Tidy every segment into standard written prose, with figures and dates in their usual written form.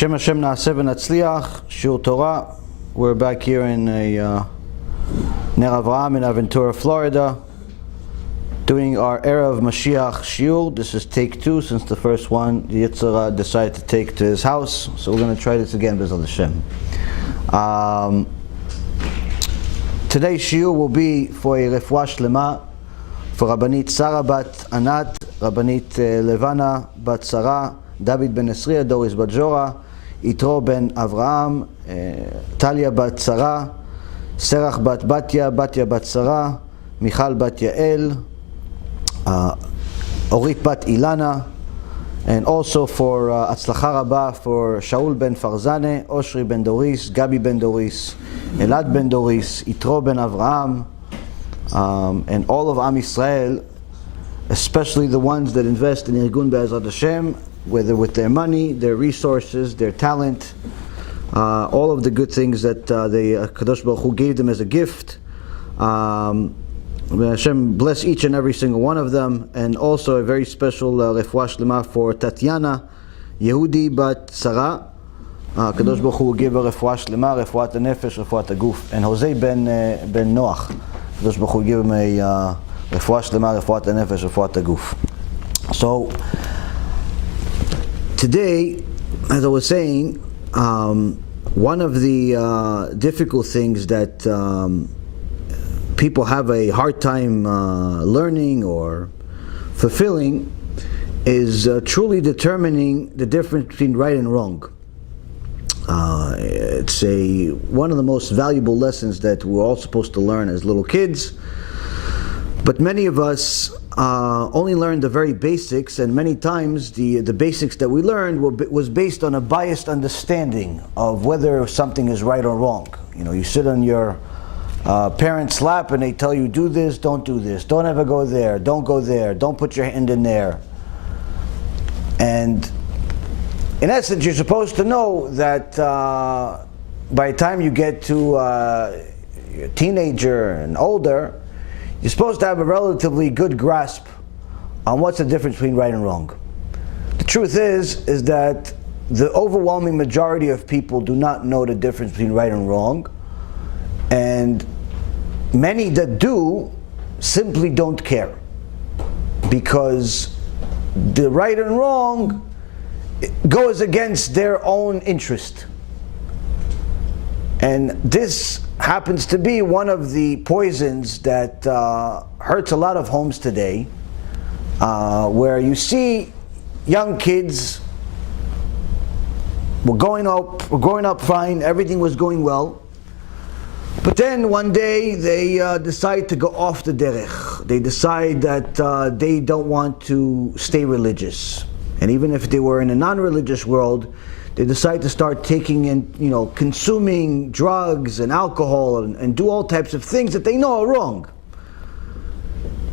B'Shem Hashem Na'aseh V'Natzliach, Shiur Torah. We're back here in Ner Avraham in Aventura, Florida, doing our Erev Mashiach shiur. This is take 2, since the first one the Zera decided to take to his house. So we're going to try this again, B'ezrat Hashem. Today's shiur will be for a refuah shlema for Rabbanit Sarah bat Anat, Rabbanit Levana bat Sarah, David ben Esriya, Doris bat Jora, Yitro ben Avraham, Talia bat Sarah, Serach bat Batya, Batya bat Sarah, Michal bat Yael, Orit bat Ilana, and also for Atzlacha Rabba for Shaul ben Farzane, Oshri ben Doris, Gabi ben Doris, Elad ben Doris, Yitro ben Avraham, and all of Am Yisrael, especially the ones that invest in Irgun B'ezrat Hashem, whether with their money, their resources, their talent, all of the good things that the Kodesh Baruch Hu gave them as a gift. Hashem bless each and every single one of them, and also a very special refuah shlema for Tatiana Yehudi bat Sarah. Kodesh Baruch Hu will give a refuah shlema, refuat nefesh, refuat aguf, and Jose ben Noach. Kodesh Baruch Hu will give him a refuah shlema, refuat nefesh, refuat aguf. So today, as I was saying, one of the difficult things that people have a hard time learning or fulfilling is truly determining the difference between right and wrong. It's one of the most valuable lessons that we're all supposed to learn as little kids, but many of us only learned the very basics, and many times the basics that we learned was based on a biased understanding of whether something is right or wrong. You know, you sit on your parents' lap and they tell you, do this, don't ever go there, don't go there, don't put your hand in there. And in essence, you're supposed to know that by the time you get to a teenager and older, you're supposed to have a relatively good grasp on what's the difference between right and wrong. The truth is that the overwhelming majority of people do not know the difference between right and wrong, and many that do simply don't care, because the right and wrong goes against their own interest. And this happens to be one of the poisons that hurts a lot of homes today, where you see young kids were growing up fine, everything was going well, but then one day they decide to go off the derech. They decide that they don't want to stay religious, and even if they were in a non-religious world, they decide to start taking in, consuming drugs and alcohol and do all types of things that they know are wrong.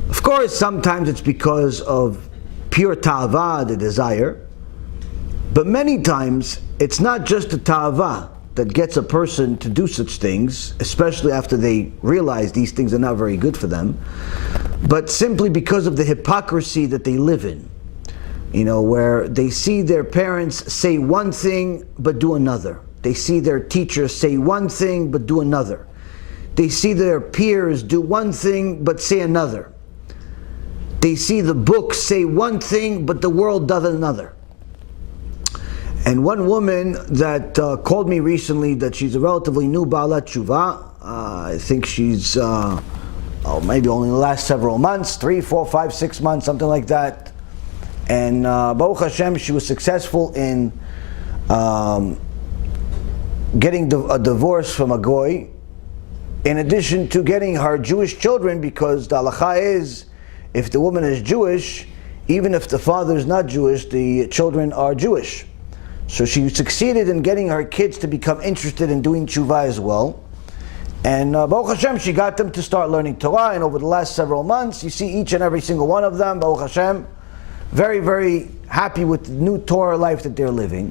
Of course, sometimes it's because of pure ta'ava, the desire, but many times it's not just the ta'ava that gets a person to do such things, especially after they realize these things are not very good for them, but simply because of the hypocrisy that they live in. Where they see their parents say one thing but do another. They see their teachers say one thing but do another. They see their peers do one thing but say another. They see the books say one thing but the world does another. And one woman that called me recently, that she's a relatively new Ba'alat Tshuva, I think she's maybe only in the last several months, 3, 4, 5, 6 months, something like that. And Baruch Hashem, she was successful in getting a divorce from a goy, in addition to getting her Jewish children, because the halacha is, if the woman is Jewish, even if the father is not Jewish, the children are Jewish. So she succeeded in getting her kids to become interested in doing tshuva as well. And Baruch Hashem, she got them to start learning Torah, and over the last several months, you see each and every single one of them, Baruch Hashem, very, very happy with the new Torah life that they're living.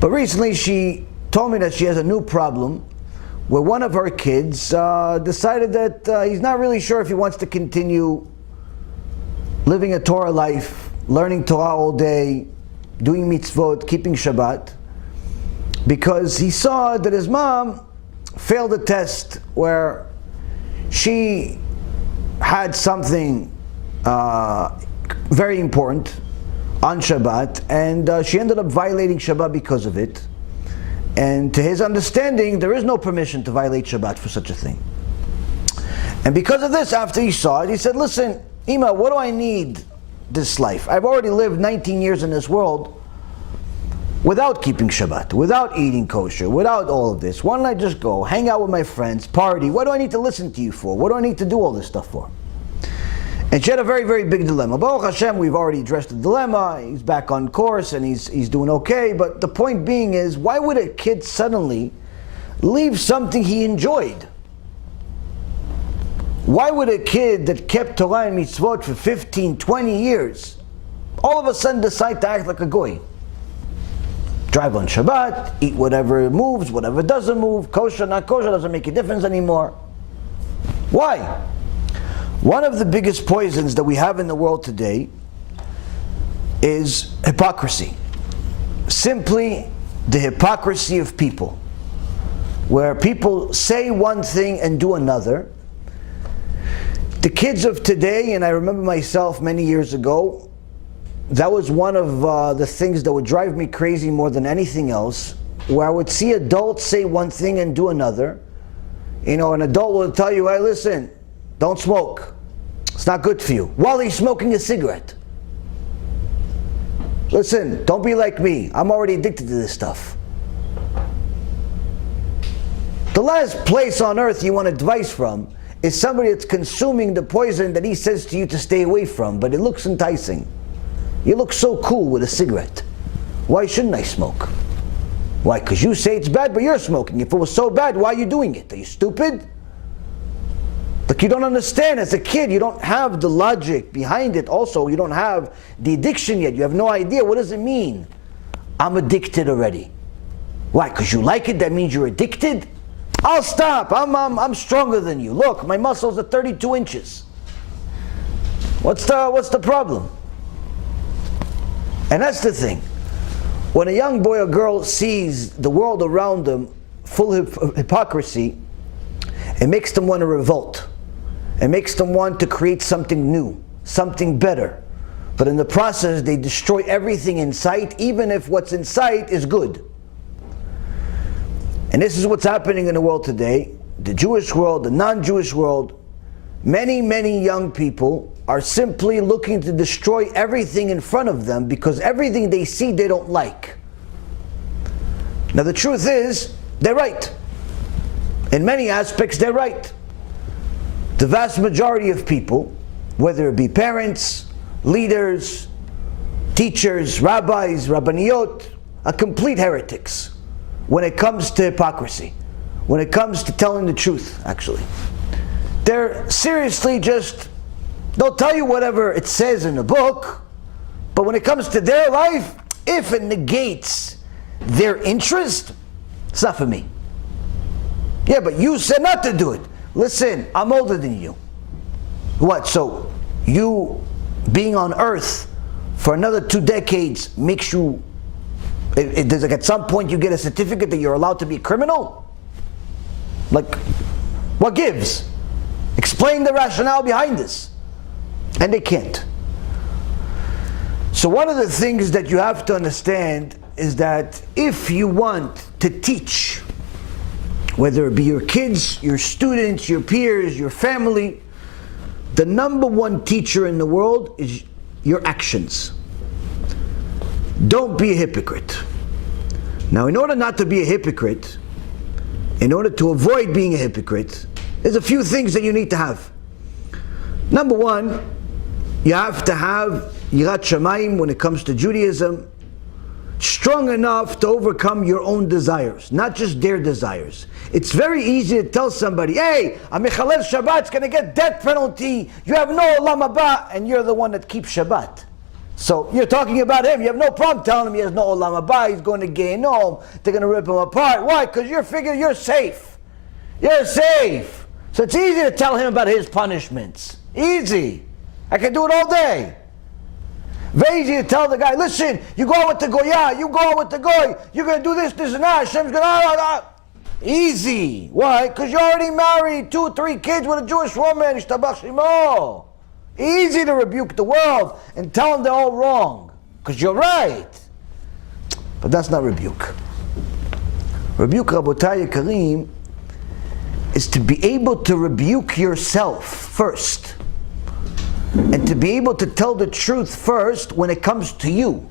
But recently she told me that she has a new problem, where one of her kids decided that he's not really sure if he wants to continue living a Torah life, learning Torah all day, doing mitzvot, keeping Shabbat. because he saw that his mom failed a test where she had something very important on Shabbat, and she ended up violating Shabbat because of it. And to his understanding, there is no permission to violate Shabbat for such a thing. And because of this, after he saw it, he said, listen, Ima, what do I need this life? I've already lived 19 years in this world without keeping Shabbat, without eating kosher, without all of this. Why don't I just go, hang out with my friends, party? What do I need to listen to you for? What do I need to do all this stuff for? And she had a very, very big dilemma. Baruch Hashem, we've already addressed the dilemma. He's back on course and he's doing okay. But the point being is, why would a kid suddenly leave something he enjoyed? Why would a kid that kept Torah and mitzvot for 15, 20 years all of a sudden decide to act like a goy? Drive on Shabbat, eat whatever moves, whatever doesn't move, kosher, not kosher, doesn't make a difference anymore. Why? One of the biggest poisons that we have in the world today is hypocrisy. Simply the hypocrisy of people, where people say one thing and do another. The kids of today, and I remember myself many years ago, that was one of the things that would drive me crazy more than anything else, where I would see adults say one thing and do another. You know, an adult will tell you, hey, listen, don't smoke. It's not good for you. While he's smoking a cigarette. Listen, don't be like me. I'm already addicted to this stuff. The last place on earth you want advice from is somebody that's consuming the poison that he says to you to stay away from, but it looks enticing. You look so cool with a cigarette. Why shouldn't I smoke? Why? Because you say it's bad, but you're smoking. If it was so bad, why are you doing it? Are you stupid? Like, you don't understand. As a kid, you don't have the logic behind it. Also, you don't have the addiction yet. You have no idea. What does it mean? I'm addicted already. Why? Because you like it, that means you're addicted? I'll stop. I'm stronger than you. Look, my muscles are 32 inches. What's the problem? And that's the thing. When a young boy or girl sees the world around them full of hypocrisy, it makes them want to revolt. It makes them want to create something new, something better. But in the process, they destroy everything in sight, even if what's in sight is good. And this is what's happening in the world today. The Jewish world, the non-Jewish world, many, many young people are simply looking to destroy everything in front of them because everything they see they don't like. Now the truth is, they're right. In many aspects, they're right. The vast majority of people, whether it be parents, leaders, teachers, rabbis, rabbaniyot, are complete heretics when it comes to hypocrisy, when it comes to telling the truth, actually. They're seriously just, they'll tell you whatever it says in the book, but when it comes to their life, if it negates their interest, it's not for me. Yeah, but you said not to do it. Listen, I'm older than you. What, so you being on earth for another 2 decades makes you, does like at some point you get a certificate that you're allowed to be a criminal? Like, what gives? Explain the rationale behind this. And they can't. So one of the things that you have to understand is that if you want to teach, whether it be your kids, your students, your peers, your family, the number one teacher in the world is your actions. Don't be a hypocrite. Now, in order not to be a hypocrite, in order to avoid being a hypocrite, there's a few things that you need to have. Number one, you have to have Yirat Shamayim when it comes to Judaism, strong enough to overcome your own desires, not just their desires. It's very easy to tell somebody, hey, a Mechalel Shabbat's going to get death penalty, you have no Olam HaBa, and you're the one that keeps Shabbat. So you're talking about him, you have no problem telling him he has no Olam HaBa, he's going to Gehinnom, they're going to rip him apart. Why? Because you're figuring you're safe. You're safe. So it's easy to tell him about his punishments. Easy. I can do it all day. Very easy to tell the guy, listen, you go out with the goya, you go out with the goy, you're going to do this, this, and that. Hashem's going to... Easy. Why? Because you're already married, 2 or 3 kids with a Jewish woman. Easy to rebuke the world and tell them they're all wrong. Because you're right. But that's not rebuke. Rebuke, Rabotai Kareem, is to be able to rebuke yourself first. And to be able to tell the truth first when it comes to you.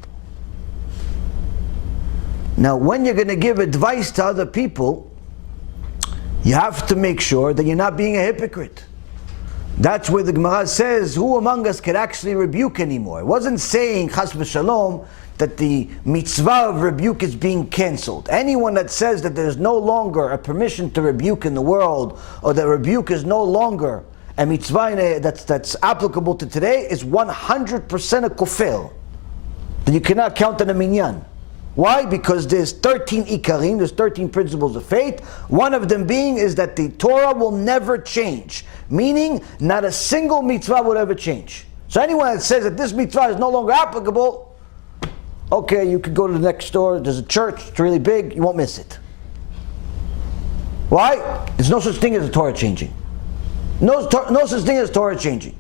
Now, when you're going to give advice to other people, you have to make sure that you're not being a hypocrite. That's where the Gemara says, who among us could actually rebuke anymore? It wasn't saying, chas v'shalom, that the mitzvah of rebuke is being cancelled. Anyone that says that there's no longer a permission to rebuke in the world, or that rebuke is no longer a mitzvah that's applicable to today, is 100% a kofel. That you cannot count on a minyan. Why? Because there's 13 ikarim, there's 13 principles of faith. One of them being is that the Torah will never change. Meaning, not a single mitzvah will ever change. So anyone that says that this mitzvah is no longer applicable, okay, you could go to the next door, there's a church, it's really big, you won't miss it. Why? There's no such thing as a Torah changing. No such thing as Torah changing.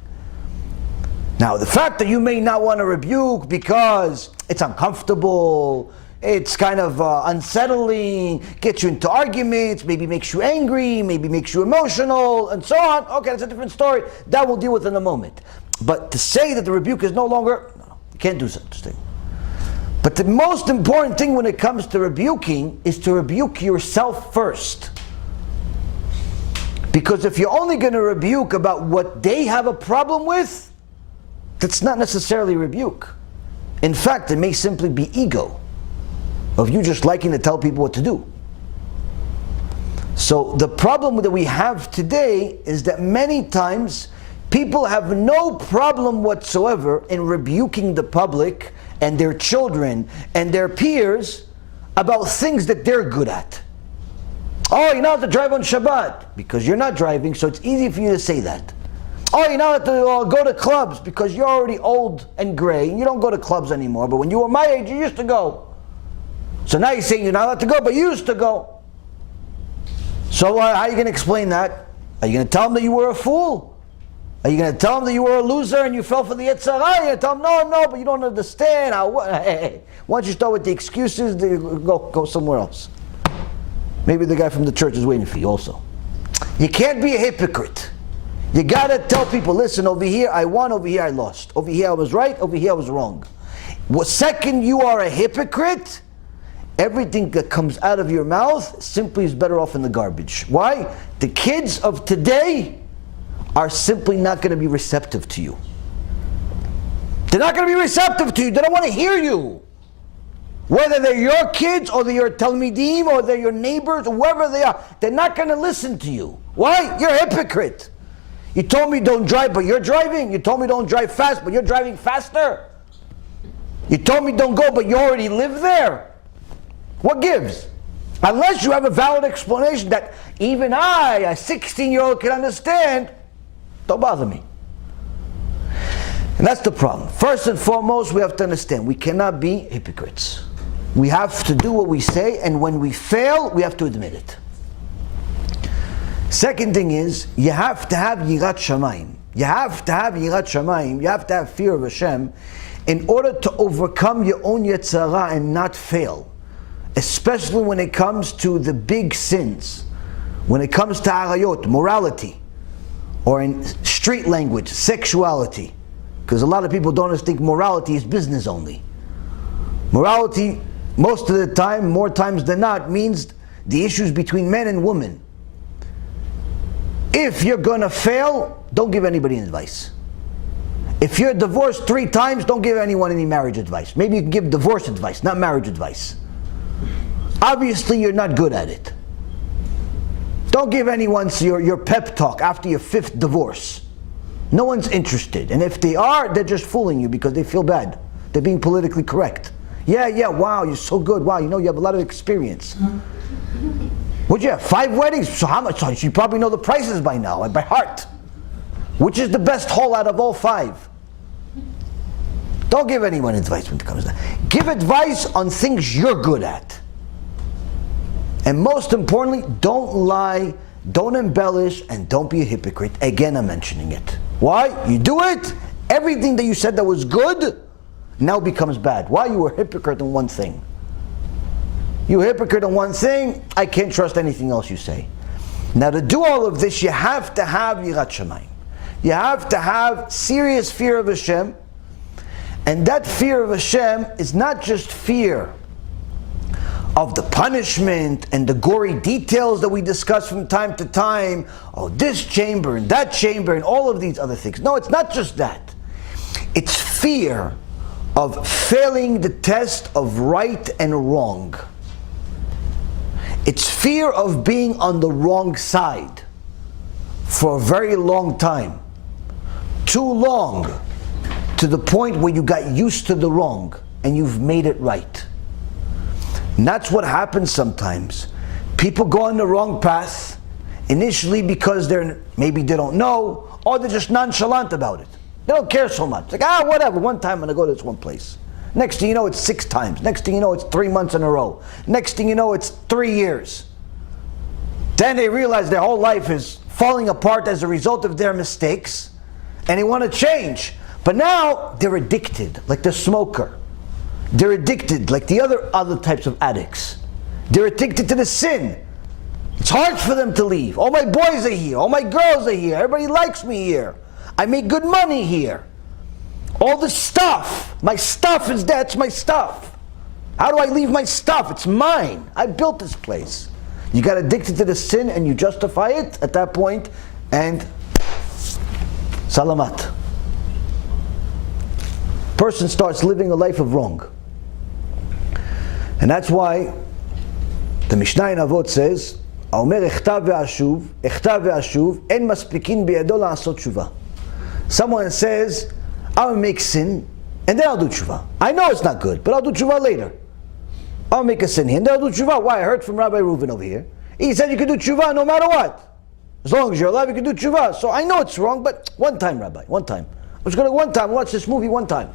Now, the fact that you may not want to rebuke because it's uncomfortable, it's kind of unsettling, gets you into arguments, maybe makes you angry, maybe makes you emotional, and so on. Okay, that's a different story. That we'll deal with in a moment. But to say that the rebuke is no longer, no, you can't do such a thing. But the most important thing when it comes to rebuking is to rebuke yourself first. Because if you're only going to rebuke about what they have a problem with, that's not necessarily rebuke. In fact, it may simply be ego, of you just liking to tell people what to do. So the problem that we have today is that many times people have no problem whatsoever in rebuking the public and their children and their peers about things that they're good at. Oh, you're not allowed to drive on Shabbat, because you're not driving, so it's easy for you to say that. Oh, you're not allowed to go to clubs because you're already old and gray and you don't go to clubs anymore, but when you were my age, you used to go. So now you're saying you're not allowed to go, but you used to go. So how are you going to explain that? Are you going to tell them that you were a fool? Are you going to tell them that you were a loser and you fell for the Yetzer Hara? You're going to tell them, no, but you don't understand. Hey. Once you start with the excuses, go somewhere else. Maybe the guy from the church is waiting for you also. You can't be a hypocrite. You gotta tell people, listen, over here I won, over here I lost. Over here I was right, over here I was wrong. Second you are a hypocrite, everything that comes out of your mouth simply is better off in the garbage. Why? The kids of today are simply not going to be receptive to you. They're not going to be receptive to you. They don't want to hear you. Whether they're your kids or they're your talmidim or they're your neighbors or whoever they are, they're not going to listen to you. Why? You're a hypocrite. You told me don't drive, but you're driving. You told me don't drive fast, but you're driving faster. You told me don't go, but you already live there. What gives? Unless you have a valid explanation that even I, a 16-year-old, can understand, don't bother me. And that's the problem. First and foremost, we have to understand, we cannot be hypocrites. We have to do what we say, and when we fail, we have to admit it. Second thing is, you have to have yirat shamayim. You have to have yirat shamayim. You have to have fear of Hashem in order to overcome your own Yetzer Hara and not fail. Especially when it comes to the big sins. When it comes to arayot, morality. Or in street language, sexuality. Because a lot of people don't think morality is business only. Morality, most of the time, more times than not, means the issues between men and women. If you're going to fail, don't give anybody advice. If you're divorced 3 times, don't give anyone any marriage advice. Maybe you can give divorce advice, not marriage advice. Obviously, you're not good at it. Don't give anyone your pep talk after your 5th divorce. No one's interested. And if they are, they're just fooling you because they feel bad. They're being politically correct. Yeah, wow, you're so good. Wow, you have a lot of experience. What'd you have, 5 weddings? So how much? You probably know the prices by now, by heart. Which is the best hall out of all 5? Don't give anyone advice when it comes to that. Give advice on things you're good at. And most importantly, don't lie, don't embellish, and don't be a hypocrite. Again, I'm mentioning it. Why? You do it, everything that you said that was good now becomes bad. Why? You were a hypocrite on one thing. You were a hypocrite on one thing, I can't trust anything else you say. Now to do all of this, you have to have Yirat Shamayim. You have to have serious fear of HaShem. And that fear of HaShem is not just fear of the punishment and the gory details that we discuss from time to time. Oh, this chamber and that chamber and all of these other things. No, it's not just that. It's fear of failing the test of right and wrong. It's fear of being on the wrong side for a very long time. Too long, to the point where you got used to the wrong and you've made it right. And that's what happens sometimes. People go on the wrong path initially because maybe they don't know, or they're just nonchalant about it. They don't care so much. Like, whatever, one time I'm going to go to this one place. Next thing you know, it's 6 times. Next thing you know, it's 3 months in a row. Next thing you know, it's 3 years. Then they realize their whole life is falling apart as a result of their mistakes, and they want to change. But now they're addicted, like the smoker. They're addicted, like the other types of addicts. They're addicted to the sin. It's hard for them to leave. All my boys are here. All my girls are here. Everybody likes me here. I make good money here. All the stuff. My stuff is that's my stuff. How do I leave my stuff? It's mine. I built this place. You got addicted to the sin and you justify it at that point, and salamat. Person starts living a life of wrong. And that's why the Mishnah in Avot says, "Omer echtav ve'ashuv, en maspikin biyado la'asot tshuva." Someone says, "I'll make sin, and then I'll do tshuva. I know it's not good, but I'll do tshuva later. I'll make a sin here, and then I'll do tshuva." Why? I heard from Rabbi Reuven over here. He said you can do tshuva no matter what. As long as you're alive, you can do tshuva. So I know it's wrong, but one time, Rabbi, one time. I'm just going to one time watch this movie one time.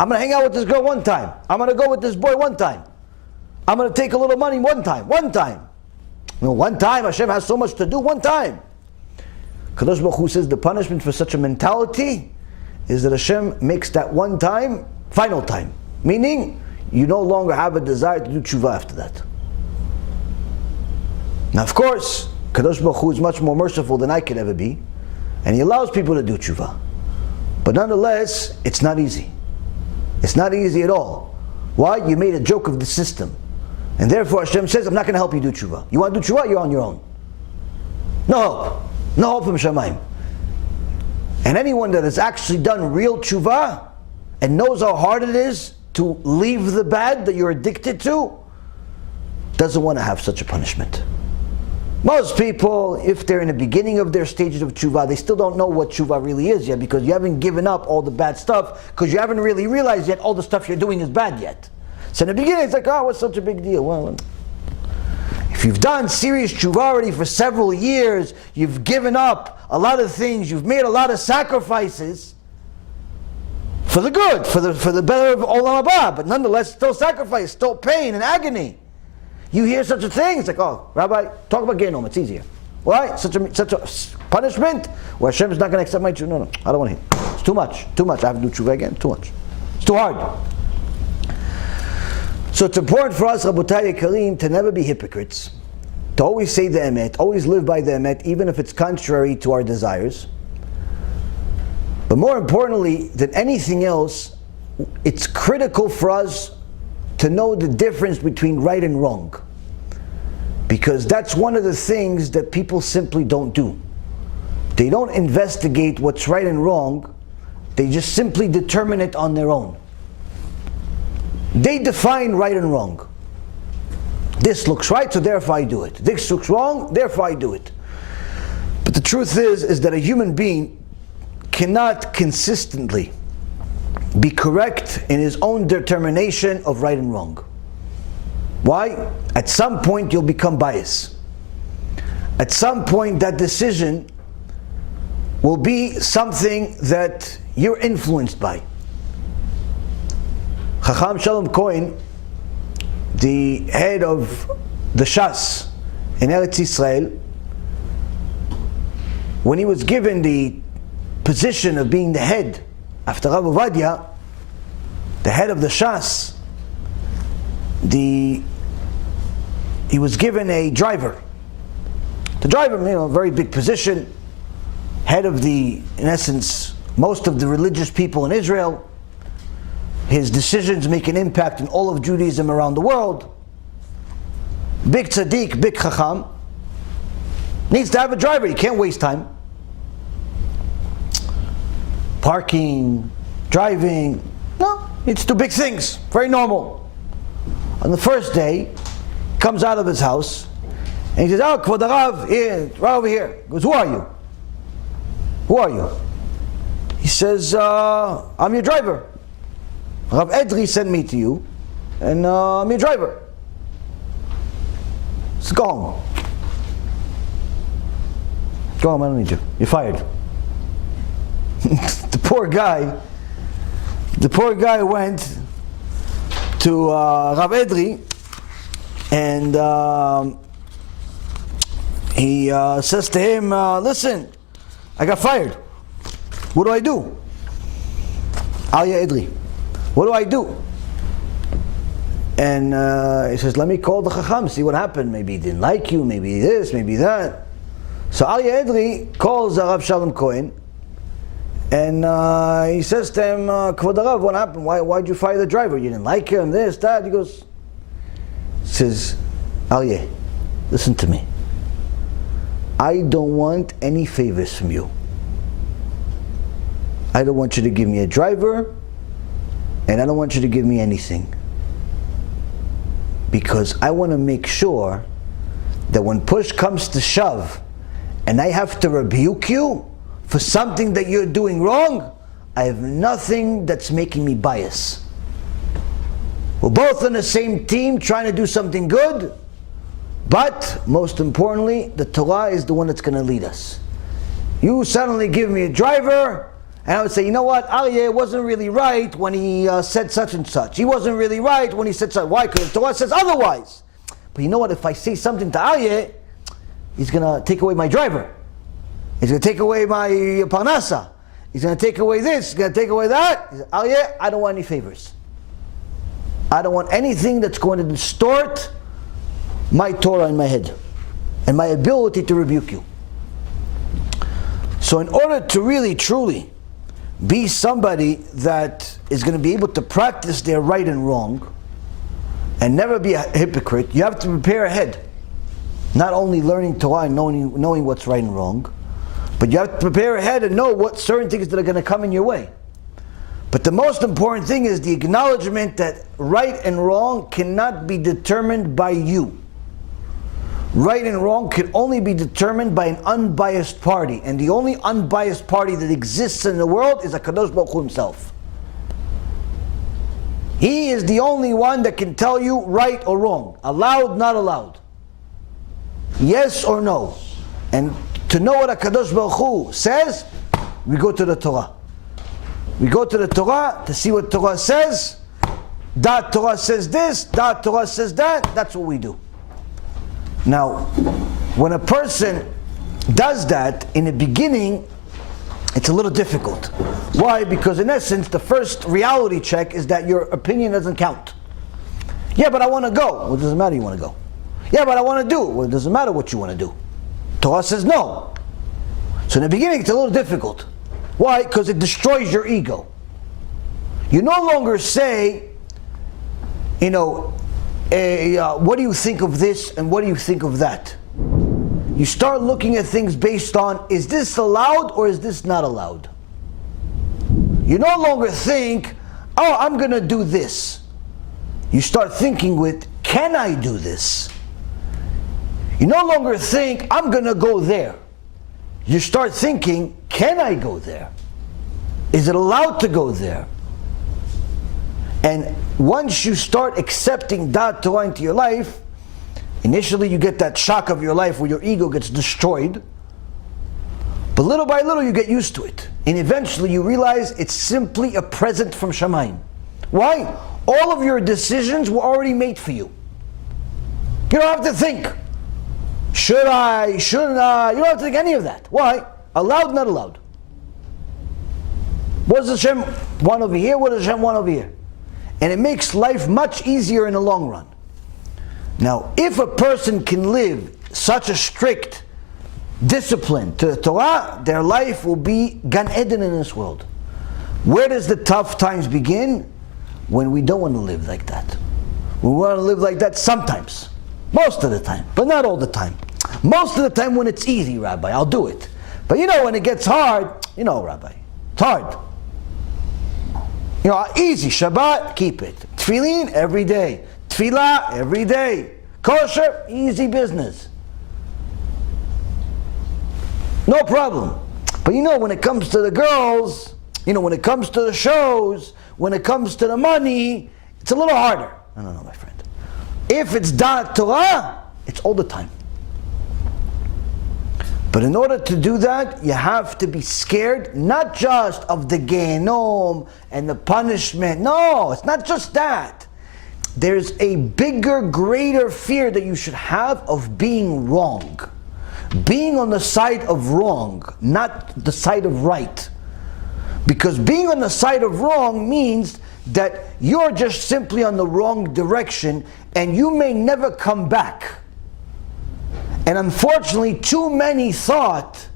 I'm going to hang out with this girl one time. I'm going to go with this boy one time. I'm going to take a little money one time. One time. You know, one time. HaShem has so much to do. One time. Kadosh Baruch Hu says the punishment for such a mentality is that HaShem makes that one time final time. Meaning, you no longer have a desire to do tshuva after that. Now, of course, Kadosh Baruch Hu is much more merciful than I could ever be, and He allows people to do tshuva. But nonetheless, it's not easy. It's not easy at all. Why? You made a joke of the system. And therefore Hashem says, I'm not going to help you do tshuva. You want to do tshuva? You're on your own. No hope. No hope from Shamayim. And anyone that has actually done real tshuva and knows how hard it is to leave the bad that you're addicted to, doesn't want to have such a punishment. Most people, if they're in the beginning of their stages of tshuva, they still don't know what tshuva really is yet, because you haven't given up all the bad stuff, because you haven't really realized yet all the stuff you're doing is bad yet. So in the beginning it's like, what's such a big deal? Well, if you've done serious tshuva already for several years, you've given up a lot of things, you've made a lot of sacrifices for the good, for the better of Olam HaBa, but nonetheless still sacrifice, still pain and agony. You hear such a thing, it's like, oh, Rabbi, talk about Genom, it's easier. Why? Such a punishment where Hashem is not going to accept my tshuva. No, I don't want to hear. It's too much. I have to do tshuva again. Too much. It's too hard. So it's important for us, Rabotai Yekarim, to never be hypocrites, to always say the emet, always live by the emet, even if it's contrary to our desires. But more importantly than anything else, it's critical for us to know the difference between right and wrong. Because that's one of the things that people simply don't do. They don't investigate what's right and wrong, they just simply determine it on their own. They define right and wrong. This looks right, so therefore I do it. This looks wrong, therefore I do it. But the truth is that a human being cannot consistently be correct in his own determination of right and wrong. Why? At some point you'll become biased. At some point that decision will be something that you're influenced by. Chacham Shalom Cohen, the head of the Shas in Eretz Yisrael, when he was given the position of being the head after Rav Ovadia, the head of the Shas, he was given a driver. The driver, very big position, head of in essence, most of the religious people in Israel. His decisions make an impact in all of Judaism around the world. Big tzaddik, big chacham, needs to have a driver. He can't waste time. Parking, driving, no, needs to do big things. Very normal. On the first day, he comes out of his house, and he says, "Oh, Kvod Harav, here, right over here." He goes, "Who are you? Who are you?" He says, "I'm your driver. Rav Edri sent me to you, and I'm your driver. Let's go home. Go home, I don't need you. You're fired." The poor guy went to Rav Edri, and he says to him, "Listen, I got fired. What do I do? Aryeh Edri. What do I do?" And he says, "Let me call the Chacham, see what happened. Maybe he didn't like you, maybe this, maybe that." So Aryeh Edri calls Rav Shalom Cohen, and he says to him, "Kvod Harav, what happened? Why'd you fire the driver? You didn't like him, this, that?" He says, "Aryeh, listen to me. I don't want any favors from you. I don't want you to give me a driver, and I don't want you to give me anything. Because I want to make sure that when push comes to shove, and I have to rebuke you for something that you're doing wrong, I have nothing that's making me bias. We're both on the same team trying to do something good, but most importantly, the Torah is the one that's going to lead us. You suddenly give me a driver, and I would say, you know what, Aryeh wasn't really right when he said such and such. He wasn't really right when he said such. Why? Because the Torah says otherwise. But you know what, if I say something to Aryeh, he's going to take away my driver. He's going to take away my parnasa. He's going to take away this, he's going to take away that. He said, Aryeh, I don't want any favors. I don't want anything that's going to distort my Torah in my head and my ability to rebuke you. So in order to really, truly be somebody that is going to be able to practice their right and wrong and never be a hypocrite, you have to prepare ahead. Not only learning Torah and knowing what's right and wrong, but you have to prepare ahead and know what certain things that are going to come in your way. But the most important thing is the acknowledgement that right and wrong cannot be determined by you. Right and wrong can only be determined by an unbiased party, and the only unbiased party that exists in the world is HaKadosh Baruch Hu himself. He is the only one that can tell you right or wrong, allowed, not allowed, yes or no. And to know what HaKadosh Baruch Hu says, we go to the Torah. We go to the Torah to see what Torah says. That Torah says this, that Torah says that. That's what we do. Now, when a person does that, in the beginning, it's a little difficult. Why? Because in essence, the first reality check is that your opinion doesn't count. Yeah, but I want to go. Well, it doesn't matter you want to go. Yeah, but I want to do. Well, it doesn't matter what you want to do. Torah says no. So in the beginning, it's a little difficult. Why? Because it destroys your ego. You no longer say, what do you think of this and what do you think of that? You start looking at things based on, is this allowed or is this not allowed? You no longer think, oh, I'm going to do this. You start thinking with, can I do this? You no longer think, I'm going to go there. You start thinking, can I go there? Is it allowed to go there? And once you start accepting that Torah into your life, initially you get that shock of your life where your ego gets destroyed. But little by little you get used to it. And eventually you realize it's simply a present from Shamayim. Why? All of your decisions were already made for you. You don't have to think. Should I? Shouldn't I? You don't have to think any of that. Why? Allowed, not allowed. What does Hashem want over here? What does Hashem want over here? And it makes life much easier in the long run. Now, if a person can live such a strict discipline to the Torah, their life will be Gan Eden in this world. Where does the tough times begin? When we don't want to live like that. We want to live like that sometimes. Most of the time, but not all the time. Most of the time when it's easy, Rabbi, I'll do it. But when it gets hard, Rabbi, it's hard. Easy, Shabbat, keep it. Tefillin, every day. Tefillah, every day. Kosher, easy business. No problem. But when it comes to the girls, when it comes to the shows, when it comes to the money, it's a little harder. No, my friend. If it's Da'at Torah, it's all the time. But in order to do that, you have to be scared, not just of the Gehenom and the punishment. No, it's not just that. There's a bigger, greater fear that you should have of being wrong. Being on the side of wrong, not the side of right. Because being on the side of wrong means that you're just simply on the wrong direction and you may never come back. And unfortunately, too many thought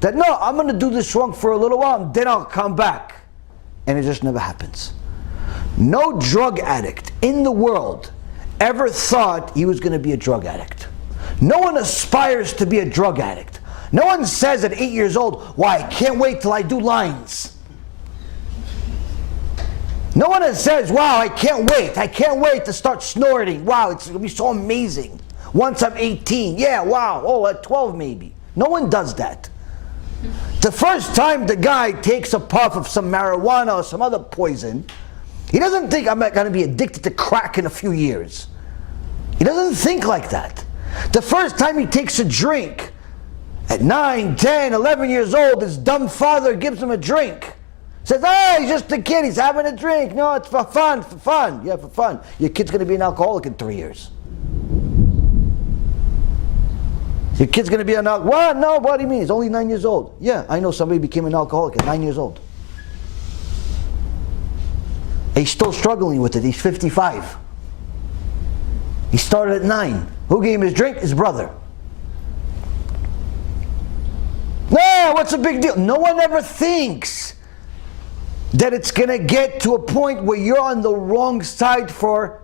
that, no, I'm going to do this wrong for a little while and then I'll come back. And it just never happens. No drug addict in the world ever thought he was going to be a drug addict. No one aspires to be a drug addict. No one says at 8 years old, why, I can't wait till I do lines. No one says, wow, I can't wait to start snorting. Wow, it's going to be so amazing. Once I'm 18, yeah, wow, oh, at 12 maybe. No one does that. The first time the guy takes a puff of some marijuana or some other poison, he doesn't think I'm going to be addicted to crack in a few years. He doesn't think like that. The first time he takes a drink, at 9, 10, 11 years old, his dumb father gives him a drink. Says, he's just a kid, he's having a drink. No, it's for fun. Yeah, for fun. Your kid's going to be an alcoholic in 3 years. Your kid's going to be an alcoholic. What? No, what do you mean? He's only 9 years old. Yeah, I know somebody became an alcoholic at 9 years old. He's still struggling with it. He's 55. He started at 9. Who gave him his drink? His brother. No, what's the big deal? No one ever thinks that it's going to get to a point where you're on the wrong side for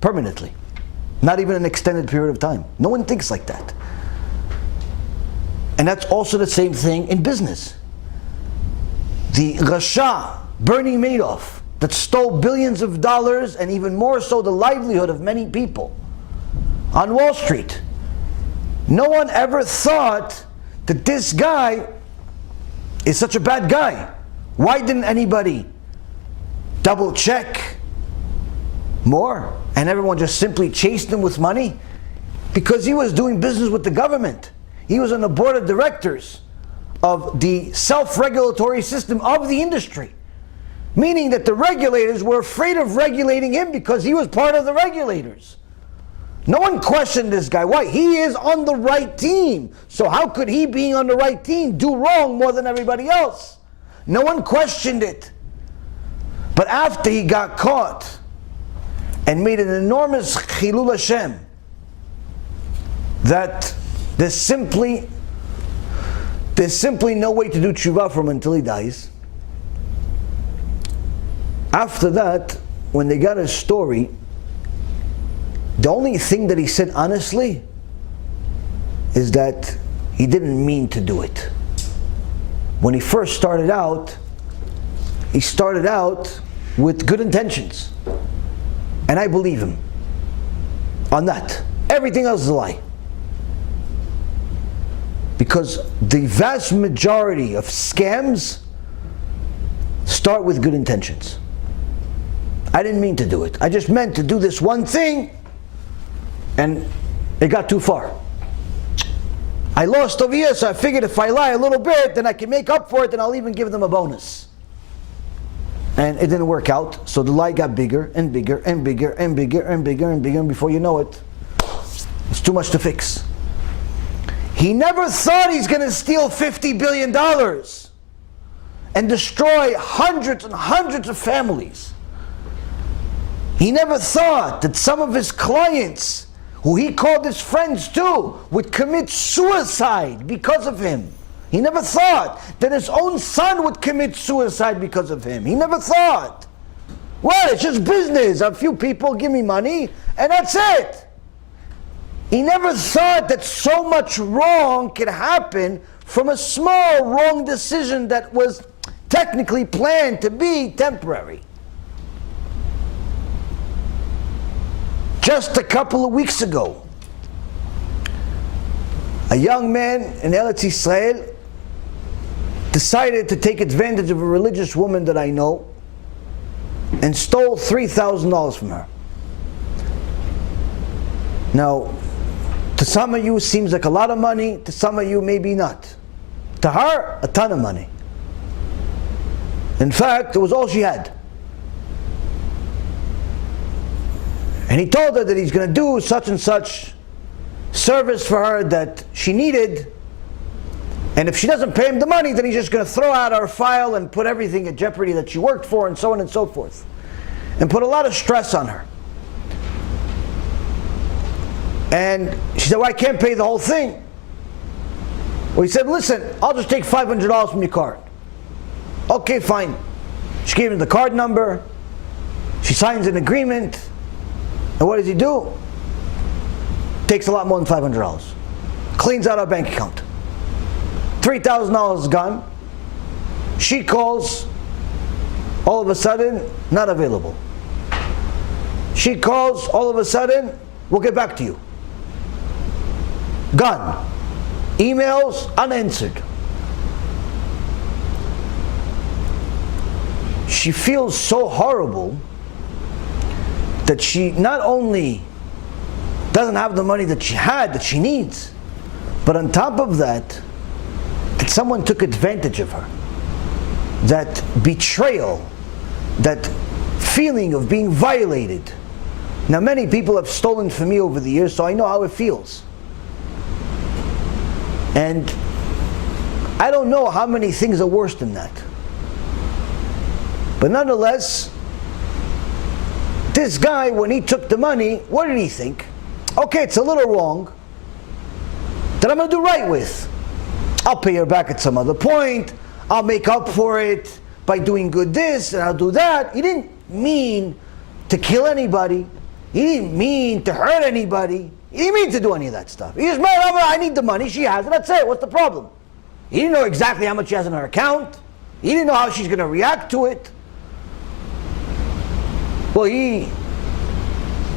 permanently. Not even an extended period of time. No one thinks like that. And that's also the same thing in business. The Rasha, Bernie Madoff, that stole billions of dollars and even more so the livelihood of many people on Wall Street. No one ever thought that this guy is such a bad guy. Why didn't anybody double check more? And everyone just simply chased him with money? Because he was doing business with the government. He was on the board of directors of the self-regulatory system of the industry. Meaning that the regulators were afraid of regulating him because he was part of the regulators. No one questioned this guy. Why? He is on the right team. So how could he, being on the right team, do wrong more than everybody else? No one questioned it. But after he got caught and made an enormous chilul Hashem, that there's simply no way to do tshuva from until he dies. After that, when they got his story, the only thing that he said honestly is that he didn't mean to do it. When he first started out, he started out with good intentions. And I believe him on that. Everything else is a lie. Because the vast majority of scams start with good intentions. I didn't mean to do it. I just meant to do this one thing, and it got too far. I lost over here, so I figured if I lie a little bit, then I can make up for it, and I'll even give them a bonus. And it didn't work out, so the lie got bigger and bigger and bigger and bigger and bigger and bigger, and before you know it, it's too much to fix. He never thought he's going to steal $50 billion and destroy hundreds and hundreds of families. He never thought that some of his clients, who he called his friends too, would commit suicide because of him. He never thought that his own son would commit suicide because of him. He never thought. Well, it's just business. A few people give me money, and that's it. He never thought that so much wrong could happen from a small wrong decision that was technically planned to be temporary. Just a couple of weeks ago, a young man in Eretz Yisrael decided to take advantage of a religious woman that I know and stole $3,000 from her. Now, to some of you it seems like a lot of money, to some of you maybe not. To her, a ton of money. In fact, it was all she had. And he told her that he's going to do such and such service for her that she needed, and if she doesn't pay him the money, then he's just going to throw out our file and put everything at jeopardy that she worked for, and so on and so forth, and put a lot of stress on her. And she said, well, I can't pay the whole thing. Well, he said, listen, I'll just take $500 from your card. Okay, fine. She gave him the card number. She signs an agreement. And what does he do? Takes a lot more than $500. Cleans out our bank account. $3,000 is gone. She calls. All of a sudden, not available. She calls. All of a sudden, we'll get back to you. Gone. Emails unanswered. She feels so horrible that she not only doesn't have the money that she had, that she needs, but on top of that, that someone took advantage of her. That betrayal, that feeling of being violated. Now, many people have stolen from me over the years, so I know how it feels. And I don't know how many things are worse than that. But nonetheless, this guy, when he took the money, what did he think? Okay, it's a little wrong, that I'm going to do right with. I'll pay her back at some other point. I'll make up for it by doing good this, and I'll do that. He didn't mean to kill anybody. He didn't mean to hurt anybody. He didn't mean to do any of that stuff. He just meant, I need the money, she has it, that's it, what's the problem? He didn't know exactly how much she has in her account. He didn't know how she's going to react to it. Well, he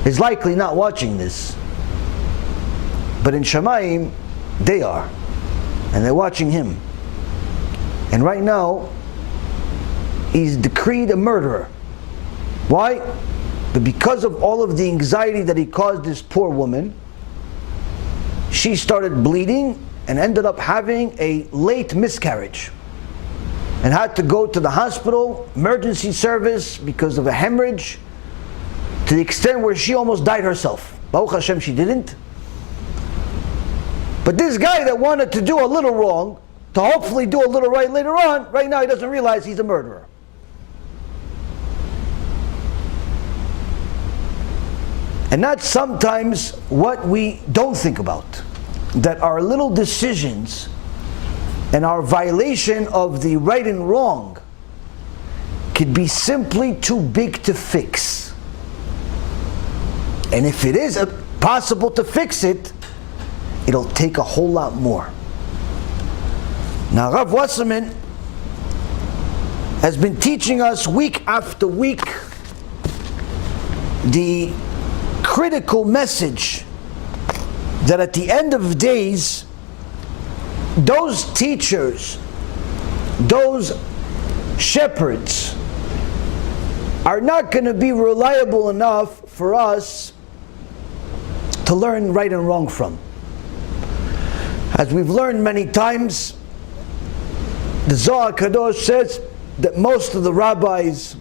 is likely not watching this. But in Shamayim, they are. And they're watching him. And right now, he's decreed a murderer. Why? But because of all of the anxiety that he caused this poor woman, she started bleeding and ended up having a late miscarriage. And had to go to the hospital, emergency service, because of a hemorrhage, to the extent where she almost died herself. Baruch HaShem, she didn't. But this guy that wanted to do a little wrong, to hopefully do a little right later on, right now he doesn't realize he's a murderer. And that's sometimes what we don't think about. That our little decisions and our violation of the right and wrong could be simply too big to fix. And if it is possible to fix it, it'll take a whole lot more. Now, Rav Wasserman has been teaching us week after week the critical message that at the end of days, those teachers, those shepherds, are not going to be reliable enough for us to learn right and wrong from. As we've learned many times, the Zohar Kadosh says that most of the rabbis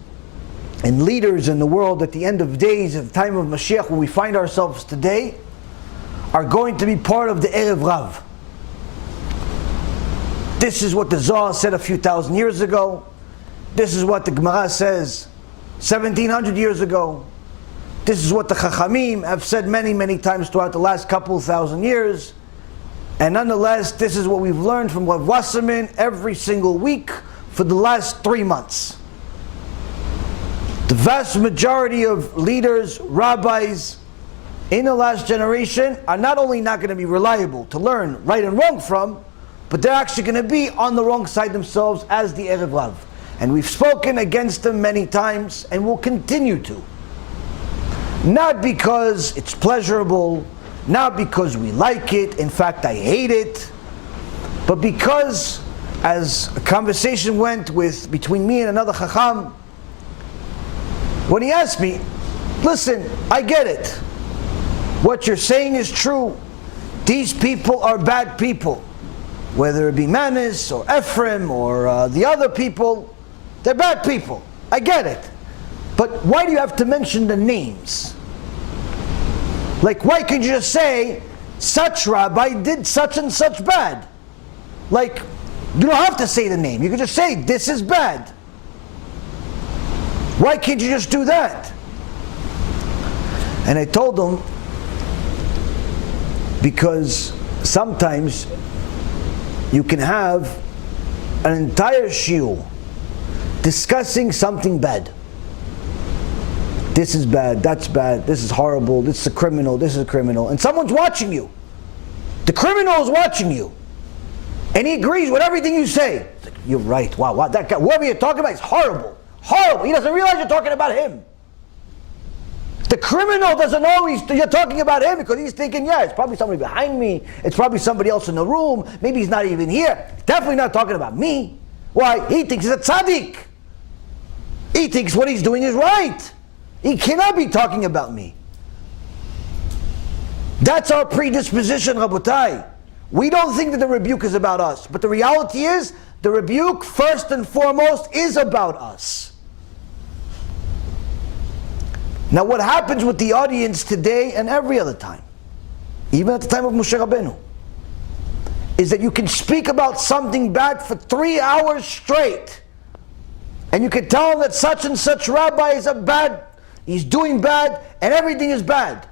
and leaders in the world at the end of days, at the time of Mashiach, where we find ourselves today, are going to be part of the Erev Rav. This is what the Zohar said a few thousand years ago. This is what the Gemara says 1700 years ago. This is what the Chachamim have said many, many times throughout the last couple thousand years. And nonetheless, this is what we've learned from Rav Wasserman every single week for the last 3 months. The vast majority of leaders, rabbis in the last generation are not only not going to be reliable to learn right and wrong from, but they're actually going to be on the wrong side themselves as the Erev Rav. And we've spoken against them many times and will continue to. Not because it's pleasurable, not because we like it, in fact I hate it, but because, as a conversation went between me and another Chacham, when he asked me, listen, I get it. What you're saying is true. These people are bad people. Whether it be Manis or Ephraim or the other people, they're bad people. I get it. But why do you have to mention the names? Like, why could you just say, such rabbi did such and such bad? Like, you don't have to say the name. You can just say, this is bad. Why can't you just do that? And I told him, because sometimes you can have an entire shiur discussing something bad. This is bad, that's bad, this is horrible, this is a criminal, this is a criminal. And someone's watching you. The criminal is watching you. And he agrees with everything you say. It's like, you're right, wow, that guy, whoever you're talking about is horrible. Horrible. He doesn't realize you're talking about him. The criminal doesn't know you're talking about him because he's thinking, yeah, it's probably somebody behind me. It's probably somebody else in the room. Maybe he's not even here. Definitely not talking about me. Why? He thinks he's a tzaddik. He thinks what he's doing is right. He cannot be talking about me. That's our predisposition, Rabotai. We don't think that the rebuke is about us. But the reality is, the rebuke, first and foremost, is about us. Now what happens with the audience today and every other time, even at the time of Moshe Rabbeinu, is that you can speak about something bad for 3 hours straight. And you can tell them that such and such rabbi is he's doing bad, and everything is bad.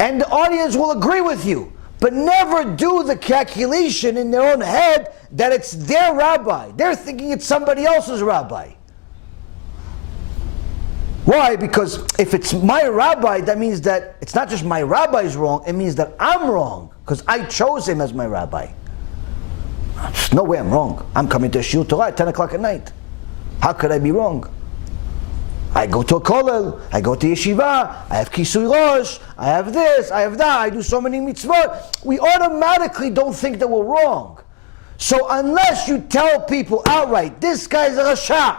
And the audience will agree with you, but never do the calculation in their own head that it's their rabbi. They're thinking it's somebody else's rabbi. Why? Because if it's my rabbi, that means that it's not just my rabbi's wrong, it means that I'm wrong, because I chose him as my rabbi. There's no way I'm wrong. I'm coming to shiur Torah at 10 o'clock at night. How could I be wrong? I go to a kollel, I go to yeshiva, I have kisui rosh, I have this, I have that, I do so many mitzvot. We automatically don't think that we're wrong. So unless you tell people outright, this guy's a rasha,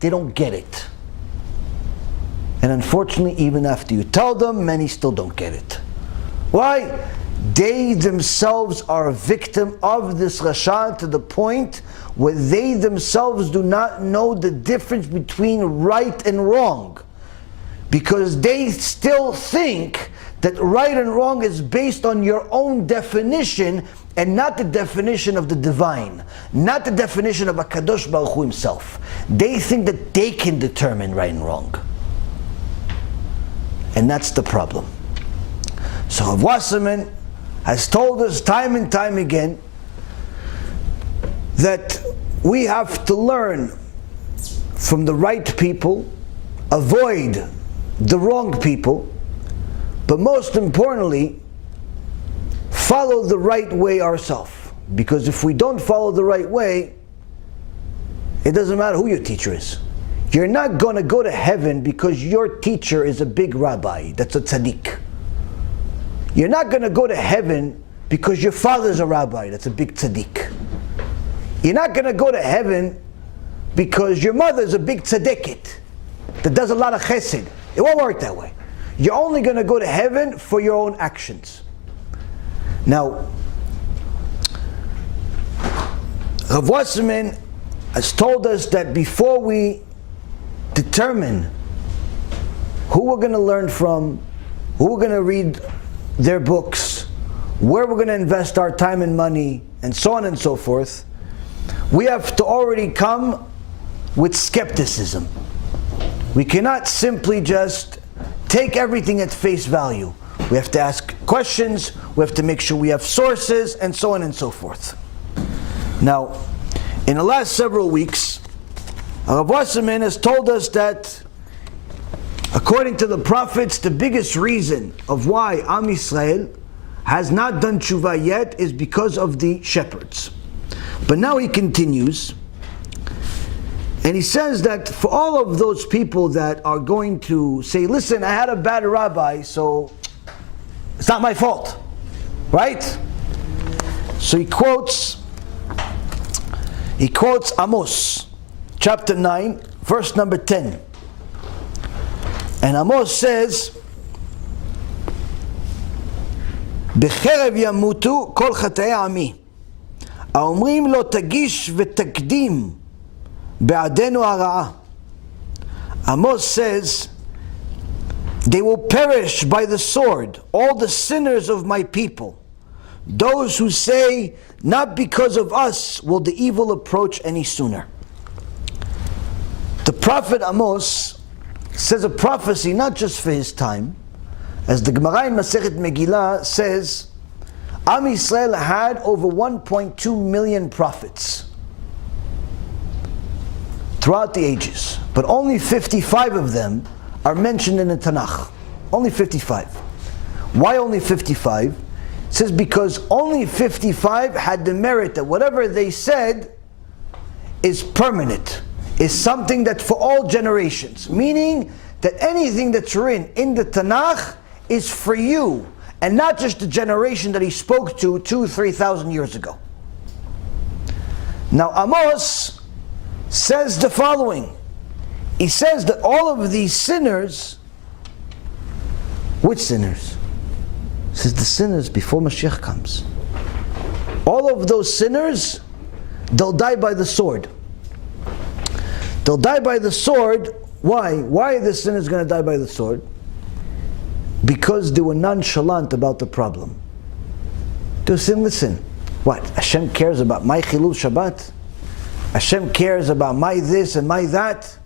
they don't get it. And unfortunately, even after you tell them, many still don't get it. Why? They themselves are a victim of this rasha to the point where they themselves do not know the difference between right and wrong. Because they still think that right and wrong is based on your own definition and not the definition of the divine, not the definition of HaKadosh Baruch Hu himself. They think that they can determine right and wrong. And that's the problem. So Rav Wasserman has told us time and time again that we have to learn from the right people, avoid the wrong people, but most importantly, follow the right way ourselves. Because if we don't follow the right way, it doesn't matter who your teacher is. You're not going to go to heaven because your teacher is a big rabbi that's a tzaddik. You're not going to go to heaven because your father's a rabbi that's a big tzaddik. You're not going to go to heaven because your mother's a big tzaddikit that does a lot of chesed. It won't work that way. You're only going to go to heaven for your own actions. Now, Rav Wasserman has told us that before we determine who we're going to learn from, who we're going to read their books, where we're going to invest our time and money, and so on and so forth, we have to already come with skepticism. We cannot simply just take everything at face value. We have to ask questions, we have to make sure we have sources, and so on and so forth. Now, in the last several weeks, Rabbi Wasserman has told us that, according to the prophets, the biggest reason of why Am Yisrael has not done tshuva yet is because of the shepherds. But now he continues, and he says that for all of those people that are going to say, listen, I had a bad rabbi, so it's not my fault, right? So he quotes Amos, chapter 9, verse number 10. And Amos says, "B'cherev yamutu kol chatei ami, האומרים לו תגיש ותקדים בעדנו הרעה." Amos says, they will perish by the sword, all the sinners of my people, those who say, not because of us will the evil approach any sooner. The prophet Amos says a prophecy not just for his time. As the Gemara in Masechet Megillah says, Am Yisrael had over 1.2 million prophets throughout the ages, but only 55 of them are mentioned in the Tanakh. Only 55. Why only 55? It says because only 55 had the merit that whatever they said is permanent, is something that's for all generations. Meaning that anything that's written in the Tanakh is for you, and not just the generation that he spoke to 2,000-3,000 years ago. Now Amos says the following. He says that all of these sinners, which sinners? He says the sinners before Mashiach comes. All of those sinners, they'll die by the sword. They'll die by the sword. Why? Why are the sinners going to die by the sword? Because they were nonchalant about the problem. They were saying, listen, what? HaShem cares about my Chilul Shabbat? HaShem cares about my this and my that?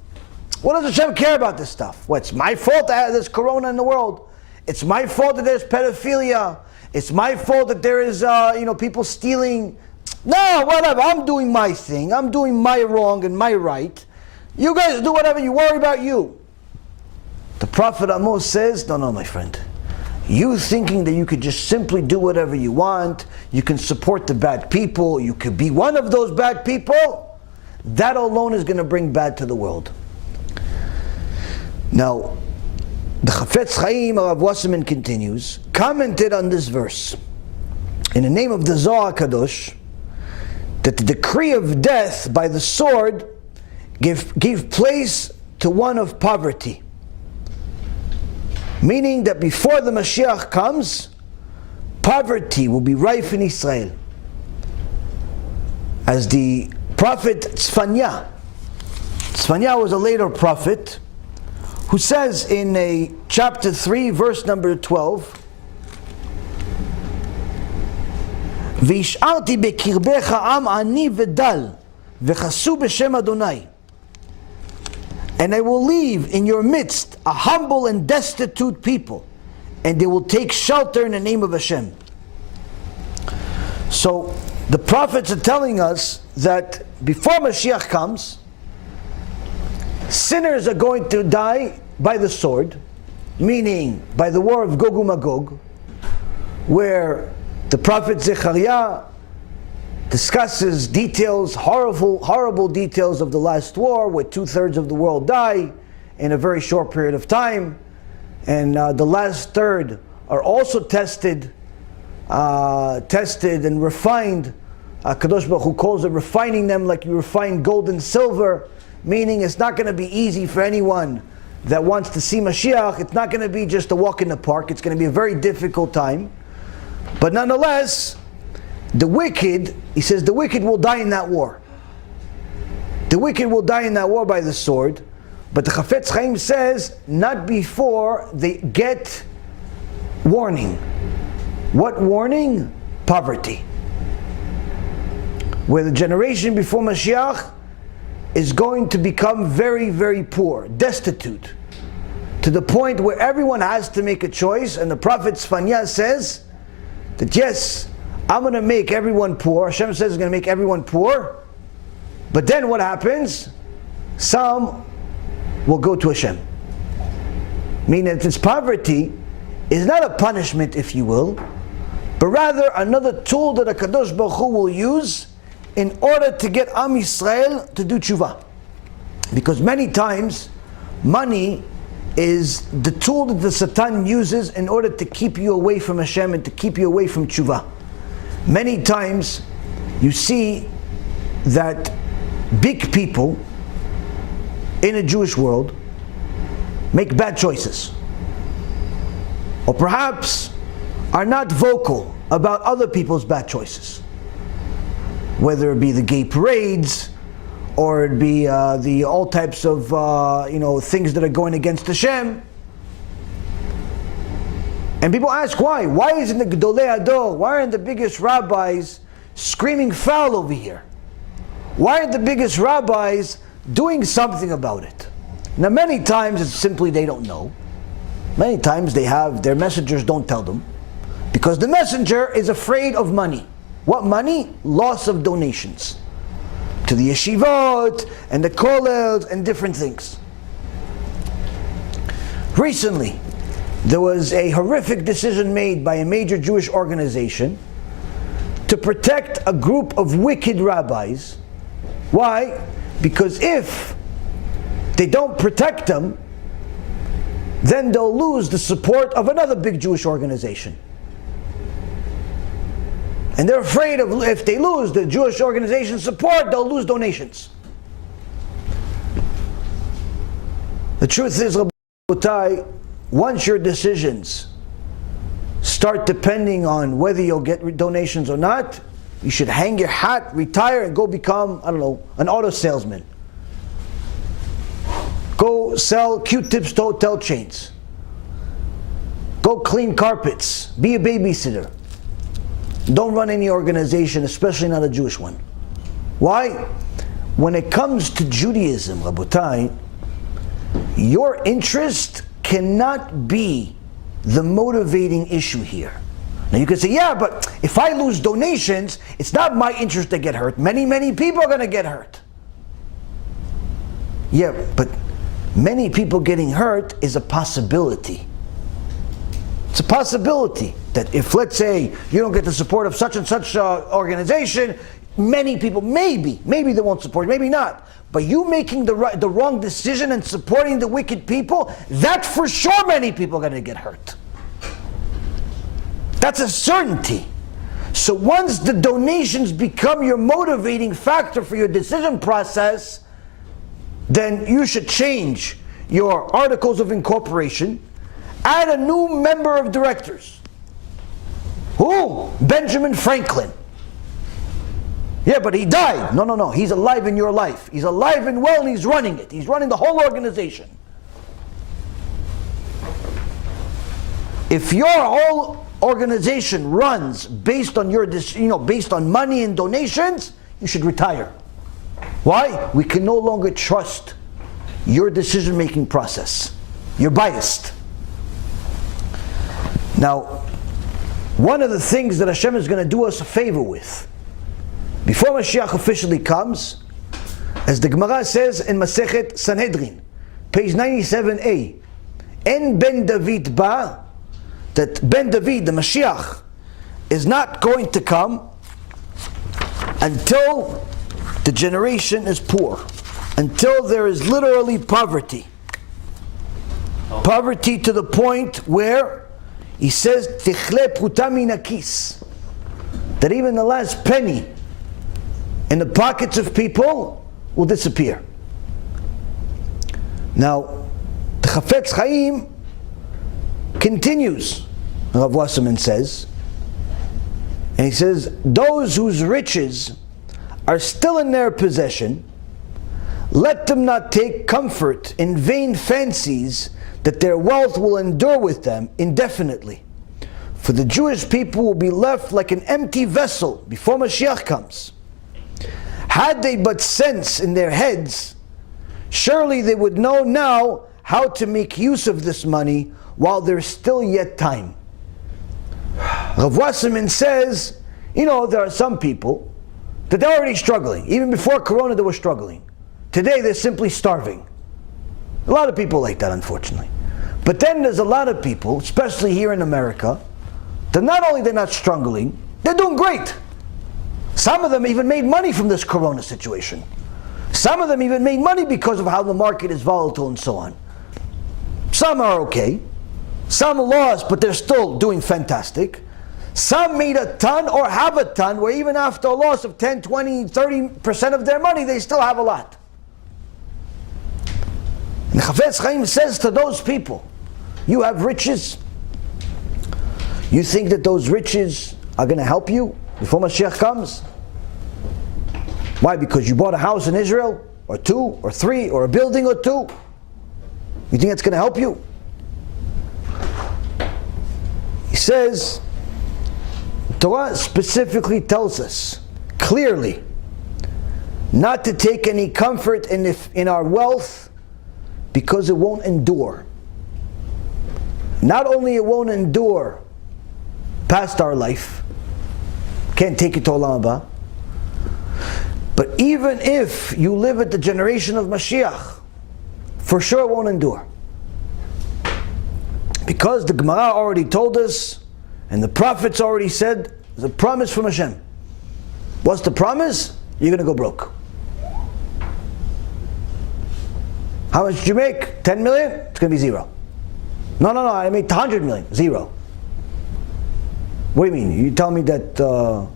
What does HaShem care about this stuff? What, it's my fault that there's corona in the world? It's my fault that there's pedophilia? It's my fault that there is people stealing? No, whatever, I'm doing my thing. I'm doing my wrong and my right. You guys do whatever, you worry about you. The prophet Amos says, no, my friend. You thinking that you could just simply do whatever you want, you can support the bad people, you could be one of those bad people, that alone is going to bring bad to the world. Now, the Chofetz Chaim, Rabbi Wasserman continues, commented on this verse, in the name of the Zohar Kadosh, that the decree of death by the sword gave place to one of poverty. Meaning that before the Mashiach comes, poverty will be rife in Israel. As the prophet Tzvi was a later prophet, who says in chapter 3, verse number 12, "V'ish'arti bekirbecha am ani v'dal, v'chasu b'shem Adonai." And I will leave in your midst a humble and destitute people, and they will take shelter in the name of Hashem. So the prophets are telling us that before Mashiach comes, sinners are going to die by the sword, meaning by the war of Gog and Magog, where the prophet Zechariah discusses details, horrible details of the last war, where 2/3 of the world die in a very short period of time, and the last third are also tested and refined. Kadosh Baruch Hu calls it refining them like you refine gold and silver, meaning it's not going to be easy for anyone that wants to see Mashiach. It's not going to be just a walk in the park. It's going to be a very difficult time. But nonetheless, the wicked, he says, the wicked will die in that war. The wicked will die in that war by the sword. But the Chofetz Chaim says, not before they get warning. What warning? Poverty. Where the generation before Mashiach is going to become very, very poor, destitute, to the point where everyone has to make a choice. And the prophet Tzvi says that yes, I'm going to make everyone poor. Hashem says he's going to make everyone poor. But then what happens? Some will go to Hashem. Meaning that this poverty is not a punishment, if you will, but rather another tool that a Kadosh Baruch Hu will use in order to get Am Yisrael to do tshuva. Because many times, money is the tool that the Satan uses in order to keep you away from Hashem and to keep you away from tshuva. Many times, you see that big people in a Jewish world make bad choices, or perhaps are not vocal about other people's bad choices, whether it be the gay parades or it be the all types of things that are going against Hashem. And people ask why? Why isn't the Gedolei Hador, why aren't the biggest rabbis screaming foul over here? Why aren't the biggest rabbis doing something about it? Now many times it's simply they don't know. Many times they have, their messengers don't tell them, because the messenger is afraid of money. What money? Loss of donations to the yeshivot and the kollels and different things. Recently, there was a horrific decision made by a major Jewish organization to protect a group of wicked rabbis. Why? Because if they don't protect them, then they'll lose the support of another big Jewish organization. And they're afraid of, if they lose the Jewish organization's support, they'll lose donations. The truth is, Rabbi, once your decisions start depending on whether you'll get donations or not, you should hang your hat, retire, and go become, I don't know, an auto salesman. Go sell Q-tips to hotel chains. Go clean carpets. Be a babysitter. Don't run any organization, especially not a Jewish one. Why? When it comes to Judaism, Rabotai, your interest cannot be the motivating issue here. Now you can say, yeah, but if I lose donations, it's not my interest to get hurt. Many, many people are going to get hurt. Yeah, but many people getting hurt is a possibility. It's a possibility that if, let's say, you don't get the support of such and such organization, many people, maybe they won't support you, maybe not. But you making the wrong decision and supporting the wicked people, that for sure many people are going to get hurt. That's a certainty. So once the donations become your motivating factor for your decision process, then you should change your articles of incorporation, add a new member of directors. Who? Benjamin Franklin. Yeah, but he died. No. He's alive in your life. He's alive and well, and he's running it. He's running the whole organization. If your whole organization runs based on based on money and donations, you should retire. Why? We can no longer trust your decision-making process. You're biased. Now, one of the things that Hashem is going to do us a favor with, before Mashiach officially comes, as the Gemara says in Masechet Sanhedrin, page 97a, En Ben David ba, that Ben David, the Mashiach, is not going to come until the generation is poor, until there is literally poverty. Poverty to the point where he says, Tichle pruta min hakis, that even the last penny in the pockets of people will disappear. Now, the Chofetz Chaim continues, Rav Wasserman says, and he says, those whose riches are still in their possession, Let them not take comfort in vain fancies that their wealth will endure with them indefinitely. For the Jewish people will be left like an empty vessel before Mashiach comes. Had they but sense in their heads, surely they would know now how to make use of this money while there's still yet time. Rav Wasserman says, there are some people that they're already struggling. Even before Corona, they were struggling. Today, they're simply starving. A lot of people like that, unfortunately. But then there's a lot of people, especially here in America, that not only they're not struggling, they're doing great. Some of them even made money from this Corona situation. Some of them even made money because of how the market is volatile and so on. Some are okay. Some lost, but they're still doing fantastic. Some made a ton or have a ton, where even after a loss of 10, 20, 30% of their money, they still have a lot. And Chofetz Chaim says to those people, you have riches. You think that those riches are going to help you before Mashiach comes? Why? Because you bought a house in Israel, or 2, or 3, or a building or 2. You think that's going to help you? He says, Torah specifically tells us clearly not to take any comfort in our wealth, because it won't endure. Not only it won't endure past our life, can't take it to Olam HaBa, but even if you live at the generation of Mashiach, for sure it won't endure. Because the Gemara already told us, and the prophets already said, there's a promise from HaShem. What's the promise? You're going to go broke. How much did you make? 10 million? It's going to be 0. No, I made 100 million. 0. What do you mean? You tell me that the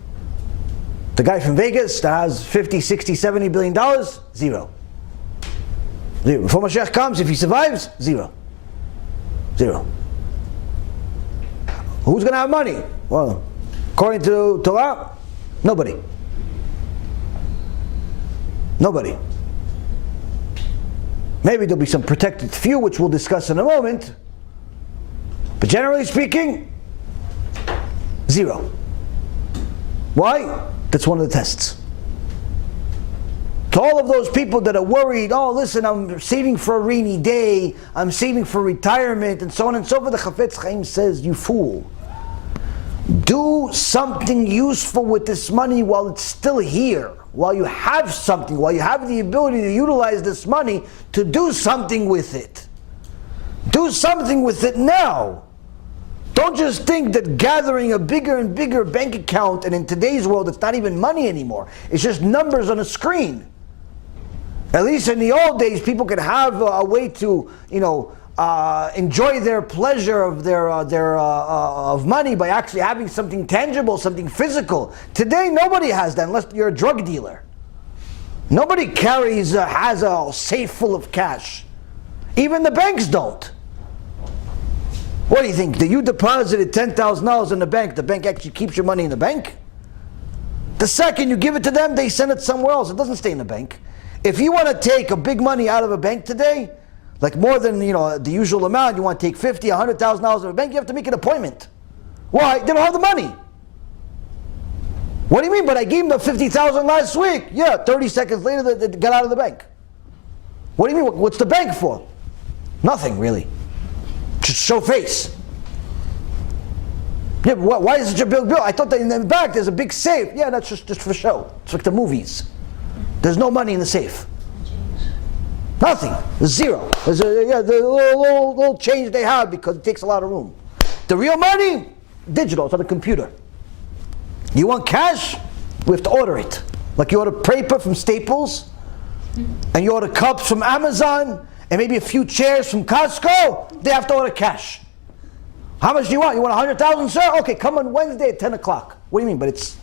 guy from Vegas that has 50, 60, 70 billion dollars? 0. 0. Before Mashiach comes, if he survives, 0. 0. Who's going to have money? Well, according to Torah, nobody. Nobody. Maybe there'll be some protected few, which we'll discuss in a moment. But generally speaking, 0. Why? That's one of the tests. To all of those people that are worried, oh listen, I'm saving for a rainy day, I'm saving for retirement, and so on and so forth, the Chofetz Chaim says, you fool. Do something useful with this money while it's still here. While you have something, while you have the ability to utilize this money to do something with it. Do something with it now. Don't just think that gathering a bigger and bigger bank account, and in today's world it's not even money anymore. It's just numbers on a screen. At least in the old days, people could have a way to, enjoy their pleasure of of money by actually having something tangible, something physical. Today, nobody has that unless you're a drug dealer. Nobody has a safe full of cash. Even the banks don't. What do you think? That you deposited $10,000 in the bank actually keeps your money in the bank? The second you give it to them, they send it somewhere else. It doesn't stay in the bank. If you want to take a big money out of a bank today, like more than the usual amount, you want to take $50,000, $100,000 out of a bank, you have to make an appointment. Why? They don't have the money. What do you mean? But I gave them the $50,000 last week. Yeah, 30 seconds later they got out of the bank. What do you mean? What's the bank for? Nothing really. Just show face. Yeah, but why is it such a big bill? I thought that in the back there's a big safe. Yeah, that's just for show. It's like the movies. There's no money in the safe. Nothing. There's 0. There's the little change they have because it takes a lot of room. The real money, digital. It's on a computer. You want cash? We have to order it. Like you order paper from Staples, and you order cups from Amazon, and maybe a few chairs from Costco. They have to order cash. How much do you want? You want 100,000, sir? Okay, come on Wednesday at 10 o'clock. What do you mean? But it's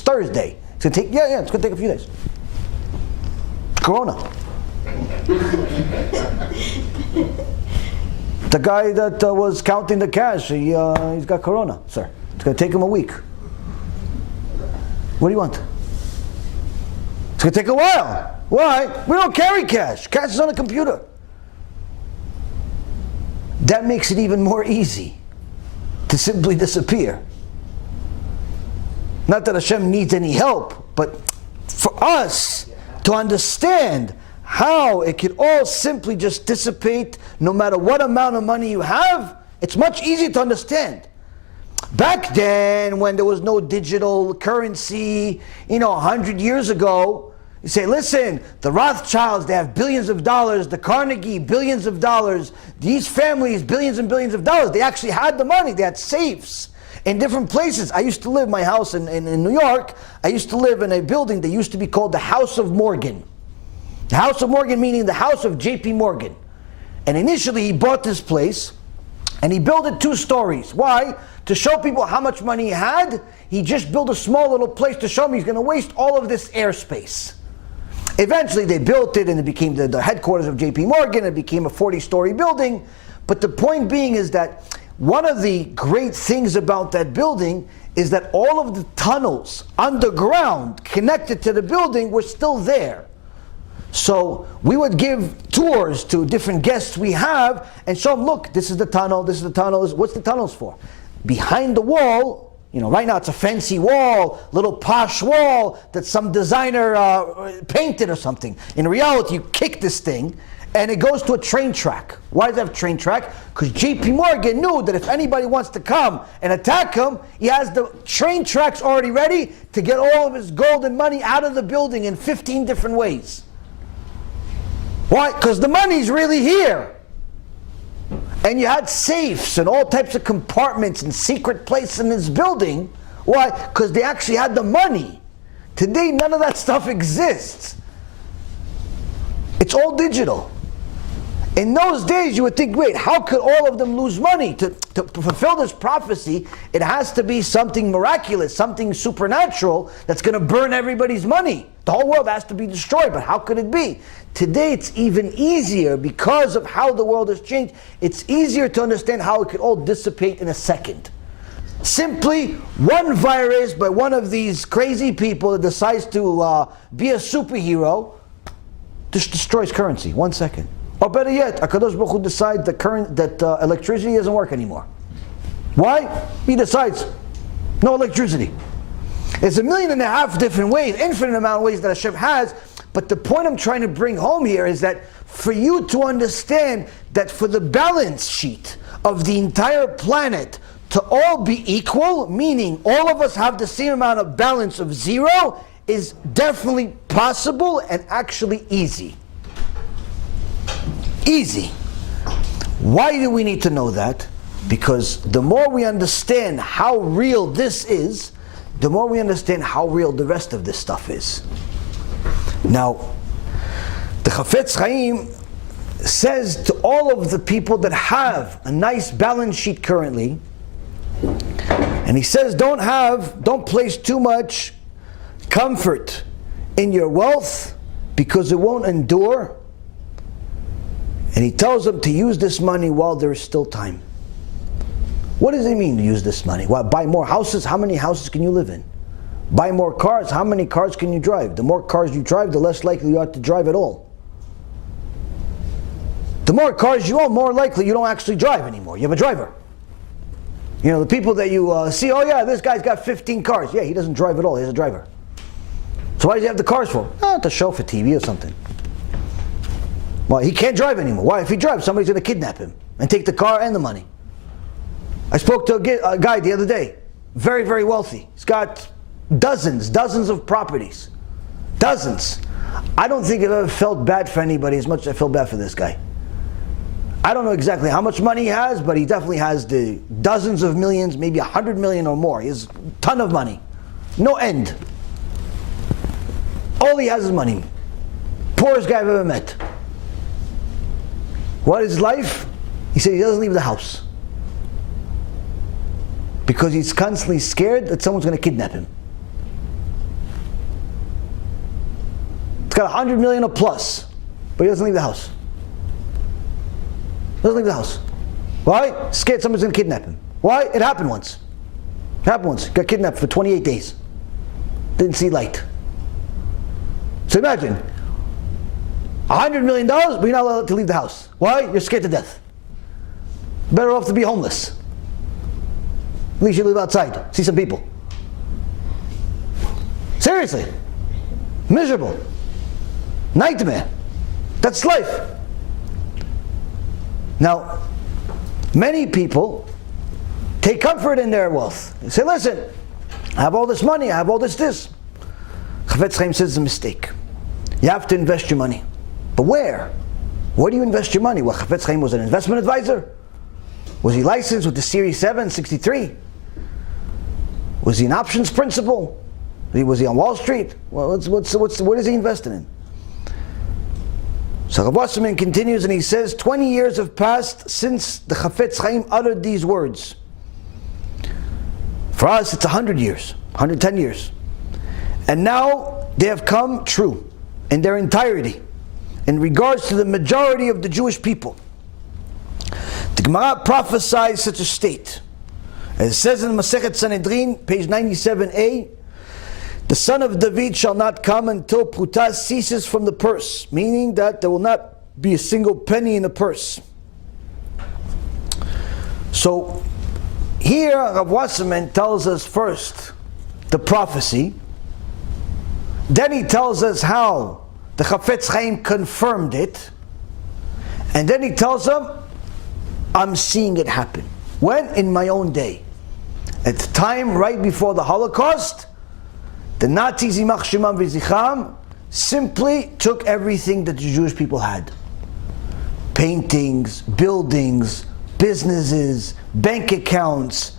Thursday. It's gonna take it's gonna take a few days. Corona. The guy that was counting the cash, he's got Corona, sir. It's going to take him a week. What do you want? It's going to take a while. Why? We don't carry cash. Cash is on a computer. That makes it even more easy to simply disappear. Not that Hashem needs any help, but for us to understand how it could all simply just dissipate no matter what amount of money you have, it's much easier to understand. Back then, when there was no digital currency, 100 years ago, you say, listen, the Rothschilds, they have billions of dollars, the Carnegie, billions of dollars, these families, billions and billions of dollars. They actually had the money, they had safes in different places. I used to live, my house in New York, I used to live in a building that used to be called the House of Morgan. The House of Morgan meaning the house of J.P. Morgan. And initially he bought this place, and he built it 2 stories. Why? To show people how much money he had, he just built a small little place to show me he's going to waste all of this airspace. Eventually they built it and it became the headquarters of J.P. Morgan. It became a 40-story building. But the point being is that one of the great things about that building is that all of the tunnels underground connected to the building were still there. So we would give tours to different guests we have and show them, look, this is the tunnel, this is the tunnel. What's the tunnels for? Behind the wall, right now it's a fancy wall, little posh wall that some designer painted or something. In reality, you kick this thing and it goes to a train track. Why does it have a train track? Because J.P. Morgan knew that if anybody wants to come and attack him, he has the train tracks already ready to get all of his gold and money out of the building in 15 different ways. Why? Because the money's really here. And you had safes and all types of compartments and secret places in this building. Why? Because they actually had the money. Today, none of that stuff exists. It's all digital. In those days, you would think, wait, how could all of them lose money? To fulfill this prophecy, it has to be something miraculous, something supernatural that's going to burn everybody's money. The whole world has to be destroyed, but how could it be? Today, it's even easier because of how the world has changed. It's easier to understand how it could all dissipate in a second. Simply one virus by one of these crazy people that decides to be a superhero just destroys currency, 1 second. Or better yet, HaKadosh Baruch Hu decides that electricity doesn't work anymore. Why? He decides, no electricity. There's 1.5 million different ways, infinite amount of ways that Hashem has, but the point I'm trying to bring home here is that for you to understand that for the balance sheet of the entire planet to all be equal, meaning all of us have the same amount of balance of zero, is definitely possible and actually easy. Easy. Why do we need to know that? Because the more we understand how real this is, the more we understand how real the rest of this stuff is. Now, the Chofetz Chaim says to all of the people that have a nice balance sheet currently, and he says don't place too much comfort in your wealth because it won't endure. And he tells them to use this money while there is still time. What does it mean to use this money? What, buy more houses? How many houses can you live in? Buy more cars? How many cars can you drive? The more cars you drive, the less likely you are to drive at all. The more cars you own, more likely you don't actually drive anymore. You have a driver. The people that you see, oh yeah, this guy's got 15 cars. Yeah, he doesn't drive at all, he has a driver. So why does he have the cars for? To show for TV or something. Well, he can't drive anymore. Why? If he drives, somebody's going to kidnap him and take the car and the money. I spoke to a guy the other day, very, very wealthy. He's got dozens of properties. Dozens. I don't think I've ever felt bad for anybody as much as I feel bad for this guy. I don't know exactly how much money he has, but he definitely has the dozens of millions, maybe 100 million or more. He has a ton of money. No end. All he has is money. Poorest guy I've ever met. What is life? He said he doesn't leave the house because he's constantly scared that someone's going to kidnap him. It's got 100 million or plus, but he doesn't leave the house. Doesn't leave the house. Why? Scared someone's going to kidnap him. Why? It happened once. Got kidnapped for 28 days. Didn't see light. So imagine, $100 million, but you're not allowed to leave the house. Why? You're scared to death. Better off to be homeless. At least you live outside, see some people. Seriously. Miserable. Nightmare. That's life. Now, many people take comfort in their wealth. They say, listen, I have all this money, I have all this. Chofetz Chaim says it's a mistake. You have to invest your money. But where? Where do you invest your money? Well, Chofetz Chaim was an investment advisor. Was he licensed with the Series 763? Was he an options principal? Was he on Wall Street? Well, what is he investing in? So Rabbi Yaron continues and he says, 20 years have passed since the Chofetz Chaim uttered these words. For us, it's 100 years, 110 years. And now they have come true in their entirety in regards to the majority of the Jewish people. The Gemara prophesies such a state. As it says in Masechet Sanhedrin, page 97a, the son of David shall not come until Pruta ceases from the purse, meaning that there will not be a single penny in the purse. So here Rav Wasserman tells us first the prophecy, then he tells us how the Chofetz Chaim confirmed it, and then he tells them, I'm seeing it happen. When? In my own day. At the time right before the Holocaust, the Nazis, Yimach Shemam V'Zichram, simply took everything that the Jewish people had. Paintings, buildings, businesses, bank accounts,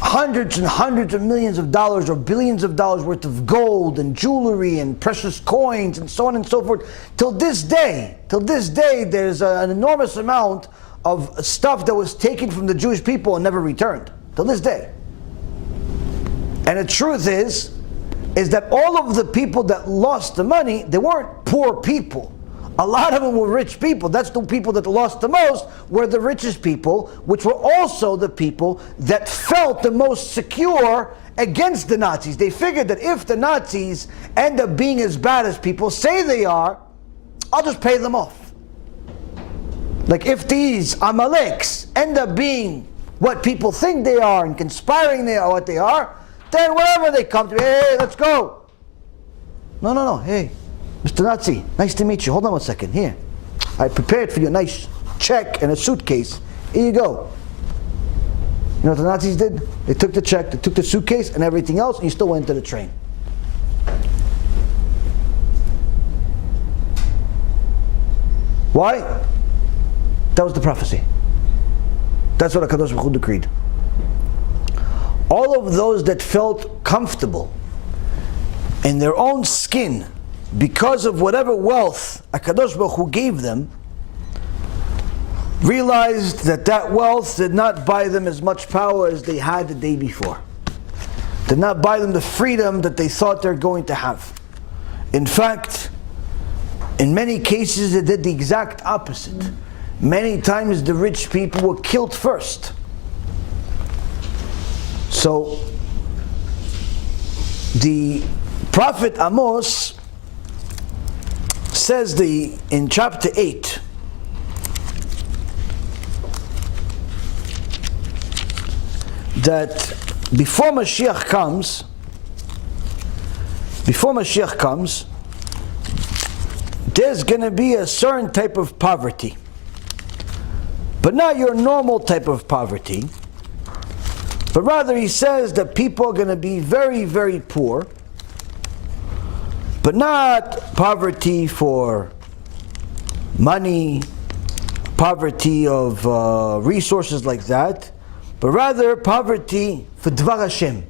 hundreds and hundreds of millions of dollars or billions of dollars worth of gold and jewelry and precious coins and so on and so forth. Till this day, there's an enormous amount of stuff that was taken from the Jewish people and never returned. Till this day. And the truth is that all of the people that lost the money, they weren't poor people. A lot of them were rich people. That's the people that lost the most, were the richest people, which were also the people that felt the most secure against the Nazis. They figured that if the Nazis end up being as bad as people say they are, I'll just pay them off. Like if these Amaleks end up being what people think they are and conspiring they are what they are, then wherever they come to me, hey, let's go. No, hey, Mr. Nazi, nice to meet you. Hold on 1 second. Here, I prepared for you a nice check and a suitcase. Here you go. You know what the Nazis did? They took the check, they took the suitcase and everything else, and you still went to the train. Why? That was the prophecy. That's what HaKadosh Baruch Hu decreed. All of those that felt comfortable in their own skin because of whatever wealth HaKadosh Baruch Hu gave them, realized that that wealth did not buy them as much power as they had the day before. Did not buy them the freedom that they thought they're going to have. In fact, in many cases it did the exact opposite. Many times the rich people were killed first. So, the prophet Amos says in chapter 8, that before Mashiach comes, there's going to be a certain type of poverty. But not your normal type of poverty. But rather he says that people are going to be very, very poor. But not poverty for money, poverty of resources like that. But rather poverty for Dvar Hashem.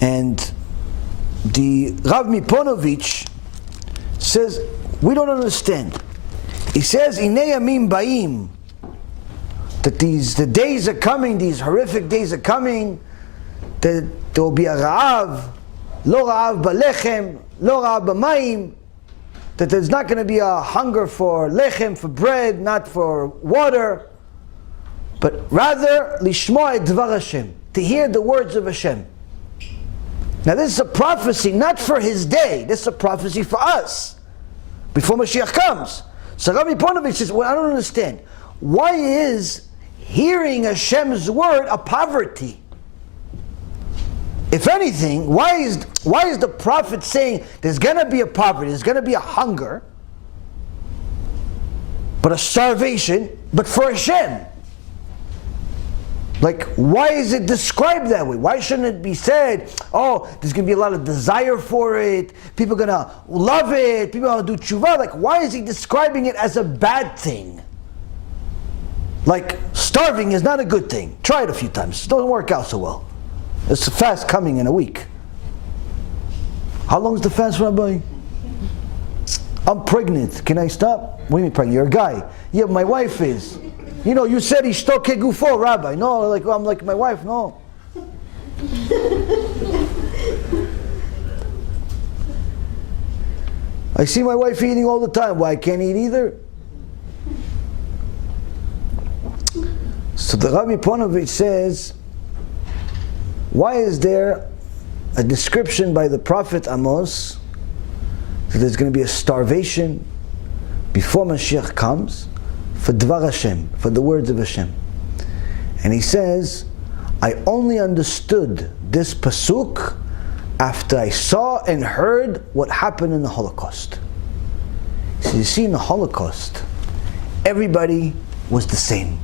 And the Rav Miponovich says, we don't understand. He says, Inei Yamim Ba'im, that the days are coming, these horrific days are coming, that there will be a Ra'av, Lo Ra'av Ba'lechem, Lo Ra'av Ba'mayim, that there's not going to be a hunger for lechem, for bread, not for water, but rather, Lishmo'a et Dvar Hashem, to hear the words of Hashem. Now this is a prophecy not for his day, this is a prophecy for us. before Mashiach comes. So Rabbi Ponovich says, well, I don't understand. Why is hearing Hashem's word a poverty? If anything, why is the prophet saying there's going to be a poverty, there's going to be a hunger, but a starvation, but for Hashem? Like, why is it described that way? Why shouldn't it be said, oh, there's going to be a lot of desire for it, people are going to love it, people are going to do tshuva? Like, why is he describing it as a bad thing? Like, starving is not a good thing. Try it a few times. It doesn't work out so well. There's a fast coming in a week. How long is the fast, Rabbi? I'm pregnant. Can I stop? What do you mean pregnant? You're a guy. Yeah, my wife is. You know, you said ishto kegufo, Rabbi. No, like I'm like my wife. No. I see my wife eating all the time. Why I can't eat either? So the Rabbi Ponovich says, why is there a description by the prophet Amos that there's going to be a starvation before Mashiach comes for Dvar Hashem, for the words of Hashem? And he says, I only understood this pasuk after I saw and heard what happened in the Holocaust. So you see, in the Holocaust, everybody was the same.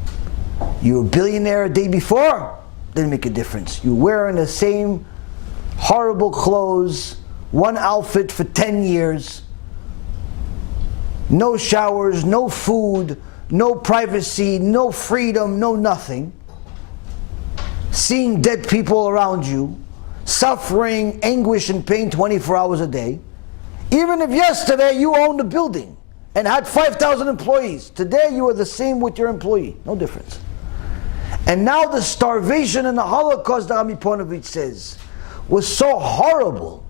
You were a billionaire a day before, didn't make a difference. You were wearing the same horrible clothes, one outfit for 10 years, no showers, no food, no privacy, no freedom, no nothing. Seeing dead people around you, suffering, anguish and pain 24 hours a day. Even if yesterday you owned a building and had 5,000 employees, today you are the same with your employee, no difference. And now the starvation and the Holocaust, the Rabbi Ponovich says, was so horrible.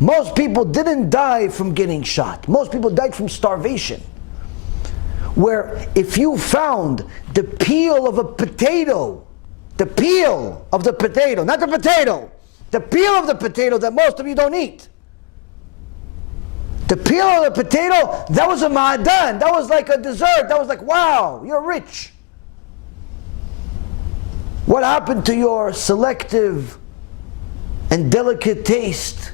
Most people didn't die from getting shot. Most people died from starvation. Where if you found the peel of a potato, the peel of the potato, not the potato, the peel of the potato that most of you don't eat. The peel of the potato, that was a ma'adan, that was like a dessert, that was like, wow, you're rich. What happened to your selective and delicate taste?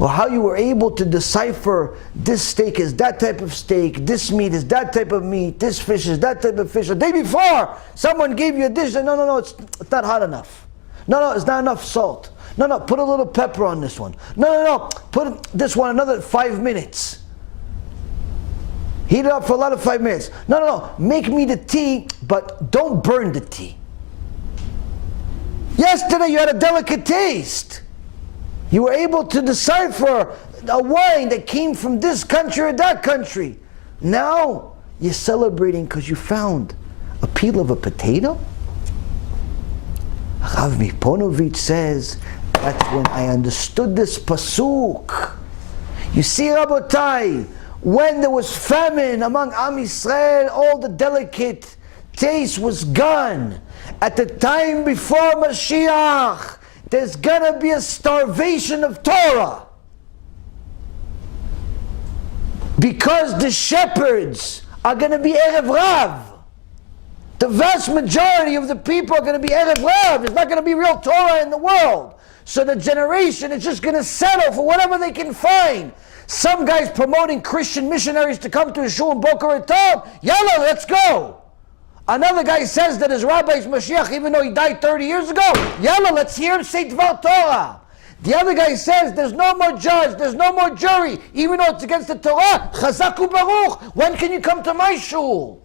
Or how you were able to decipher this steak is that type of steak, this meat is that type of meat, this fish is that type of fish. The day before, someone gave you a dish and no, it's not hot enough. No, it's not enough salt. No, put a little pepper on this one. No, put this one another 5 minutes. Heat it up for another 5 minutes. No, make me the tea, but don't burn the tea. Yesterday you had a delicate taste. You were able to decipher a wine that came from this country or that country. Now you're celebrating because you found a peel of a potato? Rabbi Ponovich says, that's when I understood this pasuk. You see, Rabotai, when there was famine among Am Yisrael, all the delicate taste was gone. At the time before Mashiach, there's gonna be a starvation of Torah. Because the shepherds are gonna be Erev Rav. The vast majority of the people are gonna be Erev Rav. There's not gonna be real Torah in the world. So the generation is just gonna settle for whatever they can find. Some guys promoting Christian missionaries to come to a shul in Boca Raton. Yalla, let's go. Another guy says that his rabbi is Mashiach even though he died 30 years ago. Yalla, let's hear him say Dvar Torah. The other guy says there's no more judge, there's no more jury, even though it's against the Torah. Chazak u'baruch. When can you come to my shul?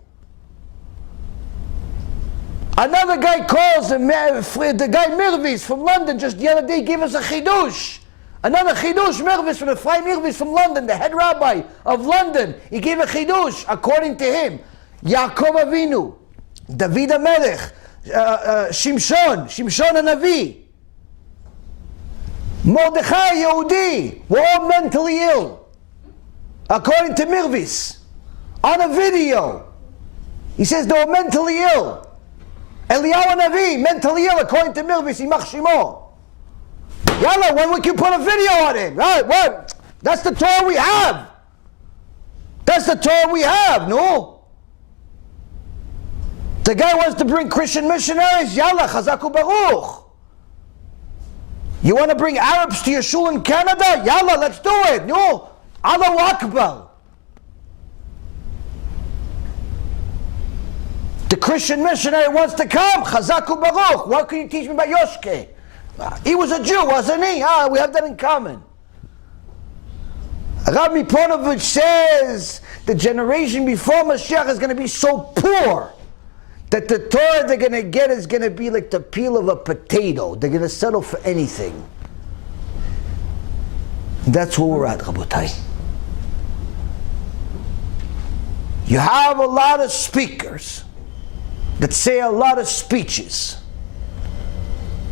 Another guy calls him, the guy Mirvis from London just the other day gave us a chidush. Another chidush, Mirvis from the Fry Mirvis from London, the head rabbi of London. He gave a chidush, according to him. Yaakov Avinu, David HaMelech, Shimshon HaNavi, Mordechai Yehudi, were all mentally ill, according to Mirvis, on a video. He says they were mentally ill. Eliyahu Navi, mentally ill, according to Mirvis, Yimach Shimo. Yalla, when we can put a video on him? Right, what? That's the Torah we have. That's the Torah we have, no? The guy wants to bring Christian missionaries, yalla, chazaku baruch. You want to bring Arabs to your shul in Canada? Yalla, let's do it, no? Allahu Akbar. The Christian missionary wants to come, chazaku baruch. What can you teach me about Yoshke? He was a Jew, wasn't he? We have that in common. Rabbi Ponovich says the generation before Mashiach is going to be so poor that the Torah they're going to get is going to be like the peel of a potato. They're going to settle for anything. That's where we're at, Rabotai. You have a lot of speakers that say a lot of speeches.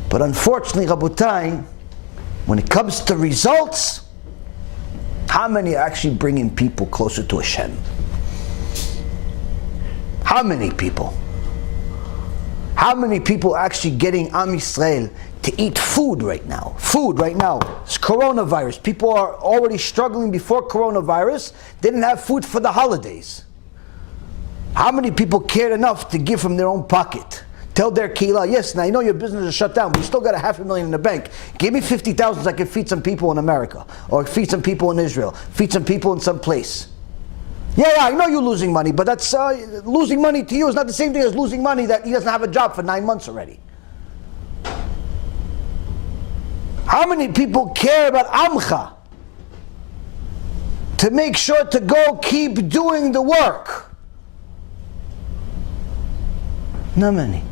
But unfortunately, Rabotai, when it comes to results, how many are actually bringing people closer to HaShem? How many people? How many people are actually getting Am Yisrael to eat food right now? Food right now. It's coronavirus. People are already struggling before coronavirus. They didn't have food for the holidays. How many people cared enough to give from their own pocket? Tell their kehillah, yes, now I know your business is shut down, but you still got $500,000 in the bank. Give me 50,000 so I can feed some people in America, or feed some people in Israel, feed some people in some place. Yeah, I know you're losing money, but that's losing money to you is not the same thing as losing money that he doesn't have a job for 9 months already. How many people care about Amcha to make sure to go keep doing the work? Not many.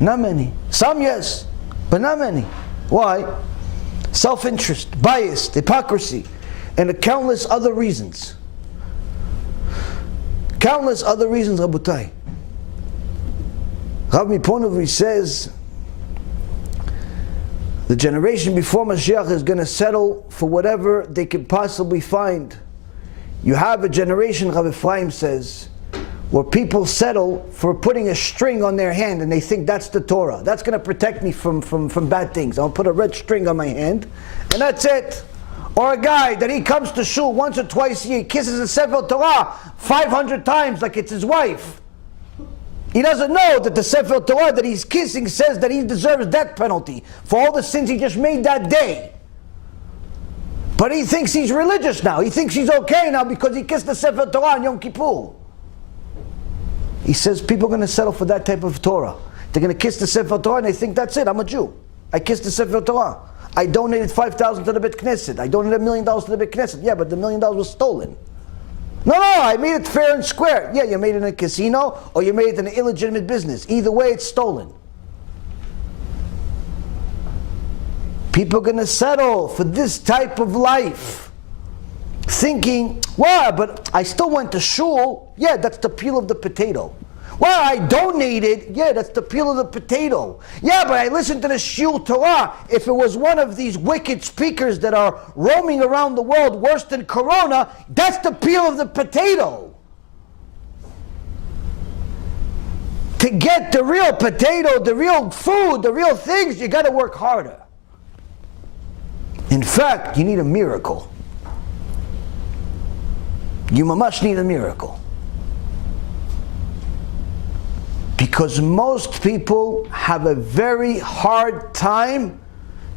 Not many. Some yes, but not many. Why? Self-interest, bias, hypocrisy, and countless other reasons. Countless other reasons, Rabotai. Rabbi Ponovich says the generation before Mashiach is going to settle for whatever they can possibly find. You have a generation, Rabbi Ephraim says, where people settle for putting a string on their hand and they think that's the Torah. That's going to protect me from bad things. I'll put a red string on my hand and that's it. Or a guy that he comes to shul once or twice a year, kisses the Sefer Torah 500 times like it's his wife. He doesn't know that the Sefer Torah that he's kissing says that he deserves death penalty for all the sins he just made that day. But he thinks he's religious now. He thinks he's okay now because he kissed the Sefer Torah on Yom Kippur. He says people are going to settle for that type of Torah. They're going to kiss the Sefer Torah and they think that's it, I'm a Jew. I kissed the Sefer Torah. I donated $5,000 to the Bet Knesset. I donated $1 million to the Bet Knesset. Yeah, but the $1 million was stolen. No, I made it fair and square. Yeah, you made it in a casino or you made it in an illegitimate business. Either way, it's stolen. People are going to settle for this type of life. Thinking, well, but I still went to shul. Yeah, that's the peel of the potato. Well, I donated. Yeah, that's the peel of the potato. Yeah, but I listened to the shiur Torah. If it was one of these wicked speakers that are roaming around the world worse than Corona, that's the peel of the potato. To get the real potato, the real food, the real things, you got to work harder. In fact, you need a miracle. You must need a miracle. Because most people have a very hard time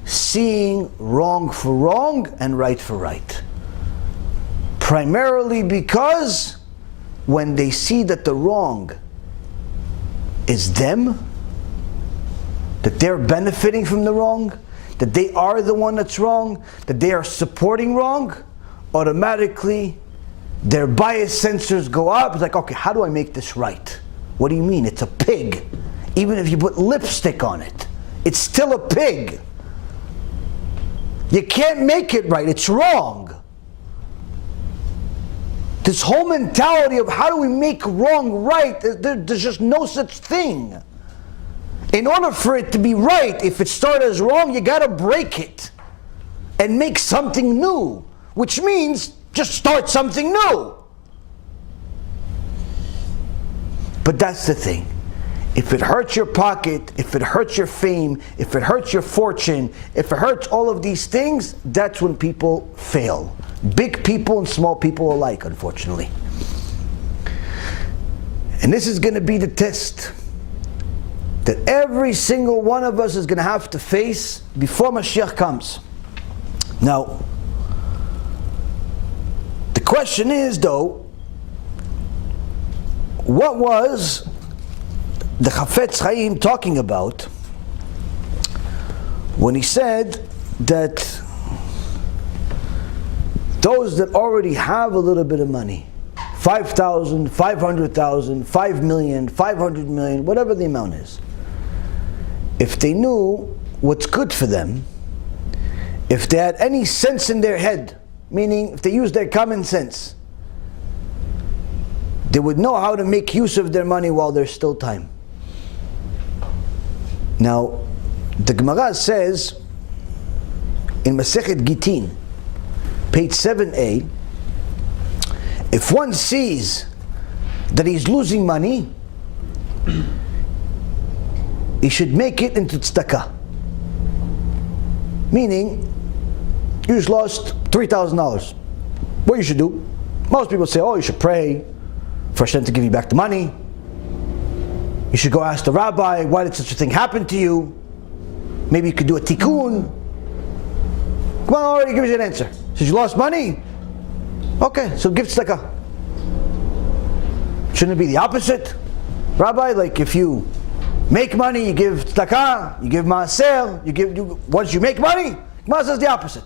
seeing wrong for wrong and right for right. Primarily because when they see that the wrong is them, that they're benefiting from the wrong, that they are the one that's wrong, that they are supporting wrong, automatically their bias sensors go up. It's like, okay, how do I make this right? What do you mean? It's a pig. Even if you put lipstick on it, it's still a pig. You can't make it right. It's wrong. This whole mentality of how do we make wrong right, there's just no such thing. In order for it to be right, if it started as wrong, you got to break it and make something new, which means just start something new. But that's the thing. If it hurts your pocket, if it hurts your fame, if it hurts your fortune, if it hurts all of these things, that's when people fail. Big people and small people alike, unfortunately. And this is going to be the test that every single one of us is going to have to face before Mashiach comes. Now, the question is, though, what was the Chofetz Chaim talking about when he said that those that already have a little bit of money, 5,000, 500,000, 5 million, 500 million, whatever the amount is, if they knew what's good for them, if they had any sense in their head, meaning if they used their common sense, they would know how to make use of their money while there's still time. Now, the Gemara says in Masechet Gitin, page 7a, if one sees that he's losing money, he should make it into tzedakah. Meaning, you just lost $3,000. What you should do? Most people say, oh, you should pray for HaShem to give you back the money. You should go ask the rabbi, why did such a thing happen to you? Maybe you could do a tikkun. Come on, already gives you an answer. Says you lost money? Okay, so give tzedakah. Shouldn't it be the opposite? Rabbi, like if you make money, you give tzedakah, you give maaser, once you make money, Gemara says the opposite.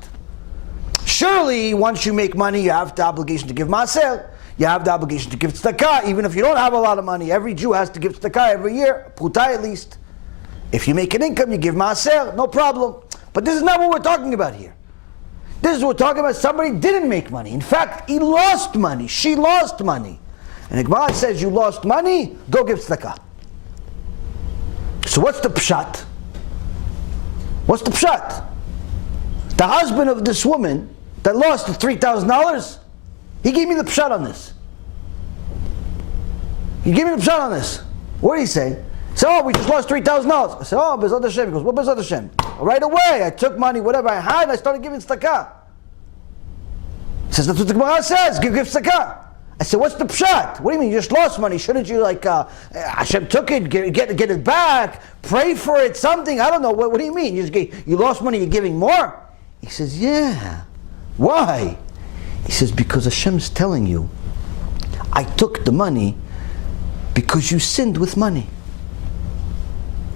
Surely, once you make money, you have the obligation to give maaser, you have the obligation to give tzedakah, even if you don't have a lot of money. Every Jew has to give tzedakah every year, prutai at least. If you make an income, you give maaser, no problem. But this is not what we're talking about here. This is what we're talking about. Somebody didn't make money. In fact, he lost money. She lost money. And the Gemara says, you lost money, go give tzedakah. So what's the pshat? What's the pshat? The husband of this woman that lost the $3,000, he gave me the pshat on this. He gave me the pshat on this. What did he say? He said, oh, we just lost $3,000. I said, oh, Bezrat Hashem. He goes, what Bezrat Hashem? Right away, I took money, whatever I had, and I started giving tzedakah. He says, that's what the Gemara says, give tzedakah. I said, what's the pshat? What do you mean, you just lost money? Shouldn't you, Hashem took it, get it back, pray for it, something? I don't know, what do you mean? You lost money, you're giving more? He says, yeah. Why? He says, because Hashem's telling you, I took the money because you sinned with money.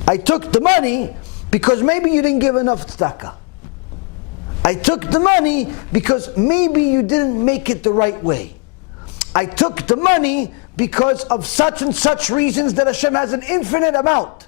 I took the money because maybe you didn't give enough tzedakah. I took the money because maybe you didn't make it the right way. I took the money because of such and such reasons that Hashem has an infinite amount.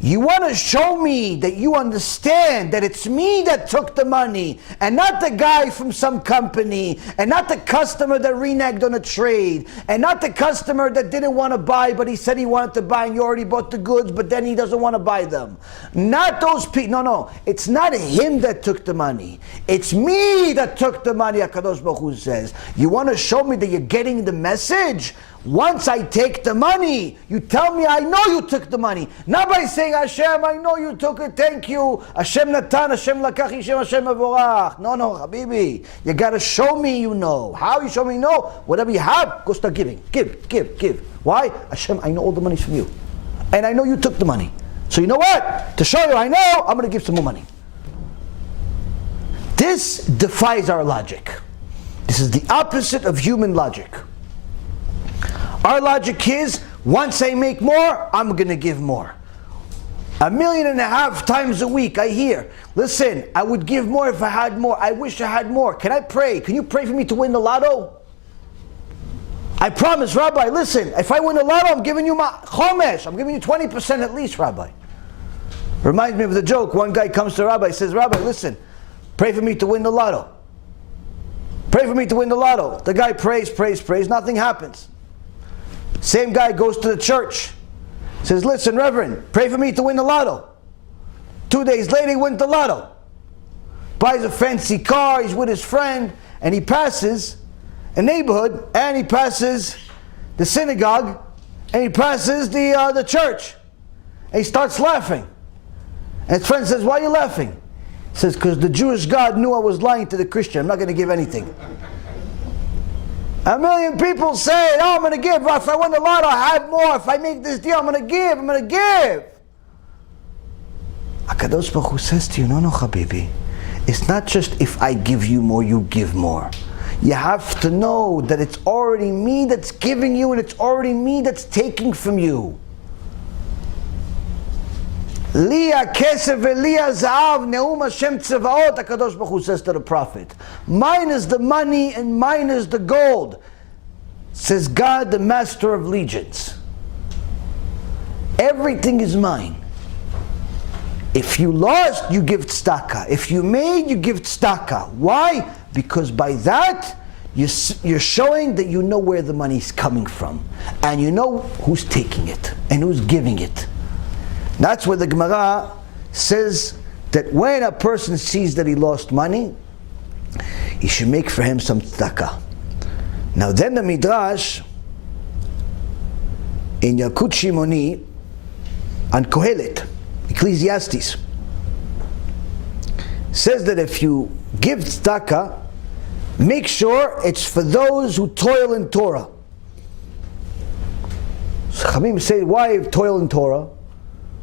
You want to show me that you understand that it's me that took the money and not the guy from some company and not the customer that reneged on a trade and not the customer that didn't want to buy but he said he wanted to buy and you already bought the goods but then he doesn't want to buy them. Not those people. No. It's not him that took the money. It's me that took the money, HaKadosh Baruch Hu says. You want to show me that you're getting the message? Once I take the money, you tell me I know you took the money. Not by saying, Hashem, I know you took it, thank you. Hashem natan, Hashem lakach, Hashem avorach. No, Habibi. You got to show me you know. How you show me you know? Whatever you have, go start giving. Give. Why? Hashem, I know all the money's from you. And I know you took the money. So you know what? To show you I know, I'm going to give some more money. This defies our logic. This is the opposite of human logic. Our logic is, once I make more, I'm going to give more. 1.5 million times a week, I hear, listen, I would give more if I had more. I wish I had more. Can I pray? Can you pray for me to win the lotto? I promise, Rabbi, listen, if I win the lotto, I'm giving you my chomesh. I'm giving you 20% at least, Rabbi. Reminds me of the joke. One guy comes to Rabbi, says, Rabbi, listen, pray for me to win the lotto. Pray for me to win the lotto. The guy prays, nothing happens. Same guy goes to the church, says, listen, Reverend, pray for me to win the lotto. 2 days later, he wins the lotto. Buys a fancy car, he's with his friend, and he passes a neighborhood, and he passes the synagogue, and he passes the church. And he starts laughing. And his friend says, why are you laughing? He says, because the Jewish God knew I was lying to the Christian. I'm not going to give anything. A million people say, oh, I'm going to give. If I win the lotto, I have more. If I make this deal, I'm going to give. I'm going to give. HaKadosh Baruch Hu says to you, no, Habibi. It's not just if I give you more, you give more. You have to know that it's already me that's giving you and it's already me that's taking from you. Liya kesef v'liya za'av ne'um Hashem tzvaot, HaKadosh Baruch Hu says to the prophet. Mine is the money and mine is the gold, says God, the master of legions. Everything is mine. If you lost, you give tzedakah. If you made, you give tzedakah. Why? Because by that, you're showing that you know where the money's coming from. And you know who's taking it and who's giving it. That's where the Gemara says that when a person sees that he lost money, he should make for him some tzedakah. Now then the Midrash, in Yalkut Shimoni, on Kohelet, Ecclesiastes, says that if you give tzedakah, make sure it's for those who toil in Torah. So HaRabim say, why toil in Torah?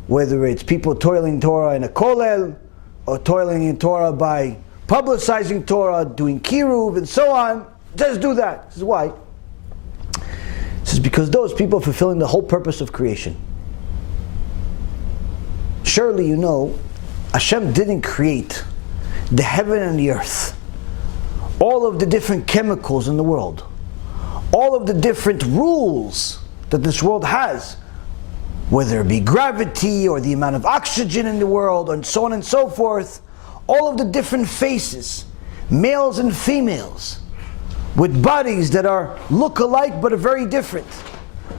Whether it's people toiling in Torah in a kollel, or toiling in Torah by publicizing Torah, doing Kiruv, and so on, just do that. This is why. This is because those people are fulfilling the whole purpose of creation. Surely you know, HaShem didn't create the heaven and the earth, all of the different chemicals in the world, all of the different rules that this world has, whether it be gravity or the amount of oxygen in the world and so on and so forth, all of the different faces, males and females, with bodies that look alike but are very different,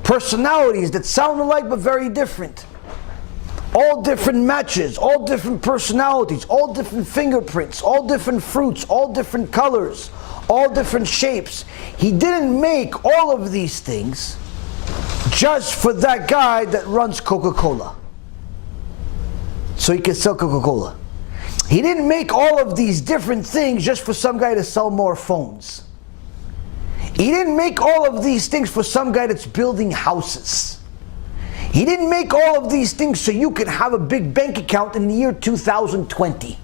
personalities that sound alike but very different, all different matches, all different personalities, all different fingerprints, all different fruits, all different colors, all different shapes. He didn't make all of these things just for that guy that runs Coca-Cola, so he can sell Coca-Cola. He didn't make all of these different things just for some guy to sell more phones. He didn't make all of these things for some guy that's building houses. He didn't make all of these things so you can have a big bank account in the year 2020.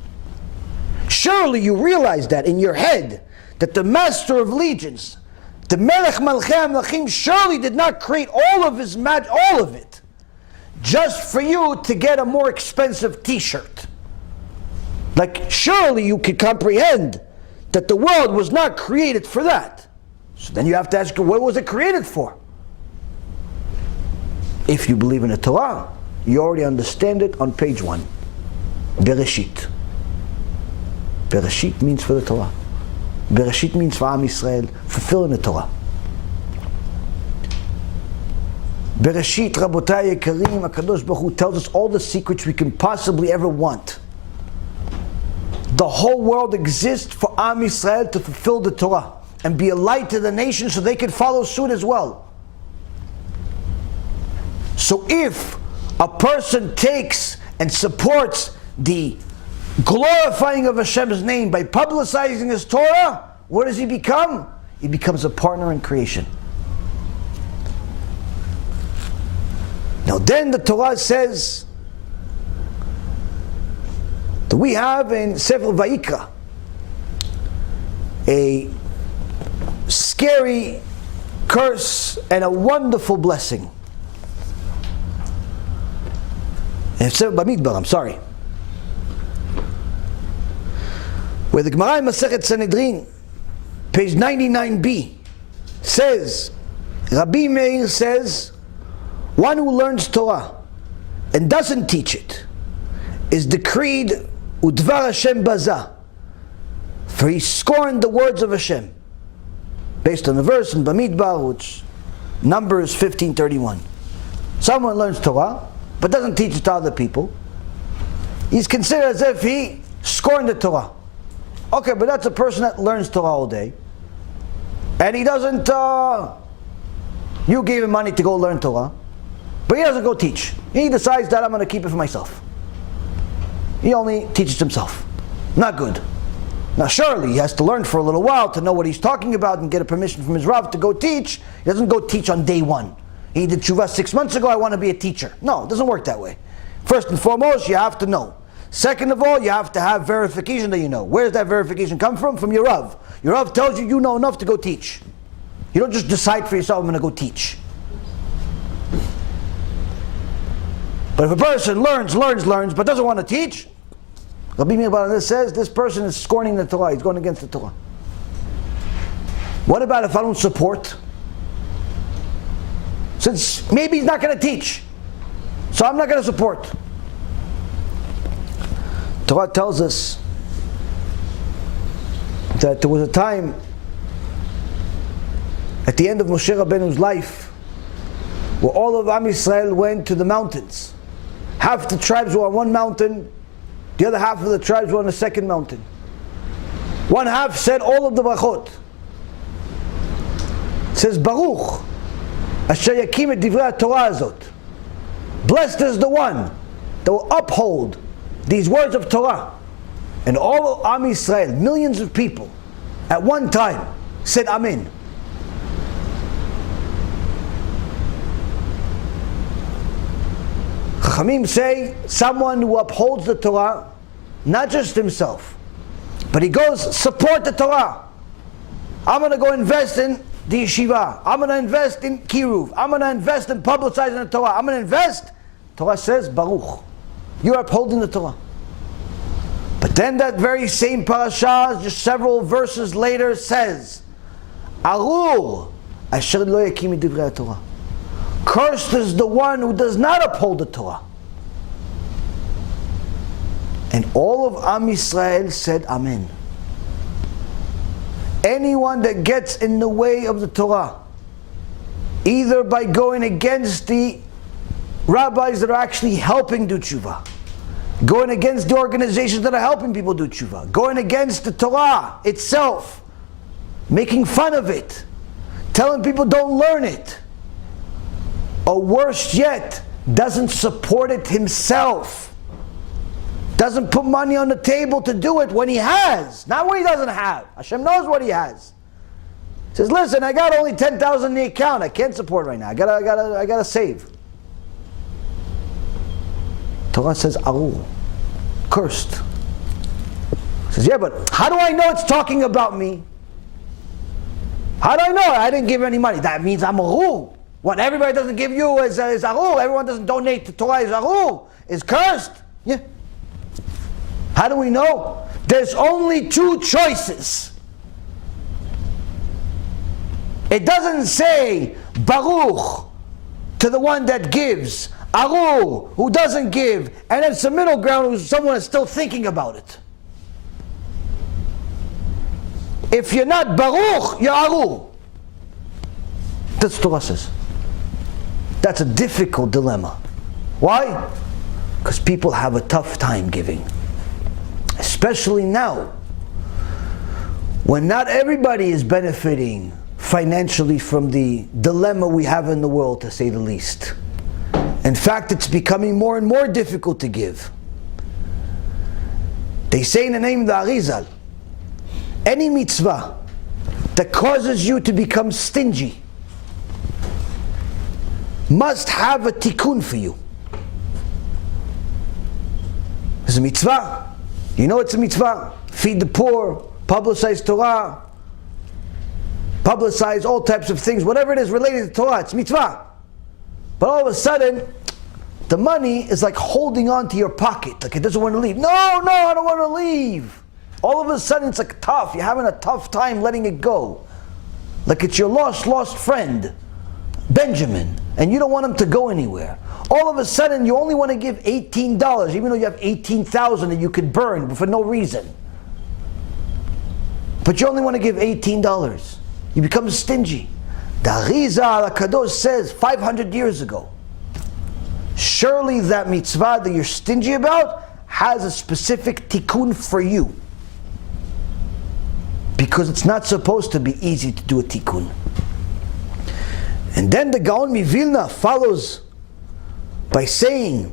Surely you realize that in your head, that the master of legions, the Melech Malchei HaMelechim, surely did not create all of his magic, all of it, just for you to get a more expensive t-shirt. Like, surely you could comprehend that the world was not created for that. So then you have to ask, what was it created for? If you believe in the Torah, you already understand it on page 1. Bereshit. Bereshit means for the Torah. Bereshit means for Am Yisrael, fulfilling the Torah. Bereshit, Rabotai Yekarim, HaKadosh Baruch Hu tells us all the secrets we can possibly ever want. The whole world exists for Am Yisrael to fulfill the Torah and be a light to the nation so they can follow suit as well. So if a person takes and supports the glorifying of Hashem's name by publicizing his Torah, what does he become? He becomes a partner in creation. Now then the Torah says that we have in Sefer Vayikra a scary curse and a wonderful blessing. And Sefer Bamidbar, I'm sorry, where the Gemara in Masechet Sanhedrin, page 99b, says, Rabbi Meir says, one who learns Torah and doesn't teach it is decreed Udvar Hashem Baza, for he scorned the words of Hashem, based on the verse in Bamidbar, which Numbers 15:31. Someone learns Torah but doesn't teach it to other people, he's considered as if he scorned the Torah. Okay, but that's a person that learns Torah all day, and he doesn't, you gave him money to go learn Torah, but he doesn't go teach. He decides that I'm going to keep it for myself. He only teaches himself. Not good. Now surely he has to learn for a little while to know what he's talking about and get a permission from his Rav to go teach. He doesn't go teach on day one. He did tshuva 6 months ago, I want to be a teacher. No, it doesn't work that way. First and foremost, you have to know. Second of all, you have to have verification that you know. Where does that verification come from? From your Rav. Your Rav tells you know enough to go teach. You don't just decide for yourself, I'm going to go teach. But if a person learns, but doesn't want to teach, Rabbi Yaron says this person is scorning the Torah, he's going against the Torah. What about if I don't support? Since maybe he's not going to teach, so I'm not going to support. Torah tells us that there was a time at the end of Moshe Rabbeinu's life where all of Am Yisrael went to the mountains. Half the tribes were on one mountain, the other half of the tribes were on the second mountain. One half said all of the brachot. It says, Baruch, Asher Yakim et Divrei Torah Azot. Blessed is the one that will uphold these words of Torah. And all of Am Yisrael, millions of people, at one time, said Amen. Chachamim say someone who upholds the Torah, not just himself, but he goes support the Torah. I'm going to go invest in the yeshiva. I'm going to invest in Kiruv. I'm going to invest in publicizing the Torah. I'm going to invest. Torah says, Baruch. You're upholding the Torah. But then that very same parasha, just several verses later, says, Arur asher lo yakim divrei Torah. Cursed is the one who does not uphold the Torah. And all of Am Yisrael said Amen. Anyone that gets in the way of the Torah, either by going against the rabbis that are actually helping do tshuva, going against the organizations that are helping people do tshuva, going against the Torah itself, making fun of it, telling people don't learn it, or worse yet, doesn't support it himself, doesn't put money on the table to do it when he has, not when he doesn't have. HaShem knows what he has. He says, listen, I got only 10,000 in the account, I can't support right now, I gotta save. Torah says, Arur, cursed. He says, yeah, but how do I know it's talking about me? How do I know? I didn't give any money. That means I'm Arur. What everybody doesn't give you is Arur. Everyone doesn't donate to Torah is Arur. Is cursed. Yeah. How do we know? There's only two choices. It doesn't say Baruch to the one that gives, Arur who doesn't give, and then some middle ground who someone is still thinking about it. If you're not Baruch, you're Arur. That's what Torah says. That's a difficult dilemma. Why? Because people have a tough time giving. Especially now, when not everybody is benefiting financially from the dilemma we have in the world, to say the least. In fact, it's becoming more and more difficult to give. They say in the name of the Arizal, any mitzvah that causes you to become stingy must have a tikkun for you. It's a mitzvah. You know it's a mitzvah. Feed the poor, publicize Torah, publicize all types of things, whatever it is related to Torah, it's mitzvah. But all of a sudden, the money is like holding on to your pocket, like it doesn't want to leave. No, I don't want to leave. All of a sudden it's like tough, you're having a tough time letting it go. Like it's your lost friend, Benjamin, and you don't want him to go anywhere. All of a sudden you only want to give $18, even though you have 18,000 that you could burn for no reason. But you only want to give $18. You become stingy. The Arizal HaKadosh says 500 years ago, surely that mitzvah that you're stingy about has a specific tikkun for you. Because it's not supposed to be easy to do a tikkun. And then the Gaon Mivilna follows by saying,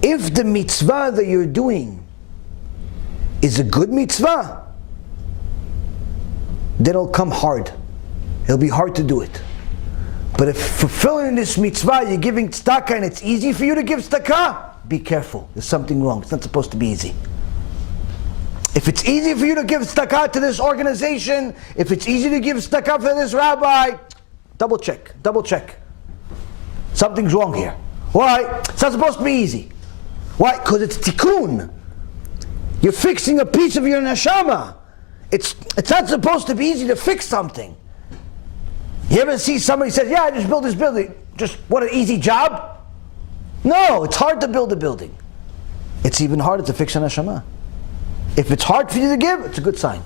if the mitzvah that you're doing is a good mitzvah, then it'll come hard. It'll be hard to do it. But if fulfilling this mitzvah, you're giving tzedakah and it's easy for you to give tzedakah, be careful. There's something wrong. It's not supposed to be easy. If it's easy for you to give tzedakah to this organization, if it's easy to give tzedakah for this rabbi, double check. Something's wrong here. Why? It's not supposed to be easy. Why? Because it's tikkun. You're fixing a piece of your neshama. It's not supposed to be easy to fix something. You ever see somebody says, yeah, I just built this building. Just what an easy job? No, it's hard to build a building. It's even harder to fix a neshama. If it's hard for you to give, it's a good sign.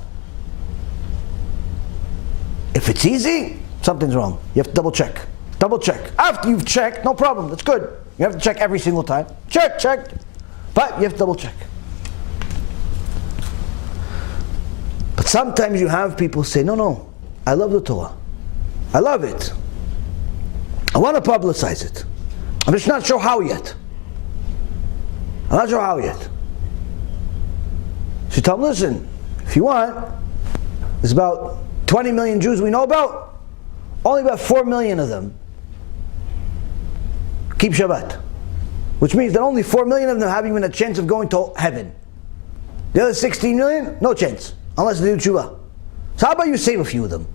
If it's easy, something's wrong. You have to double check. Double check. After you've checked, no problem, that's good. You have to check every single time. Check. But you have to double check. But sometimes you have people say, no, I love the Torah. I love it. I want to publicize it. I'm just not sure how yet. So you tell them, listen, if you want, there's about 20 million Jews we know about. Only about 4 million of them keep Shabbat. Which means that only 4 million of them have even a chance of going to heaven. The other 16 million, no chance, unless they do tshuva. So how about you save a few of them?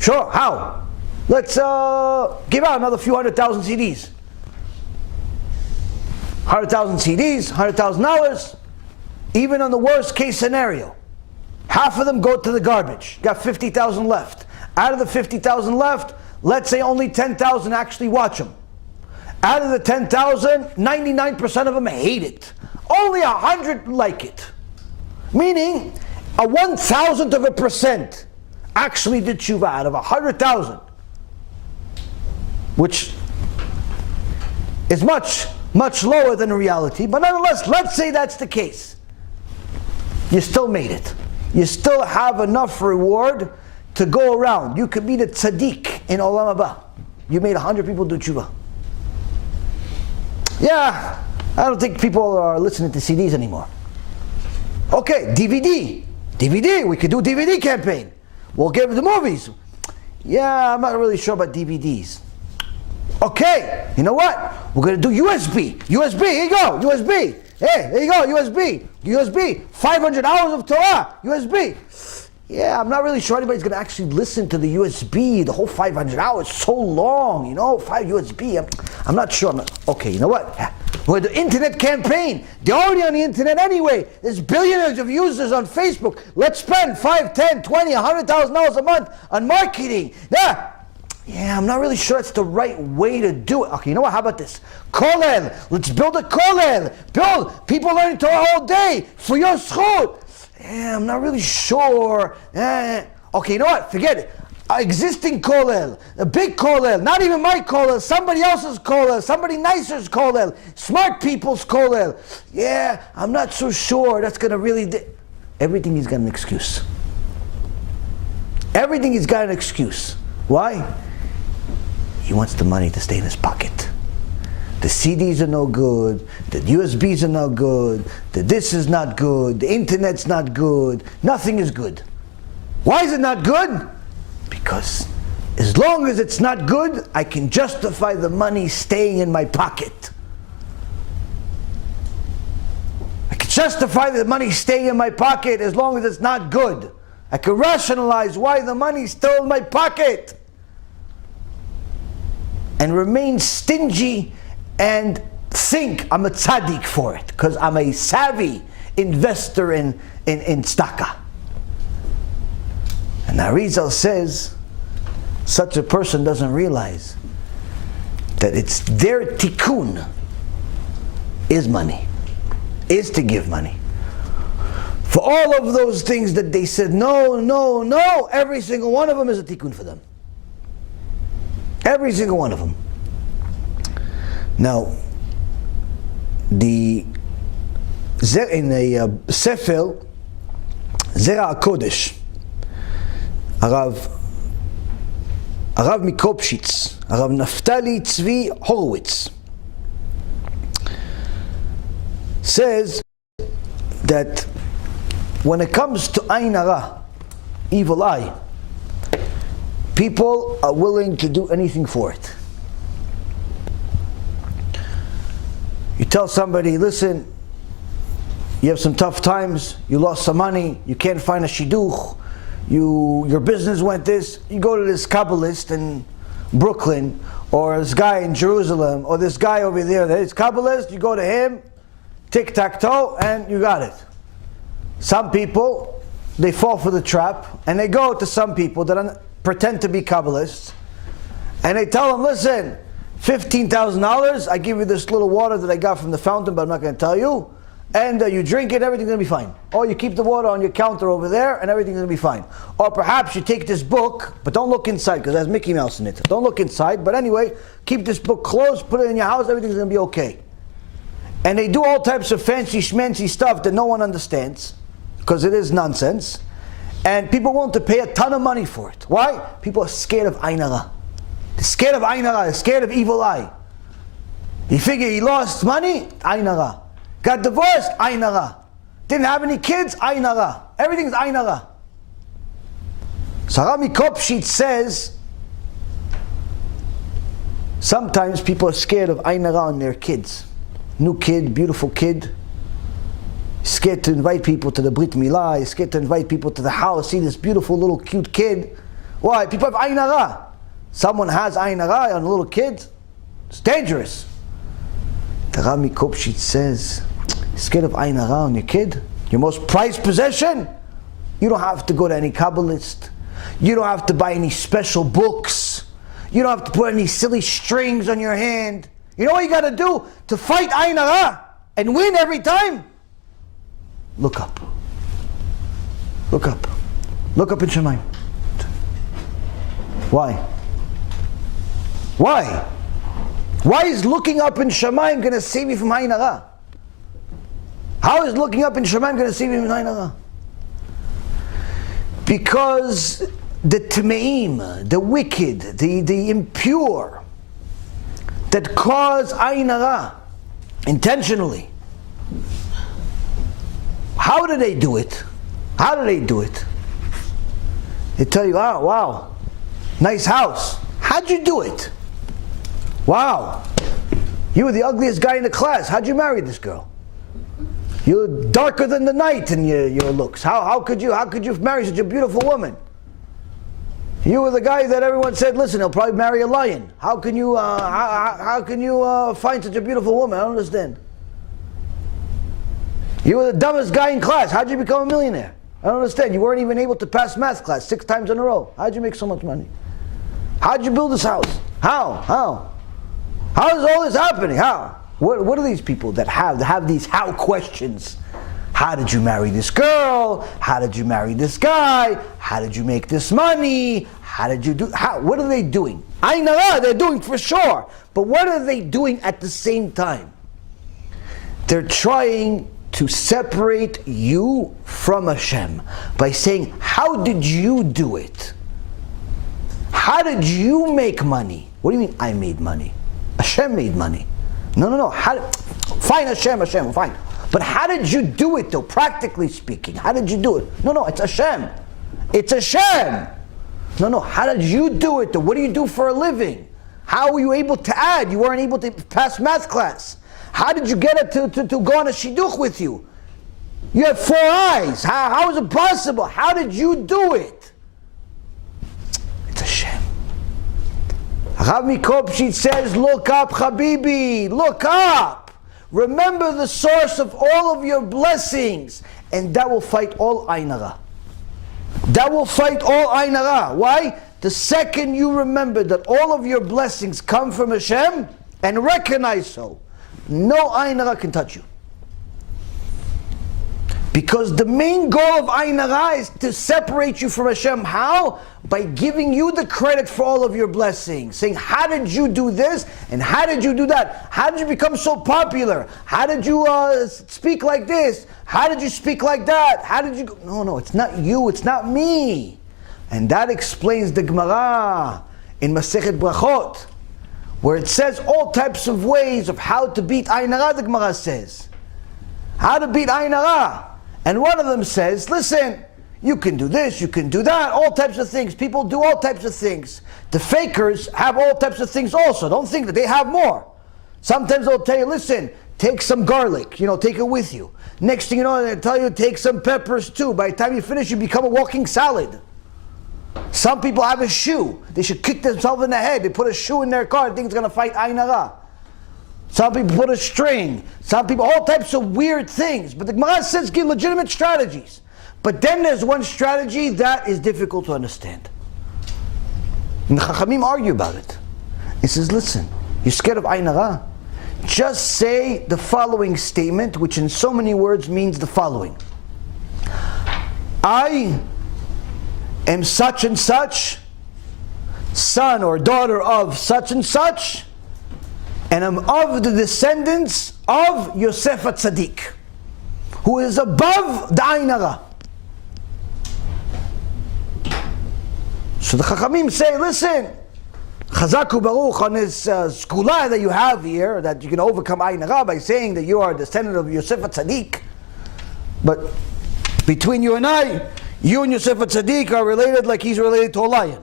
Sure, how? Let's give out another few 100,000 CDs. 100,000 CDs, $100,000. Even on the worst case scenario, half of them go to the garbage. Got 50,000 left. Out of the 50,000 left, let's say only 10,000 actually watch them. Out of the 10,000, 99% of them hate it. Only 100 like it. Meaning, a 1,000% actually did tshuva out of 100,000. Which is much lower than reality. But nonetheless, let's say that's the case. You still made it. You still have enough reward to go around. You could be the tzaddik in Olam HaBa. You made 100 people do tshuva. Yeah, I don't think people are listening to CDs anymore. Okay, DVD, we could do DVD campaign. We'll give the movies. Yeah, I'm not really sure about DVDs. Okay, you know what? We're going to do USB. Here you go, USB. Hey, there you go, USB. 500 hours of Torah, USB. Yeah, I'm not really sure anybody's going to actually listen to the USB, the whole 500 hours, so long, 5 USB. I'm not sure. Okay, you know what? We're the internet campaign. They're already on the internet anyway. There's billions of users on Facebook. Let's spend $5, $10, $20, $100,000 a month on marketing. Yeah, I'm not really sure it's the right way to do it. Okay, you know what? How about this? Kollel. Let's build a kollel. People learning Torah all day for your zchut. Yeah, I'm not really sure. Okay, you know what? Forget it. Existing kollel, a big kollel, not even my kollel, somebody else's kollel, somebody nicer's kollel, smart people's kollel. Yeah, I'm not so sure that's going to really... Everything he's got an excuse. Everything he's got an excuse. Why? He wants the money to stay in his pocket. The CDs are no good, the USBs are no good, the this is not good, the internet's not good, nothing is good. Why is it not good? Because as long as it's not good, I can justify the money staying in my pocket. I can justify the money staying in my pocket as long as it's not good. I can rationalize why the money's still in my pocket. And remain stingy and think I'm a tzaddik for it, because I'm a savvy investor in tzedakah. And Arizal says, such a person doesn't realize that it's their tikkun is money, is to give money. For all of those things that they said, no, every single one of them is a tikkun for them. Every single one of them. Now, in the Sefer, Zera Kodesh, Arav Mikopshitz, Arav Naftali, Tzvi, Horowitz, says that when it comes to Ayin Hara, evil eye. People are willing to do anything for it. You tell somebody, listen, you have some tough times, you lost some money, you can't find a shidduch, your business went this, you go to this Kabbalist in Brooklyn, or this guy in Jerusalem, or this guy over there that is Kabbalist, you go to him, tic-tac-toe, and you got it. Some people, they fall for the trap, and they go to some people that pretend to be Kabbalists, and they tell them, listen, $15,000, I give you this little water that I got from the fountain, but I'm not going to tell you, and you drink it, everything's going to be fine. Or you keep the water on your counter over there, and everything's going to be fine. Or perhaps you take this book, but don't look inside, because it has Mickey Mouse in it. Don't look inside, but anyway, keep this book closed, put it in your house, everything's going to be okay. And they do all types of fancy schmancy stuff that no one understands, because it is nonsense, and people want to pay a ton of money for it. Why? People are scared of Ayin Hara. They're scared of Ayin Hara, they're scared of evil eye. You figure he lost money? Ayin Hara. Got divorced? Ayin Hara. Didn't have any kids? Ayin Hara. Everything's Ayin Hara. So Rabbi Kopshit says, sometimes people are scared of Ayin Hara on their kids. New kid, beautiful kid. Scared to invite people to the Brit Milah, scared to invite people to the house, see this beautiful little cute kid. Why? People have Ayin Hara. Someone has Ayin Hara on a little kid, it's dangerous. The Rabbi Kopshit says, scared of Ayin Hara on your kid? Your most prized possession? You don't have to go to any Kabbalist. You don't have to buy any special books. You don't have to put any silly strings on your hand. You know what you got to do to fight Ayin Hara and win every time? Look up. Look up. Look up in Shemaim. Why? Why? Why is looking up in Shemaim going to save you from Ayin Hara? How is looking up in Shemaim going to save you from Ayin Hara? Because the Tmeim, the wicked, the impure, that cause Ayin Hara intentionally, how do they do it? How do they do it? They tell you, oh, wow, nice house. How'd you do it? Wow, you were the ugliest guy in the class. How'd you marry this girl? You're darker than the night in your looks. How could you marry such a beautiful woman? You were the guy that everyone said, listen, he'll probably marry a lion. How can you find such a beautiful woman? I don't understand. You were the dumbest guy in class. How'd you become a millionaire? I don't understand. You weren't even able to pass math class 6 times in a row. How'd you make so much money? How'd you build this house? How is all this happening? How? What are these people that have these how questions? How did you marry this girl? How did you marry this guy? How did you make this money? How did you do? What are they doing? I know they're doing for sure. But what are they doing at the same time? They're trying to separate you from HaShem by saying, how did you do it? How did you make money? What do you mean I made money? HaShem made money. No. Fine, HaShem, fine. But how did you do it though, practically speaking? How did you do it? No, it's HaShem. It's HaShem. No, how did you do it though? What do you do for a living? How were you able to add? You weren't able to pass math class. How did you get it to go on a shidduch with you? You have 4 eyes. How is it possible? How did you do it? It's HaShem. Rabbi Kopshit says, look up, Habibi, look up. Remember the source of all of your blessings, and that will fight all Ayin Hara. That will fight all Ayin Hara. Why? The second you remember that all of your blessings come from HaShem, and recognize so, no Ayin Hara can touch you. Because the main goal of Ayin Hara is to separate you from HaShem. How? By giving you the credit for all of your blessings. Saying, how did you do this? And how did you do that? How did you become so popular? How did you speak like this? How did you speak like that? How did you... No, it's not you, it's not me. And that explains the Gemara in Masechet Brachot, where it says all types of ways of how to beat Ayin Hara, the Gemara says. How to beat Ayin Hara. And one of them says, listen, You can do this, you can do that, all types of things. People do all types of things. The fakers have all types of things also. Don't think that they have more. Sometimes they'll tell you, listen, take some garlic, take it with you. Next thing you know, they'll tell you, take some peppers too. By the time you finish, you become a walking salad. Some people have a shoe. They should kick themselves in the head. They put a shoe in their car and think it's going to fight Ayin Hara. Some people put a string. Some people, all types of weird things. But the Gemara says give legitimate strategies. But then there's one strategy that is difficult to understand. And the Chachamim argue about it. He says, listen, you're scared of Ayin Hara? Just say the following statement, which in so many words means the following. I am such and such, son or daughter of such and such, and I'm of the descendants of Yosef HaTzadik, who is above the Ayin Hara. So the Chachamim say, listen, Chazaku Baruch on this skula that you have here, that you can overcome Ayin Hara by saying that you are a descendant of Yosef HaTzadik. But between you and I, you and Yosef HaTzadik are related like he's related to a lion.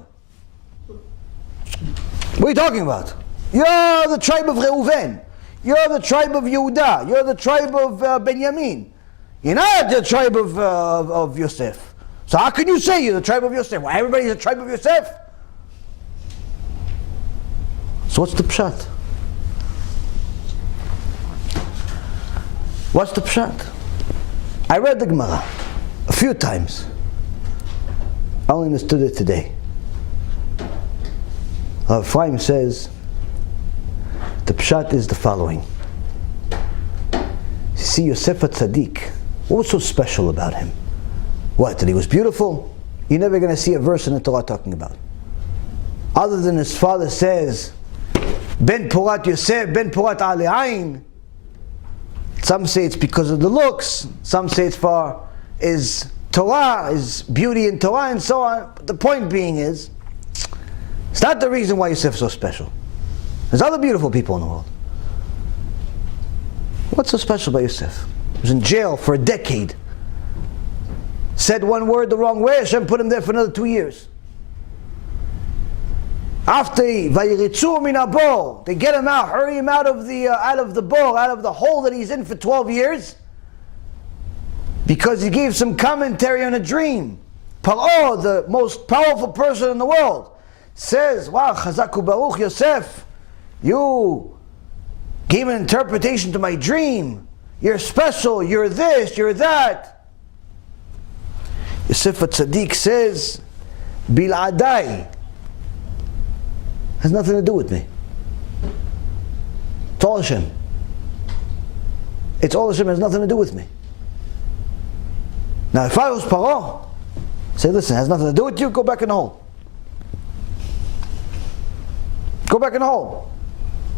What are you talking about? You're the tribe of Reuven. You're the tribe of Yehuda. You're the tribe of Benjamin. You're not the tribe of Yosef. So how can you say you're the tribe of Yosef? Why, everybody's the tribe of Yosef? So what's the pshat? What's the pshat? I read the Gemara a few times. I only understood it today. Rabbi Chaim says the pshat is the following. You see, Yosef HaTzadik, what was so special about him? What, that he was beautiful? You're never going to see a verse in the Torah talking about. Other than his father says, Ben Porat Yosef, Ben Porat Ale Ayin. Some say it's because of the looks. Some say it's for his Torah, his beauty in Torah, and so on. But the point being is, it's not the reason why Yosef is so special. There's other beautiful people in the world. What's so special about Yosef? He was in jail for a decade. Said one word the wrong way, Hashem put him there for another 2 years. After Vayiritzu min habor, they get him out, hurry him out of the bore, out of the hole that he's in for 12 years, because he gave some commentary on a dream. Paro, the most powerful person in the world, says, wow, Chazaku Baruch Yosef, you gave an interpretation to my dream. You're special, you're this, you're that. Yosef HaTzadik says, Bil'adai, has nothing to do with me. It's all Hashem. It's all Hashem, has nothing to do with me. Now if I was Paro, say, listen, it has nothing to do with you, go back in the hole. Go back in the hole.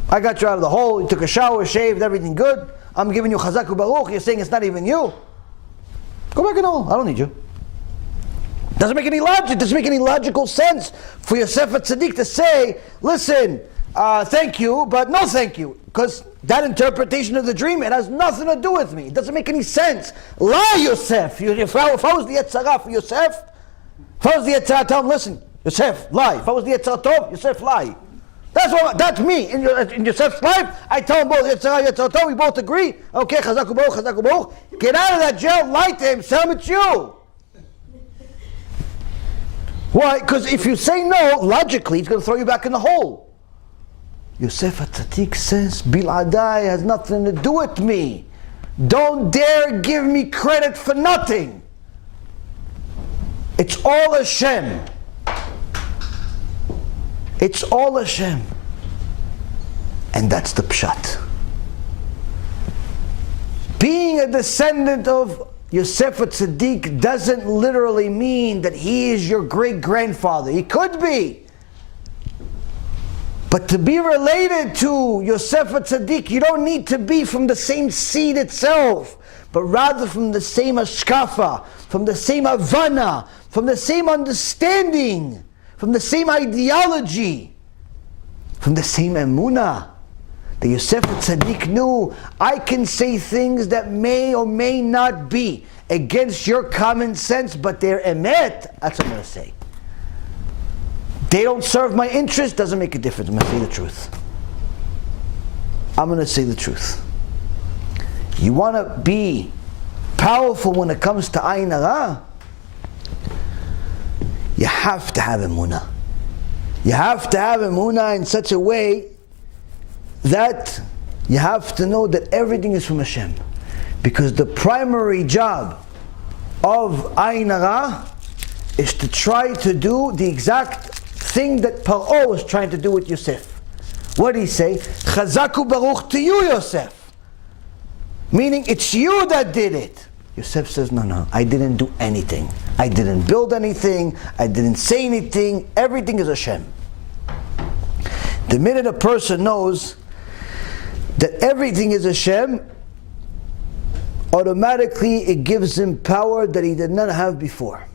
I got you out of the hole, you took a shower, shaved, everything good. I'm giving you Chazaku Baruch, you're saying it's not even you. Go back in the hole, I don't need you. Doesn't make any logic, doesn't make any logical sense for Yosef HaTzadik to say, listen, thank you, but no thank you. Because that interpretation of the dream, it has nothing to do with me. It doesn't make any sense. Lie, Yosef. If I was the Yetzer Hara for Yosef, if I was the Yetzer Hara, tell him, listen, Yosef, lie. If I was the Yetzer Tov, Yosef, lie. That's me. In Yosef's life, I tell him both, Yetzer Hara, Yetzer Tov, we both agree. Okay, Chazaku Baruch, Chazaku Baruch. Get out of that jail, lie to him, tell him it's you. Why? Because if you say no, logically, he's going to throw you back in the hole. Yosef HaTzadik says, Bil'adai has nothing to do with me. Don't dare give me credit for nothing. It's all Hashem. It's all Hashem. And that's the pshat. Being a descendant of Yosef HaTzadik doesn't literally mean that he is your great-grandfather. He could be. But to be related to Yosef HaTzadik, you don't need to be from the same seed itself, but rather from the same hashkafa, from the same havana, from the same understanding, from the same ideology, from the same emunah. The Yosef HaTzadik knew, I can say things that may or may not be. against your common sense, but they're emet, that's what I'm going to say. They don't serve my interest, doesn't make a difference. I'm going to say the truth. I'm going to say the truth. You want to be powerful when it comes to Ayin Hara? You have to have emunah. You have to have emunah in such a way that you have to know that everything is from HaShem. Because the primary job of Ayin Hara is to try to do the exact thing that Paro was trying to do with Yosef. What did he say? Chazaku baruch to you, Yosef. Meaning, it's you that did it. Yosef says, no, I didn't do anything. I didn't build anything. I didn't say anything. Everything is HaShem. The minute a person knows that everything is HaShem, automatically it gives him power that he did not have before.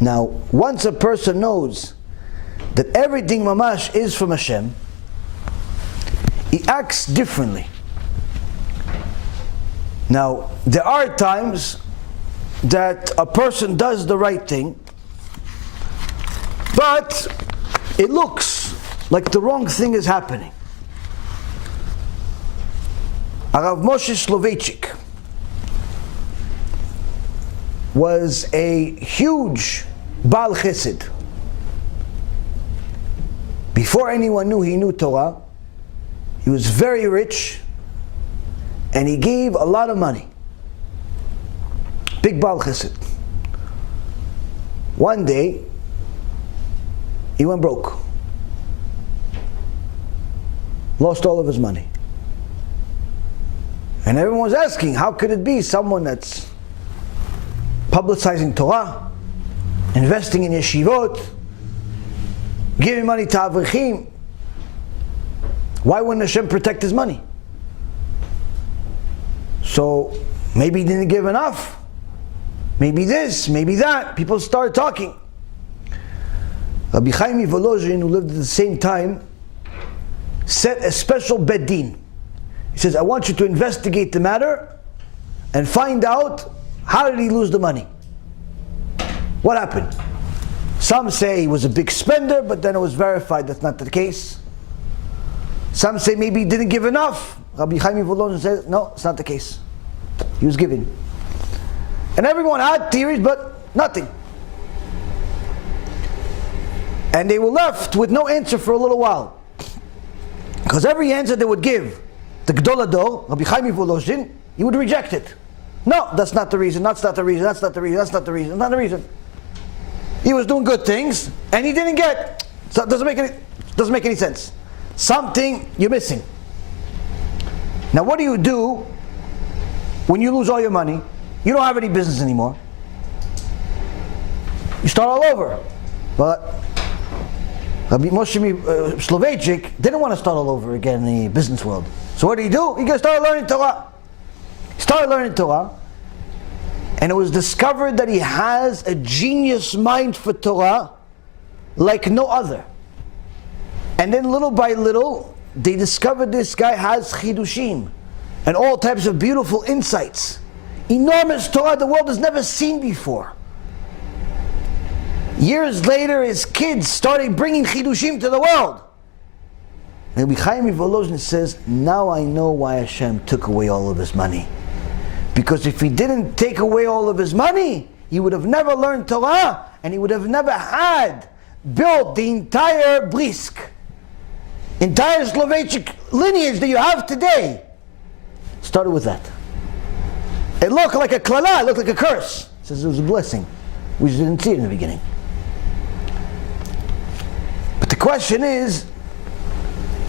Now, once a person knows that everything mamash is from HaShem, he acts differently. Now, there are times that a person does the right thing, but it looks like the wrong thing is happening. Rav Moshe Soloveitchik was a huge Baal Chesed. Before anyone knew he knew Torah, he was very rich, and he gave a lot of money. Big Baal Chesed. One day, he went broke. Lost all of his money. And everyone was asking, how could it be someone that's publicizing Torah, investing in yeshivot, giving money to Avrichim, why wouldn't Hashem protect his money? So maybe he didn't give enough. Maybe this, maybe that. People started talking. Rabbi Chaim Volozhin, who lived at the same time, set a special bedin. He says, I want you to investigate the matter and find out how did he lose the money. What happened? Some say he was a big spender, but then it was verified that's not the case. Some say maybe he didn't give enough. Rabbi Chaim Volozhin says, no, it's not the case. He was giving. And everyone had theories, but nothing. And they were left with no answer for a little while. Because every answer they would give, the Gdol Hador, Rabbi Chaim Volozhin, he would reject it. No, that's not the reason, that's not the reason, that's not the reason, that's not the reason, that's not the reason. He was doing good things, and he didn't get. So it doesn't make any sense. Something you're missing. Now what do you do when you lose all your money? You don't have any business anymore. You start all over. But Rabbi Moshe Soloveitchik didn't want to start all over again in the business world. So what did he do? He started learning Torah. He started learning Torah, and it was discovered that he has a genius mind for Torah like no other. And then little by little, they discovered this guy has chidushim and all types of beautiful insights. Enormous Torah the world has never seen before. Years later, his kids started bringing chidushim to the world. And Rabbi Chaim Volozhin says, now I know why Hashem took away all of his money. Because if he didn't take away all of his money, he would have never learned Torah, and he would have never had built the entire Brisk, entire Soloveitchik lineage that you have today. Started with that. It looked like a klala, it looked like a curse. It says it was a blessing. We just didn't see it in the beginning. But the question is,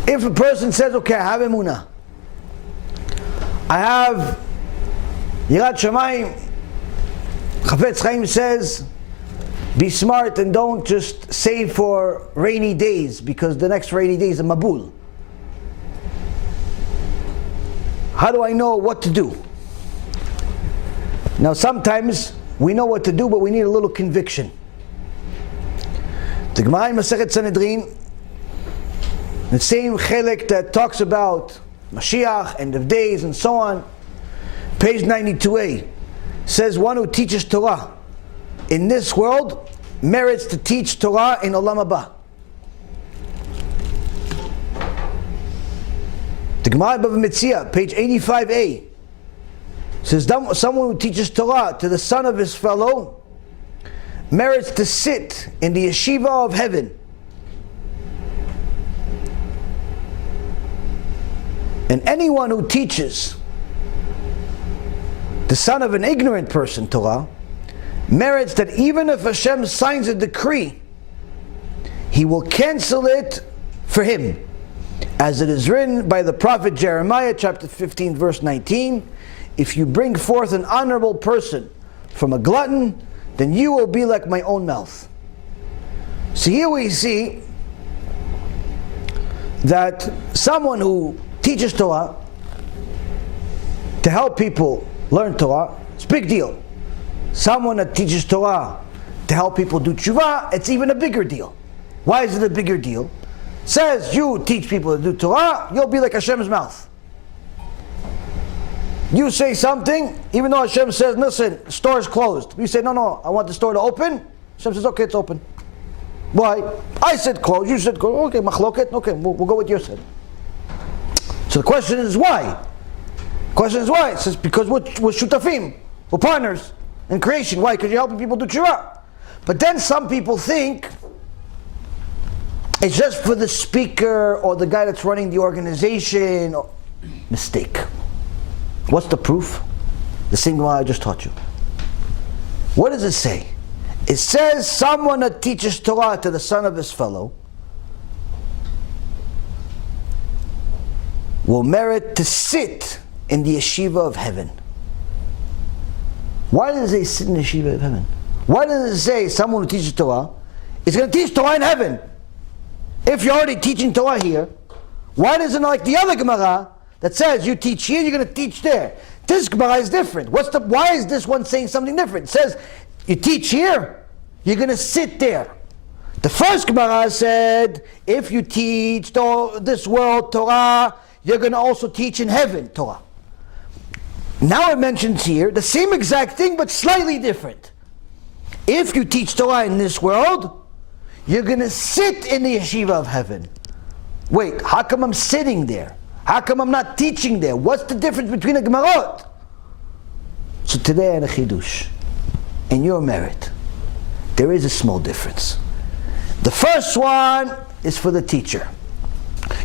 if a person says, okay, I have emunah, I have Yirat Shamayim, Chofetz Chaim says, be smart and don't just save for rainy days, because the next rainy day is a mabul. How do I know what to do? Now sometimes we know what to do, but we need a little conviction. The Gemara in Masechet Sanhedrin, the same chelik that talks about Mashiach, end of days, and so on, page 92a, says one who teaches Torah in this world merits to teach Torah in Olam HaBa. The Gemara Bava Metzia, page 85a, says someone who teaches Torah to the son of his fellow merits to sit in the yeshiva of heaven. And anyone who teaches the son of an ignorant person Torah merits that even if HaShem signs a decree, He will cancel it for him. As it is written by the prophet Jeremiah, chapter 15, verse 19, if you bring forth an honorable person from a glutton, then you will be like my own mouth. So here we see that someone who teaches Torah to help people learn Torah, it's a big deal. Someone that teaches Torah to help people do tshuva, it's even a bigger deal. Why is it a bigger deal? It says you teach people to do Torah, you'll be like Hashem's mouth. You say something, even though Hashem says, listen, the store is closed. You say, no, I want the store to open. Hashem says, okay, it's open. Why? I said close, you said close. Okay, machloket, okay, we'll go with your said. So the question is why? The question is why? It says because we're shutafim, we're partners in creation. Why? Because you're helping people do tshuva. But then some people think it's just for the speaker or the guy that's running the organization. Mistake. What's the proof? The same Gemara I just taught you. What does it say? It says someone that teaches Torah to the son of his fellow will merit to sit in the yeshiva of heaven. Why does it say sit in the yeshiva of heaven? Why does it say someone who teaches Torah is going to teach Torah in heaven? If you're already teaching Torah here, why doesn't it like the other Gemara that says you teach here, you're going to teach there? This Gemara is different. Why is this one saying something different? It says you teach here, you're going to sit there. The first Gemara said if you teach this world Torah, you're going to also teach in heaven Torah. Now it mentions here the same exact thing but slightly different. If you teach Torah in this world, you're going to sit in the yeshiva of heaven. Wait, how come I'm sitting there? How come I'm not teaching there? What's the difference between the Gemarot? So today in a chidush, in your merit, there is a small difference. The first one is for the teacher.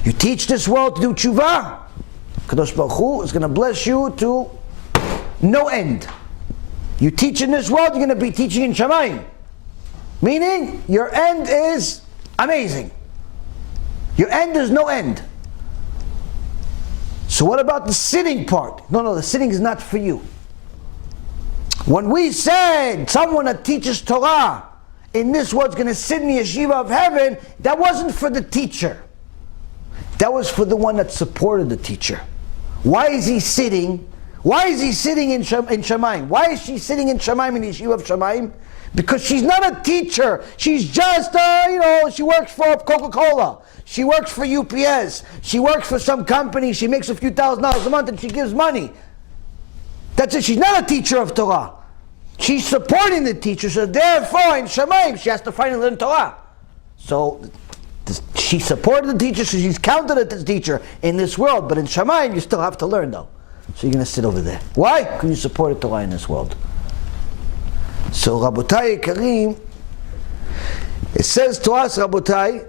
You teach this world to do tshuva, Kadosh Baruch Hu is going to bless you to no end. You teach in this world, you're going to be teaching in Shamayim. Meaning, your end is amazing. Your end is no end. So what about the sitting part? No, the sitting is not for you. When we said someone that teaches Torah in this world is going to sit in the yeshiva of heaven, that wasn't for the teacher. That was for the one that supported the teacher. Why is he sitting? Why is he sitting in Shamayim? Why is she sitting in Shamayim, in the yeshiva of Shamayim? Because she's not a teacher. She's just, she works for Coca-Cola. She works for UPS. She works for some company. She makes a few $1,000s a month and she gives money. That's it. She's not a teacher of Torah. She's supporting the teacher. So therefore, in Shamayim, she has to finally learn Torah. So she supported the teacher, so she's counted as a teacher in this world. But in Shamayim, you still have to learn though. So you're going to sit over there. Why? Because you supported Torah in this world. So Rabotai Karim, it says to us, Rabotai,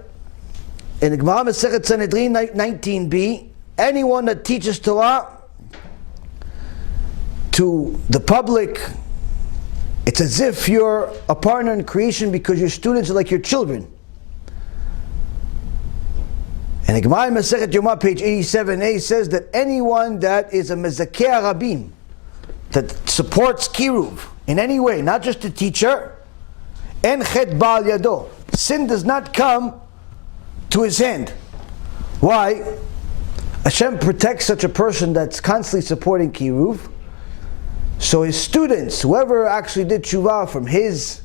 in the Gemara Masechet Sanhedrin 19b, anyone that teaches Torah to the public, it's as if you're a partner in creation because your students are like your children. And the Gemara Masechet Yomah, page 87a, says that anyone that is a mezakeh HaRabim, that supports Kiruv in any way, not just a teacher, en chet ba'al yado, sin does not come to his hand. Why? Hashem protects such a person that's constantly supporting Kiruv, so his students, whoever actually did tshuva from his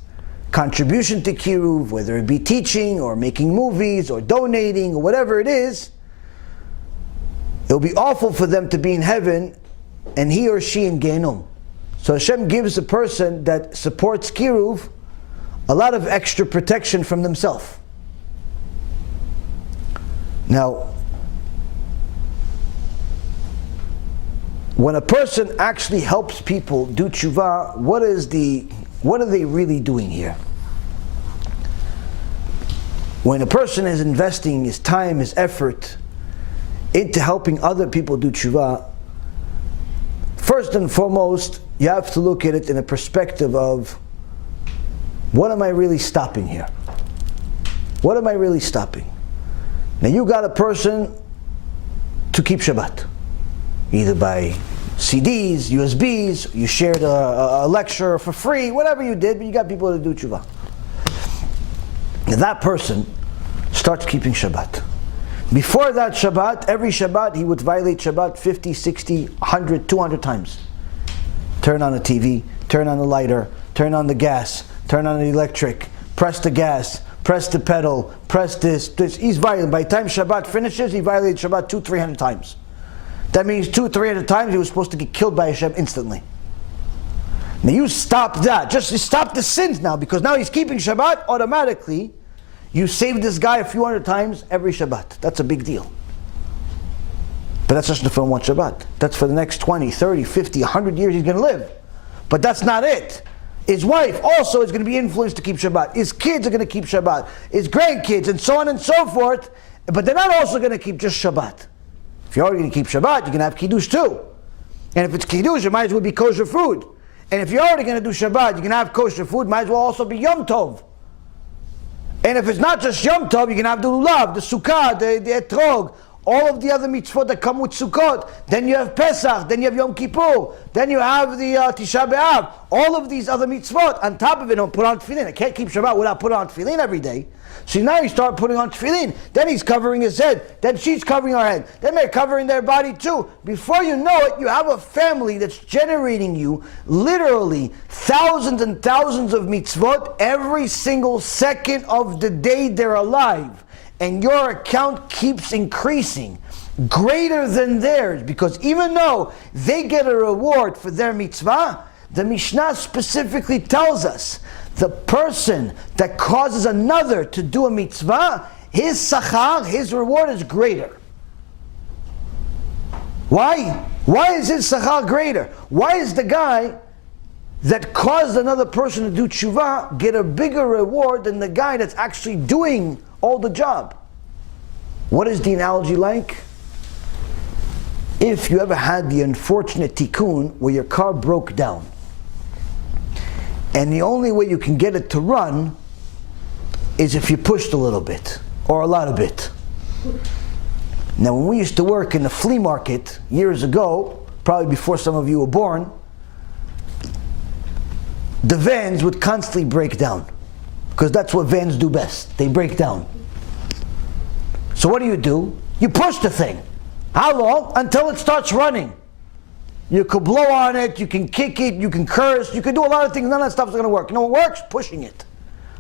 contribution to Kiruv, whether it be teaching or making movies or donating or whatever it is, it'll be awful for them to be in heaven and he or she in Gehinnom. So Hashem gives the person that supports Kiruv a lot of extra protection from themselves. Now, when a person actually helps people do tshuva, what are they really doing here? When a person is investing his time, his effort into helping other people do tshuva, first and foremost, you have to look at it in a perspective of, what am I really stopping here? What am I really stopping? Now you got a person to keep Shabbat, either by CDs, USBs, you shared a lecture for free, whatever you did, but you got people to do tshuva. Now that person starts keeping Shabbat. Before that Shabbat, every Shabbat he would violate Shabbat 50, 60, 100, 200 times. Turn on the TV, turn on the lighter, turn on the gas, turn on the electric, press the gas, press the pedal, press this. He's violating. By the time Shabbat finishes, he violated Shabbat 200-300 times. That means 200-300 times he was supposed to get killed by Hashem instantly. Now you stop that. Just stop the sins now, because now he's keeping Shabbat. Automatically, you save this guy a few hundred times every Shabbat. That's a big deal. But that's just for one Shabbat. That's for the next 20, 30, 50, 100 years he's going to live. But that's not it. His wife also is going to be influenced to keep Shabbat. His kids are going to keep Shabbat. His grandkids, and so on and so forth. But they're not also going to keep just Shabbat. If you're already going to keep Shabbat, you're going to have Kiddush too. And if it's Kiddush, it might as well be kosher food. And if you're already going to do Shabbat, you're going to have kosher food, might as well also be Yom Tov. And if it's not just Yom Tov, you can have the Lulav, the Sukkah, the Etrog, all of the other mitzvot that come with Sukkot. Then you have Pesach, then you have Yom Kippur, then you have the Tisha B'Av. All of these other mitzvot. On top of it, don't put on tefillin. I can't keep Shabbat without putting on tefillin every day. So now you start putting on tefillin. Then he's covering his head. Then she's covering her head. Then they're covering their body too. Before you know it, you have a family that's generating you literally thousands and thousands of mitzvot every single second of the day they're alive. And your account keeps increasing, greater than theirs, because even though they get a reward for their mitzvah, the Mishnah specifically tells us the person that causes another to do a mitzvah, his sachar, his reward is greater. Why? Why is his sachar greater? Why is the guy that caused another person to do tshuva get a bigger reward than the guy that's actually doing all the job? What is the analogy like? If you ever had the unfortunate tikkun where your car broke down, and the only way you can get it to run is if you pushed a little bit, or a lot of bit. Now when we used to work in the flea market years ago, probably before some of you were born, the vans would constantly break down, because that's what vans do best, they break down. So what do? You push the thing. How long? Until it starts running. You could blow on it, you can kick it, you can curse, you can do a lot of things, none of that stuff's going to work. You know what works? Pushing it.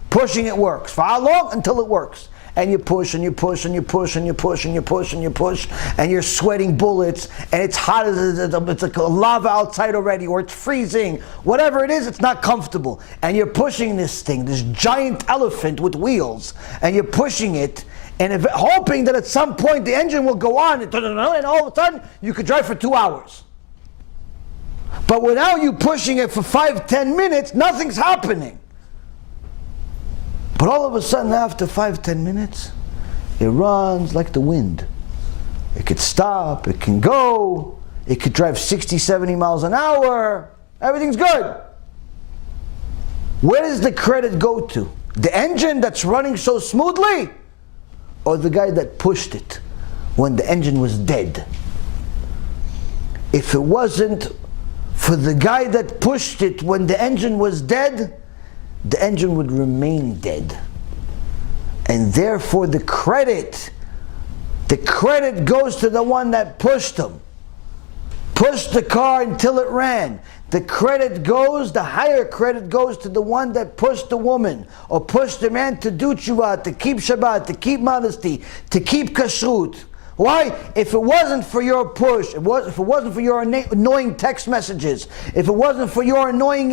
Pushing it works. For how long? Until it works. And you push, and you push, and you push, and you push, and you push, and you push, and you're sweating bullets, and it's hot, it's like lava outside already, or it's freezing. Whatever it is, it's not comfortable. And you're pushing this thing, this giant elephant with wheels, and you're pushing it, and hoping that at some point the engine will go on, and all of a sudden you could drive for 2 hours. But without you pushing it for 5-10 minutes, nothing's happening. But all of a sudden, after 5-10 minutes, it runs like the wind. It could stop, it can go, it could drive 60-70 miles an hour, everything's good. Where does the credit go to? The engine that's running so smoothly, or the guy that pushed it when the engine was dead? If it wasn't for the guy that pushed it when the engine was dead, the engine would remain dead. And therefore the credit goes to the one that pushed him. Pushed the car until it ran. The higher credit goes to the one that pushed the woman, or pushed the man to do tshuva, to keep Shabbat, to keep modesty, to keep kashrut. Why? If it wasn't for your push, if it wasn't for your annoying text messages, if it wasn't for your annoying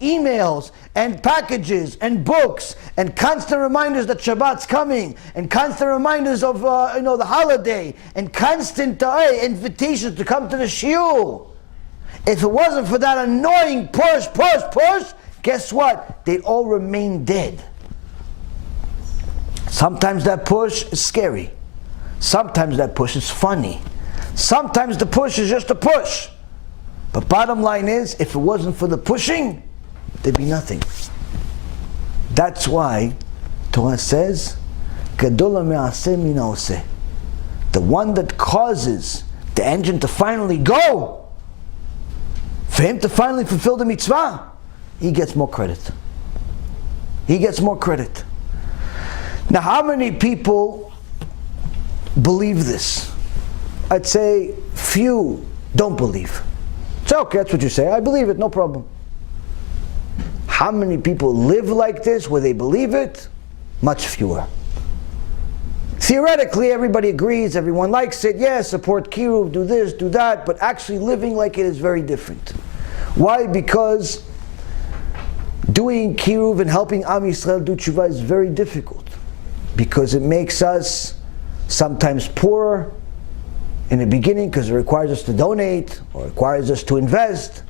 emails and packages and books and constant reminders that Shabbat's coming and constant reminders of the holiday and constant invitations to come to the shiur, if it wasn't for that annoying push, guess what? They'd all remain dead. Sometimes that push is scary. Sometimes that push is funny. Sometimes the push is just a push. But bottom line is, if it wasn't for the pushing, there'd be nothing. That's why Torah says, Gadol me'aseh min ha'oseh. The one that causes the engine to finally go, for him to finally fulfill the mitzvah, he gets more credit. He gets more credit. Now, how many people believe this? I'd say few don't believe. It's okay, that's what you say. I believe it, no problem. How many people live like this where they believe it? Much fewer. Theoretically, everybody agrees, everyone likes it. Yeah, support Kiruv, do this, do that, but actually living like it is very different. Why? Because doing Kiruv and helping Am Yisrael do tshuva is very difficult. Because it makes us sometimes poorer in the beginning because it requires us to donate or requires us to invest.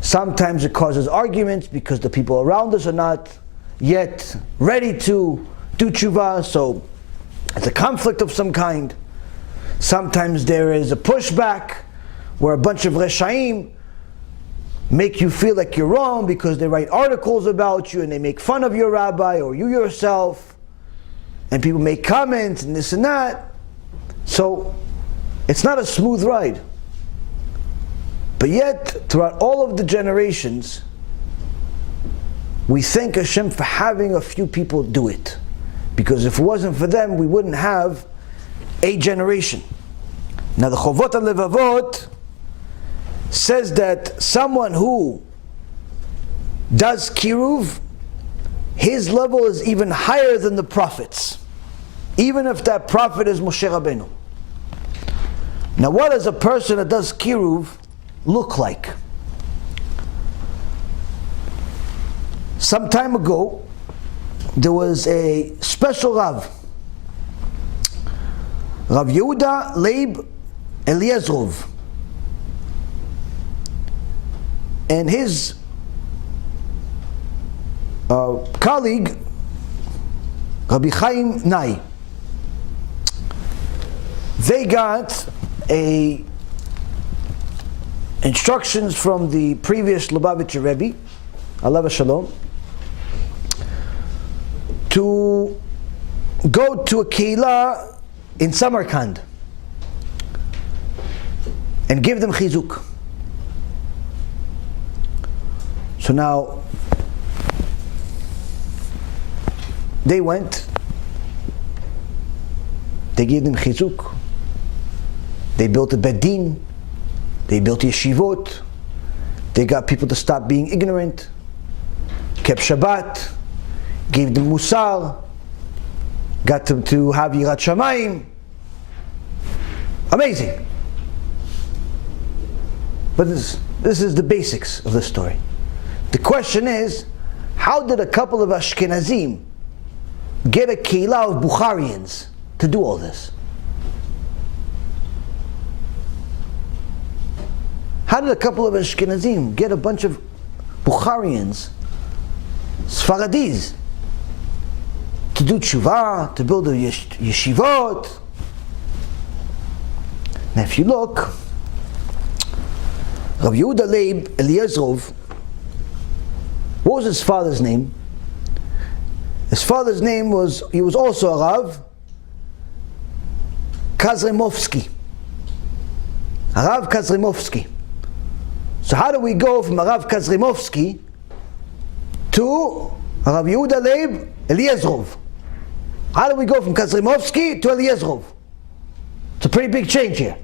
Sometimes it causes arguments because the people around us are not yet ready to do tshuva, so it's a conflict of some kind. Sometimes there is a pushback where a bunch of reshaim make you feel like you're wrong because they write articles about you and they make fun of your rabbi or you yourself. And people make comments and this and that. So it's not a smooth ride. But yet, throughout all of the generations, we thank HaShem for having a few people do it. Because if it wasn't for them, we wouldn't have a generation. Now the Chovot HaLevavot says that someone who does Kiruv, his level is even higher than the prophets, even if that prophet is Moshe Rabbeinu. Now, what does a person that does Kiruv look like? Some time ago, there was a special Rav, Rav Yehuda Leib Eliezrov, and his colleague, Rabbi Chaim Nai. They got instructions from the previous Lubavitcher Rebbe, Alav Shalom, to go to a keilah in Samarkand and give them chizuk. So now, they went, they gave them chizuk, they built a bedin, they built yeshivot, they got people to stop being ignorant, kept Shabbat, gave them musar, got them to have yirat shamayim. Amazing. But this is the basics of the story. The question is, how did a couple of Ashkenazim get a keilah of Bukharians to do all this? How did a couple of Ashkenazim get a bunch of Bukharians, Sfaradis, to do tshuva, to build a yeshivot? Now if you look, Rav Yehuda Leib Eliezrov, what was his father's name? His father's name was, he was also a Rav, Kazremovsky. Rav Kazremovsky. So how do we go from Rav Kazremovsky to Rav Yehuda Leib Eliezrov? How do we go from Kazremovsky to Eliezrov? It's a pretty big change here.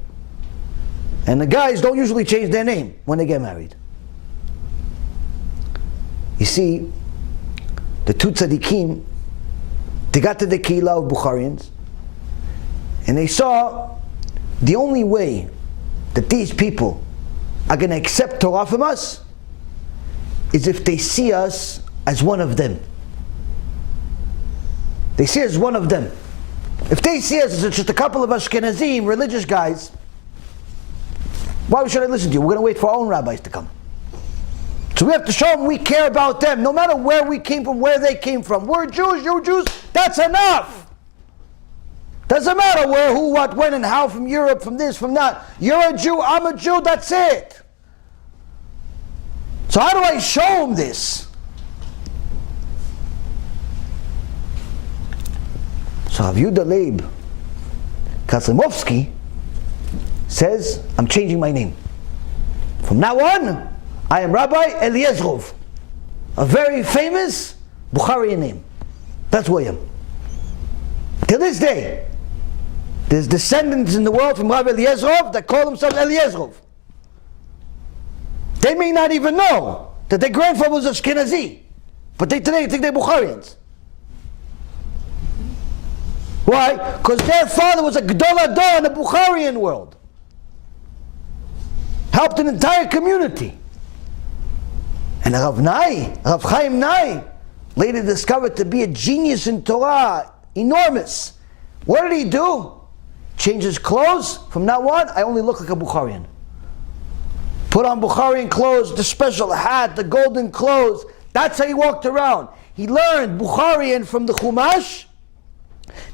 And the guys don't usually change their name when they get married. You see, the two tzaddikim, they got to the keilah of Bukharians, And they saw the only way that these people are going to accept Torah from us is if they see us as one of them. They see us as one of them. If they see us as just a couple of Ashkenazim, religious guys, why should I listen to you? We're going to wait for our own rabbis to come. So we have to show them we care about them, no matter where we came from, where they came from. We're Jews, you're Jews, that's enough. Doesn't matter where, who, what, when, and how, from Europe, from this, from that. You're a Jew, I'm a Jew, that's it. So how do I show them this? So Rav Yehuda Leib Kazlimovsky says, I'm changing my name. From now on, I am Rabbi Eliezrov, a very famous Bukharian name. That's who I am. Till this day, there's descendants in the world from Rabbi Eliezrov that call themselves Eliezrov. They may not even know that their grandfather was Ashkenazi, but today think they're Bukharians. Why? Because their father was a Gedol Ador in the Bukharian world. Helped an entire community. And Rav Chaim Nai, later discovered to be a genius in Torah, enormous. What did he do? Change his clothes. From now on, I only look like a Bukharian. Put on Bukharian clothes, the special hat, the golden clothes. That's how he walked around. He learned Bukharian from the Chumash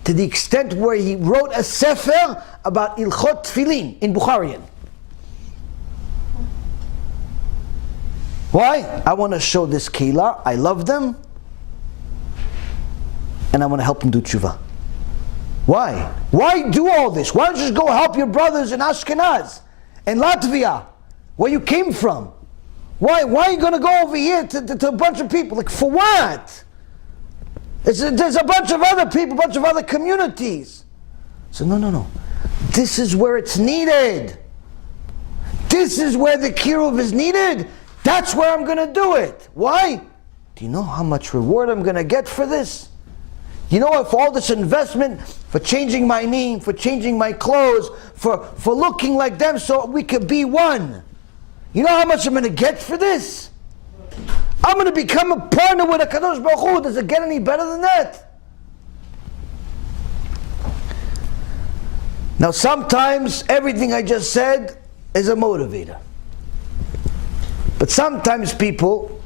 to the extent where he wrote a Sefer about Ilchot Tfilin in Bukharian. Why? I want to show this Keilah, I love them, and I want to help them do tshuva. Why? Why do all this? Why don't you just go help your brothers in Ashkenaz and Latvia, where you came from? Why are you going to go over here to a bunch of people? Like, for what? There's a bunch of other people, a bunch of other communities. So no. This is where it's needed. This is where the Kiruv is needed. That's where I'm going to do it. Why? Do you know how much reward I'm going to get for this? You know, for all this investment, for changing my name, for changing my clothes, for looking like them so we could be one. You know how much I'm going to get for this? I'm going to become a partner with a Kadosh Baruch Hu. Does it get any better than that? Now sometimes everything I just said is a motivator. But sometimes people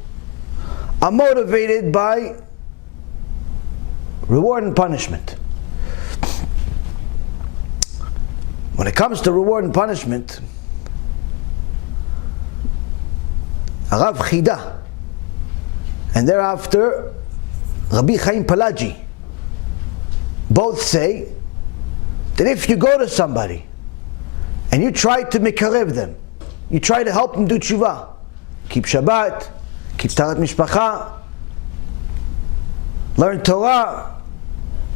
are motivated by reward and punishment. When it comes to reward and punishment, Arav Chida, and thereafter Rabbi Chaim Palaji, both say that if you go to somebody and you try to mikarev them, you try to help them do tshuva, keep Shabbat, keep Tarat Mishpacha, learn Torah,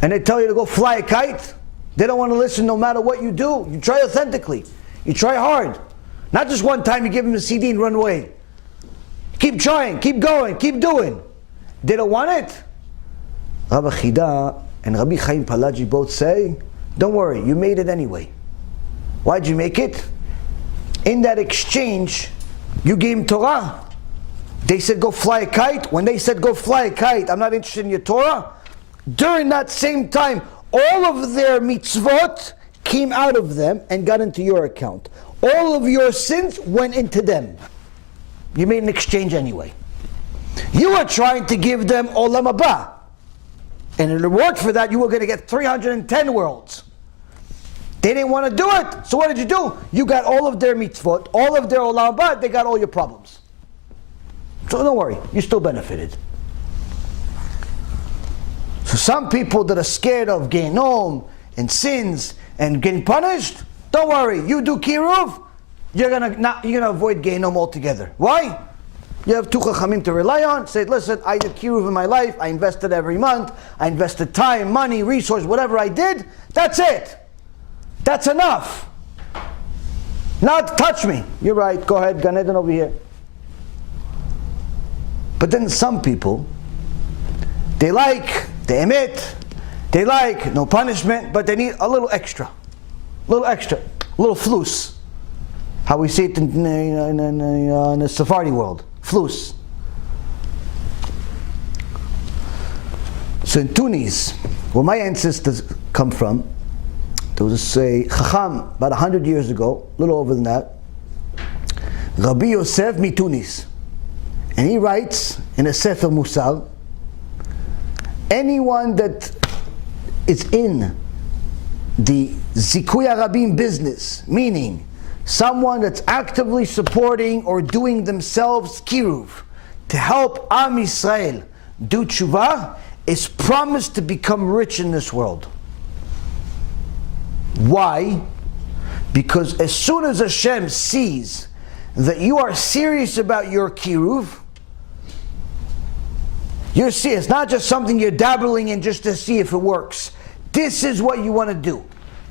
and they tell you to go fly a kite, they don't want to listen no matter what you do. You try authentically. You try hard. Not just one time you give them a CD and run away. Keep trying, keep going, keep doing. They don't want it. Rabbi Chida and Rabbi Chaim Palaji both say, don't worry, you made it anyway. Why'd you make it? In that exchange, you gave them Torah. They said go fly a kite. When they said go fly a kite, I'm not interested in your Torah. During that same time, all of their mitzvot came out of them and got into your account. All of your sins went into them. You made an exchange anyway. You were trying to give them Olam HaBa. And in reward for that, you were going to get 310 worlds. They didn't want to do it. So what did you do? You got all of their mitzvot, all of their Olam HaBa, they got all your problems. So don't worry, you still benefited. So some people that are scared of Gehinom and sins and getting punished, don't worry, you do Kiruv, you're gonna avoid Gehinom altogether. Why? You have two Chachamim to rely on. Say, listen, I did Kiruv in my life, I invested every month, I invested time, money, resource, whatever I did, that's it. That's enough. Not touch me. You're right, go ahead, Gan Eden over here. But then some people, they like no punishment, but they need a little extra. little extra, little flus. How we see it in the Sephardi world, flus. So in Tunis, where my ancestors come from, there was a Chacham about 100 years ago, a little over than that, Rabbi Yosef mi Tunis. And he writes in a Sefer Musar, anyone that is in the Zikui HaRabim business, meaning someone that's actively supporting or doing themselves Kiruv to help Am Yisrael do tshuva, is promised to become rich in this world. Why? Because as soon as HaShem sees that you are serious about your Kiruv, you're serious. It's not just something you're dabbling in just to see if it works. This is what you want to do.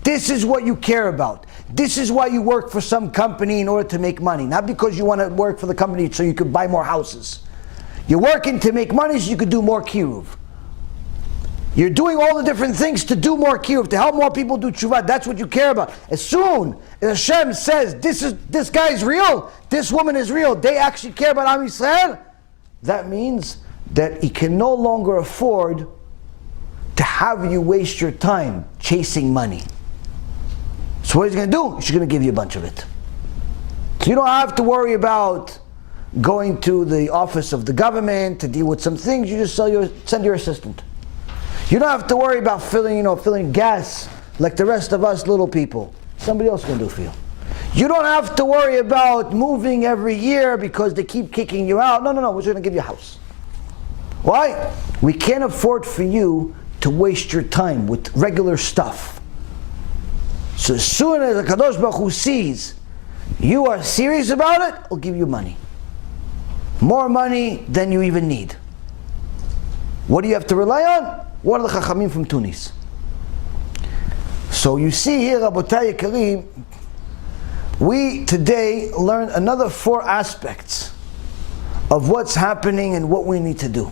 This is what you care about. This is why you work for some company in order to make money. Not because you want to work for the company so you could buy more houses. You're working to make money so you could do more Kiruv. You're doing all the different things to do more Kiruv, to help more people do tshuva. That's what you care about. As soon as Hashem says, this guy is real, this woman is real, they actually care about Am Yisrael, that means that he can no longer afford to have you waste your time chasing money. So what he's going to do? He's going to give you a bunch of it. So you don't have to worry about going to the office of the government to deal with some things. You just send your assistant. You don't have to worry about filling gas like the rest of us little people. Somebody else is going to do for you. You don't have to worry about moving every year because they keep kicking you out. No, we're just going to give you a house. Why? We can't afford for you to waste your time with regular stuff. So as soon as the Kadosh Baruch Hu sees you are serious about it, he'll give you money. More money than you even need. What do you have to rely on? What are the Chachamim from Tunis? So you see here, Rabotai Yekarim, we today learn another 4 aspects of what's happening and what we need to do.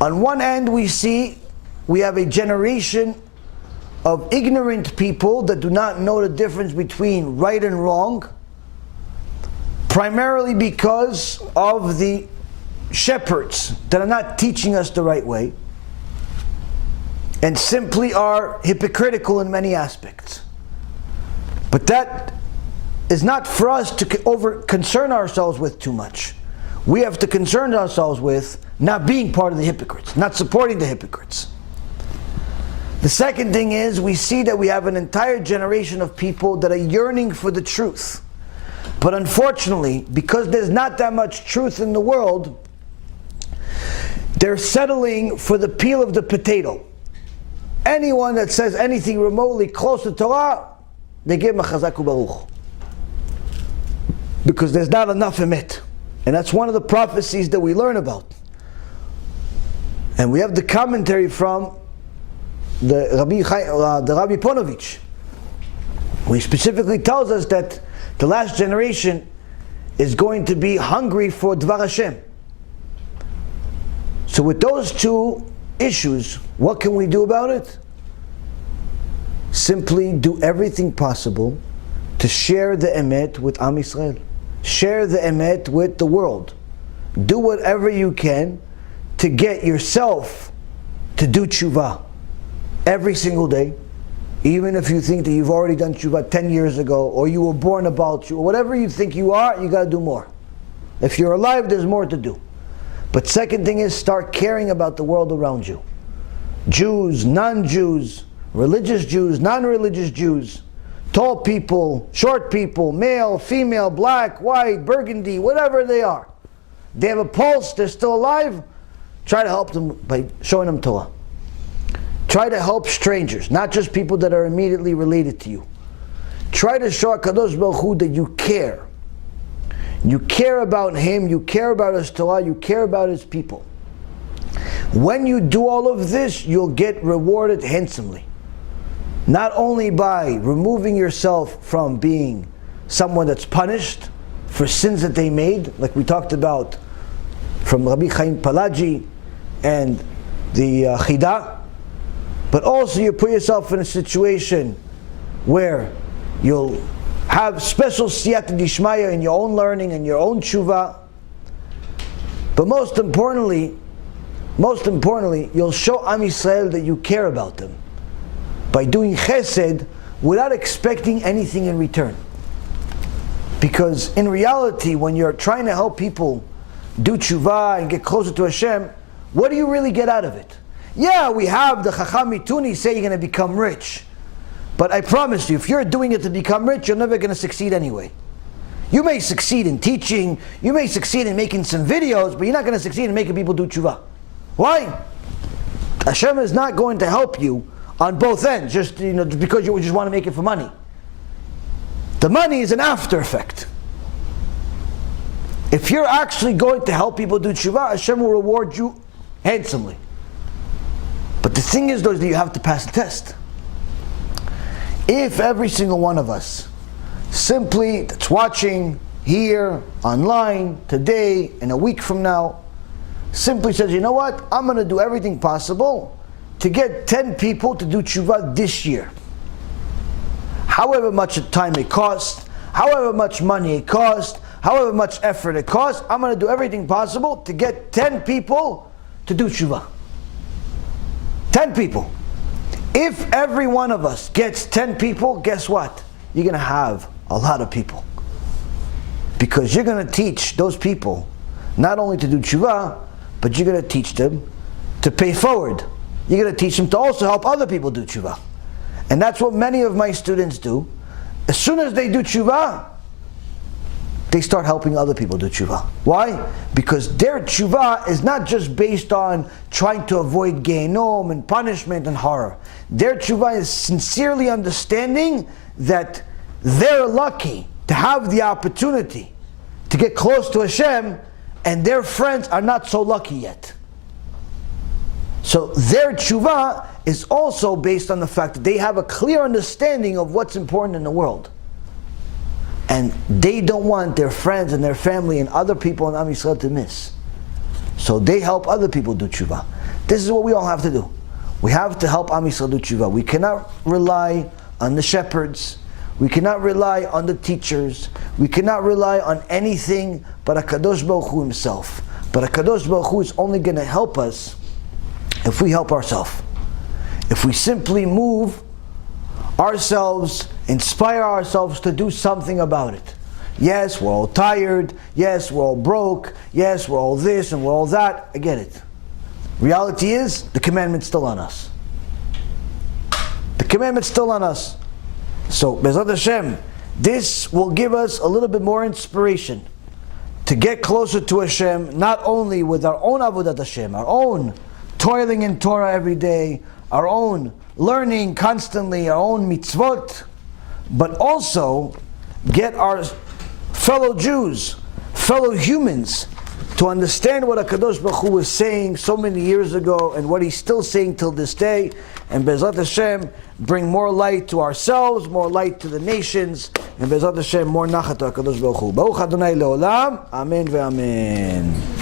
On one end, we have a generation of ignorant people that do not know the difference between right and wrong, primarily because of the shepherds that are not teaching us the right way and simply are hypocritical in many aspects. But that is not for us to concern ourselves with too much. We have to concern ourselves with not being part of the hypocrites, not supporting the hypocrites. The second thing is, we see that we have an entire generation of people that are yearning for the truth. But unfortunately, because there's not that much truth in the world, they're settling for the peel of the potato. Anyone that says anything remotely close to Torah, they give him a chazak u'baruch. Because there's not enough emet. And that's one of the prophecies that we learn about. And we have the commentary from the Rabbi Ponovich, who specifically tells us that the last generation is going to be hungry for Dvar Hashem. So with those 2 issues, what can we do about it? Simply do everything possible to share the emet with Am Yisrael. Share the emet with the world. Do whatever you can to get yourself to do tshuva every single day. Even if you think that you've already done tshuva 10 years ago, or you were born about tshuva, whatever you think you are, you got to do more. If you're alive, there's more to do. But second thing is, start caring about the world around you. Jews, non-Jews, religious Jews, non-religious Jews, tall people, short people, male, female, black, white, burgundy, whatever they are. They have a pulse, they're still alive. Try to help them by showing them Torah. Try to help strangers, not just people that are immediately related to you. Try to show HaKadosh Baruch Hu that you care. You care about Him, you care about His Torah, you care about His people. When you do all of this, you'll get rewarded handsomely. Not only by removing yourself from being someone that's punished for sins that they made, like we talked about from Rabbi Chaim Palaji and the Chida, but also you put yourself in a situation where You'll have special siyata dishmaya in your own learning and your own tshuva. But most importantly, you'll show Am Yisrael that you care about them by doing chesed without expecting anything in return. Because in reality, when you're trying to help people do tshuva and get closer to Hashem, what do you really get out of it? Yeah, we have the Chacham Mituni say you're going to become rich. But I promise you, if you're doing it to become rich, you're never going to succeed anyway. You may succeed in teaching, you may succeed in making some videos, but you're not going to succeed in making people do tshuva. Why? Hashem is not going to help you on both ends, just because you just want to make it for money. The money is an after effect. If you're actually going to help people do tshuva, Hashem will reward you handsomely. But the thing is, though, is that you have to pass the test. If every single one of us simply that's watching here, online, today, and a week from now, simply says, you know what, I'm going to do everything possible to get 10 people to do tshuva this year. However much time it costs, however much money it costs, however much effort it costs, I'm going to do everything possible to get 10 people to do tshuva. 10 people. If every one of us gets 10 people, guess what? You're going to have a lot of people. Because you're going to teach those people not only to do tshuva, but you're going to teach them to pay forward. You're going to teach them to also help other people do tshuva. And that's what many of my students do. As soon as they do tshuva, they start helping other people do tshuva. Why? Because their tshuva is not just based on trying to avoid Gehinom and punishment and horror. Their tshuva is sincerely understanding that they're lucky to have the opportunity to get close to Hashem, and their friends are not so lucky yet. So their tshuva is also based on the fact that they have a clear understanding of what's important in the world. And they don't want their friends and their family and other people in Am Yisrael to miss. So they help other people do tshuva. This is what we all have to do. We have to help Am Yisrael do tshuva. We cannot rely on the shepherds. We cannot rely on the teachers. We cannot rely on anything but HaKadosh Baruch Hu himself. But HaKadosh Baruch Hu is only going to help us if we help ourselves. If we simply move ourselves, inspire ourselves to do something about it. Yes, we're all tired. Yes, we're all broke. Yes, we're all this and we're all that. I get it. Reality is, the commandment's still on us. The commandment's still on us. So, Bezrat Hashem, this will give us a little bit more inspiration to get closer to Hashem, not only with our own avodat Hashem, our own toiling in Torah every day, our own learning constantly, our own mitzvot, but also get our fellow Jews, fellow humans, to understand what HaKadosh Baruch Hu was saying so many years ago and what He's still saying till this day, and Bezrat Hashem, bring more light to ourselves, more light to the nations, and Bezrat Hashem, more nachat to HaKadosh Baruch Hu. Baruch Adonai Leolam, Amen ve'amen.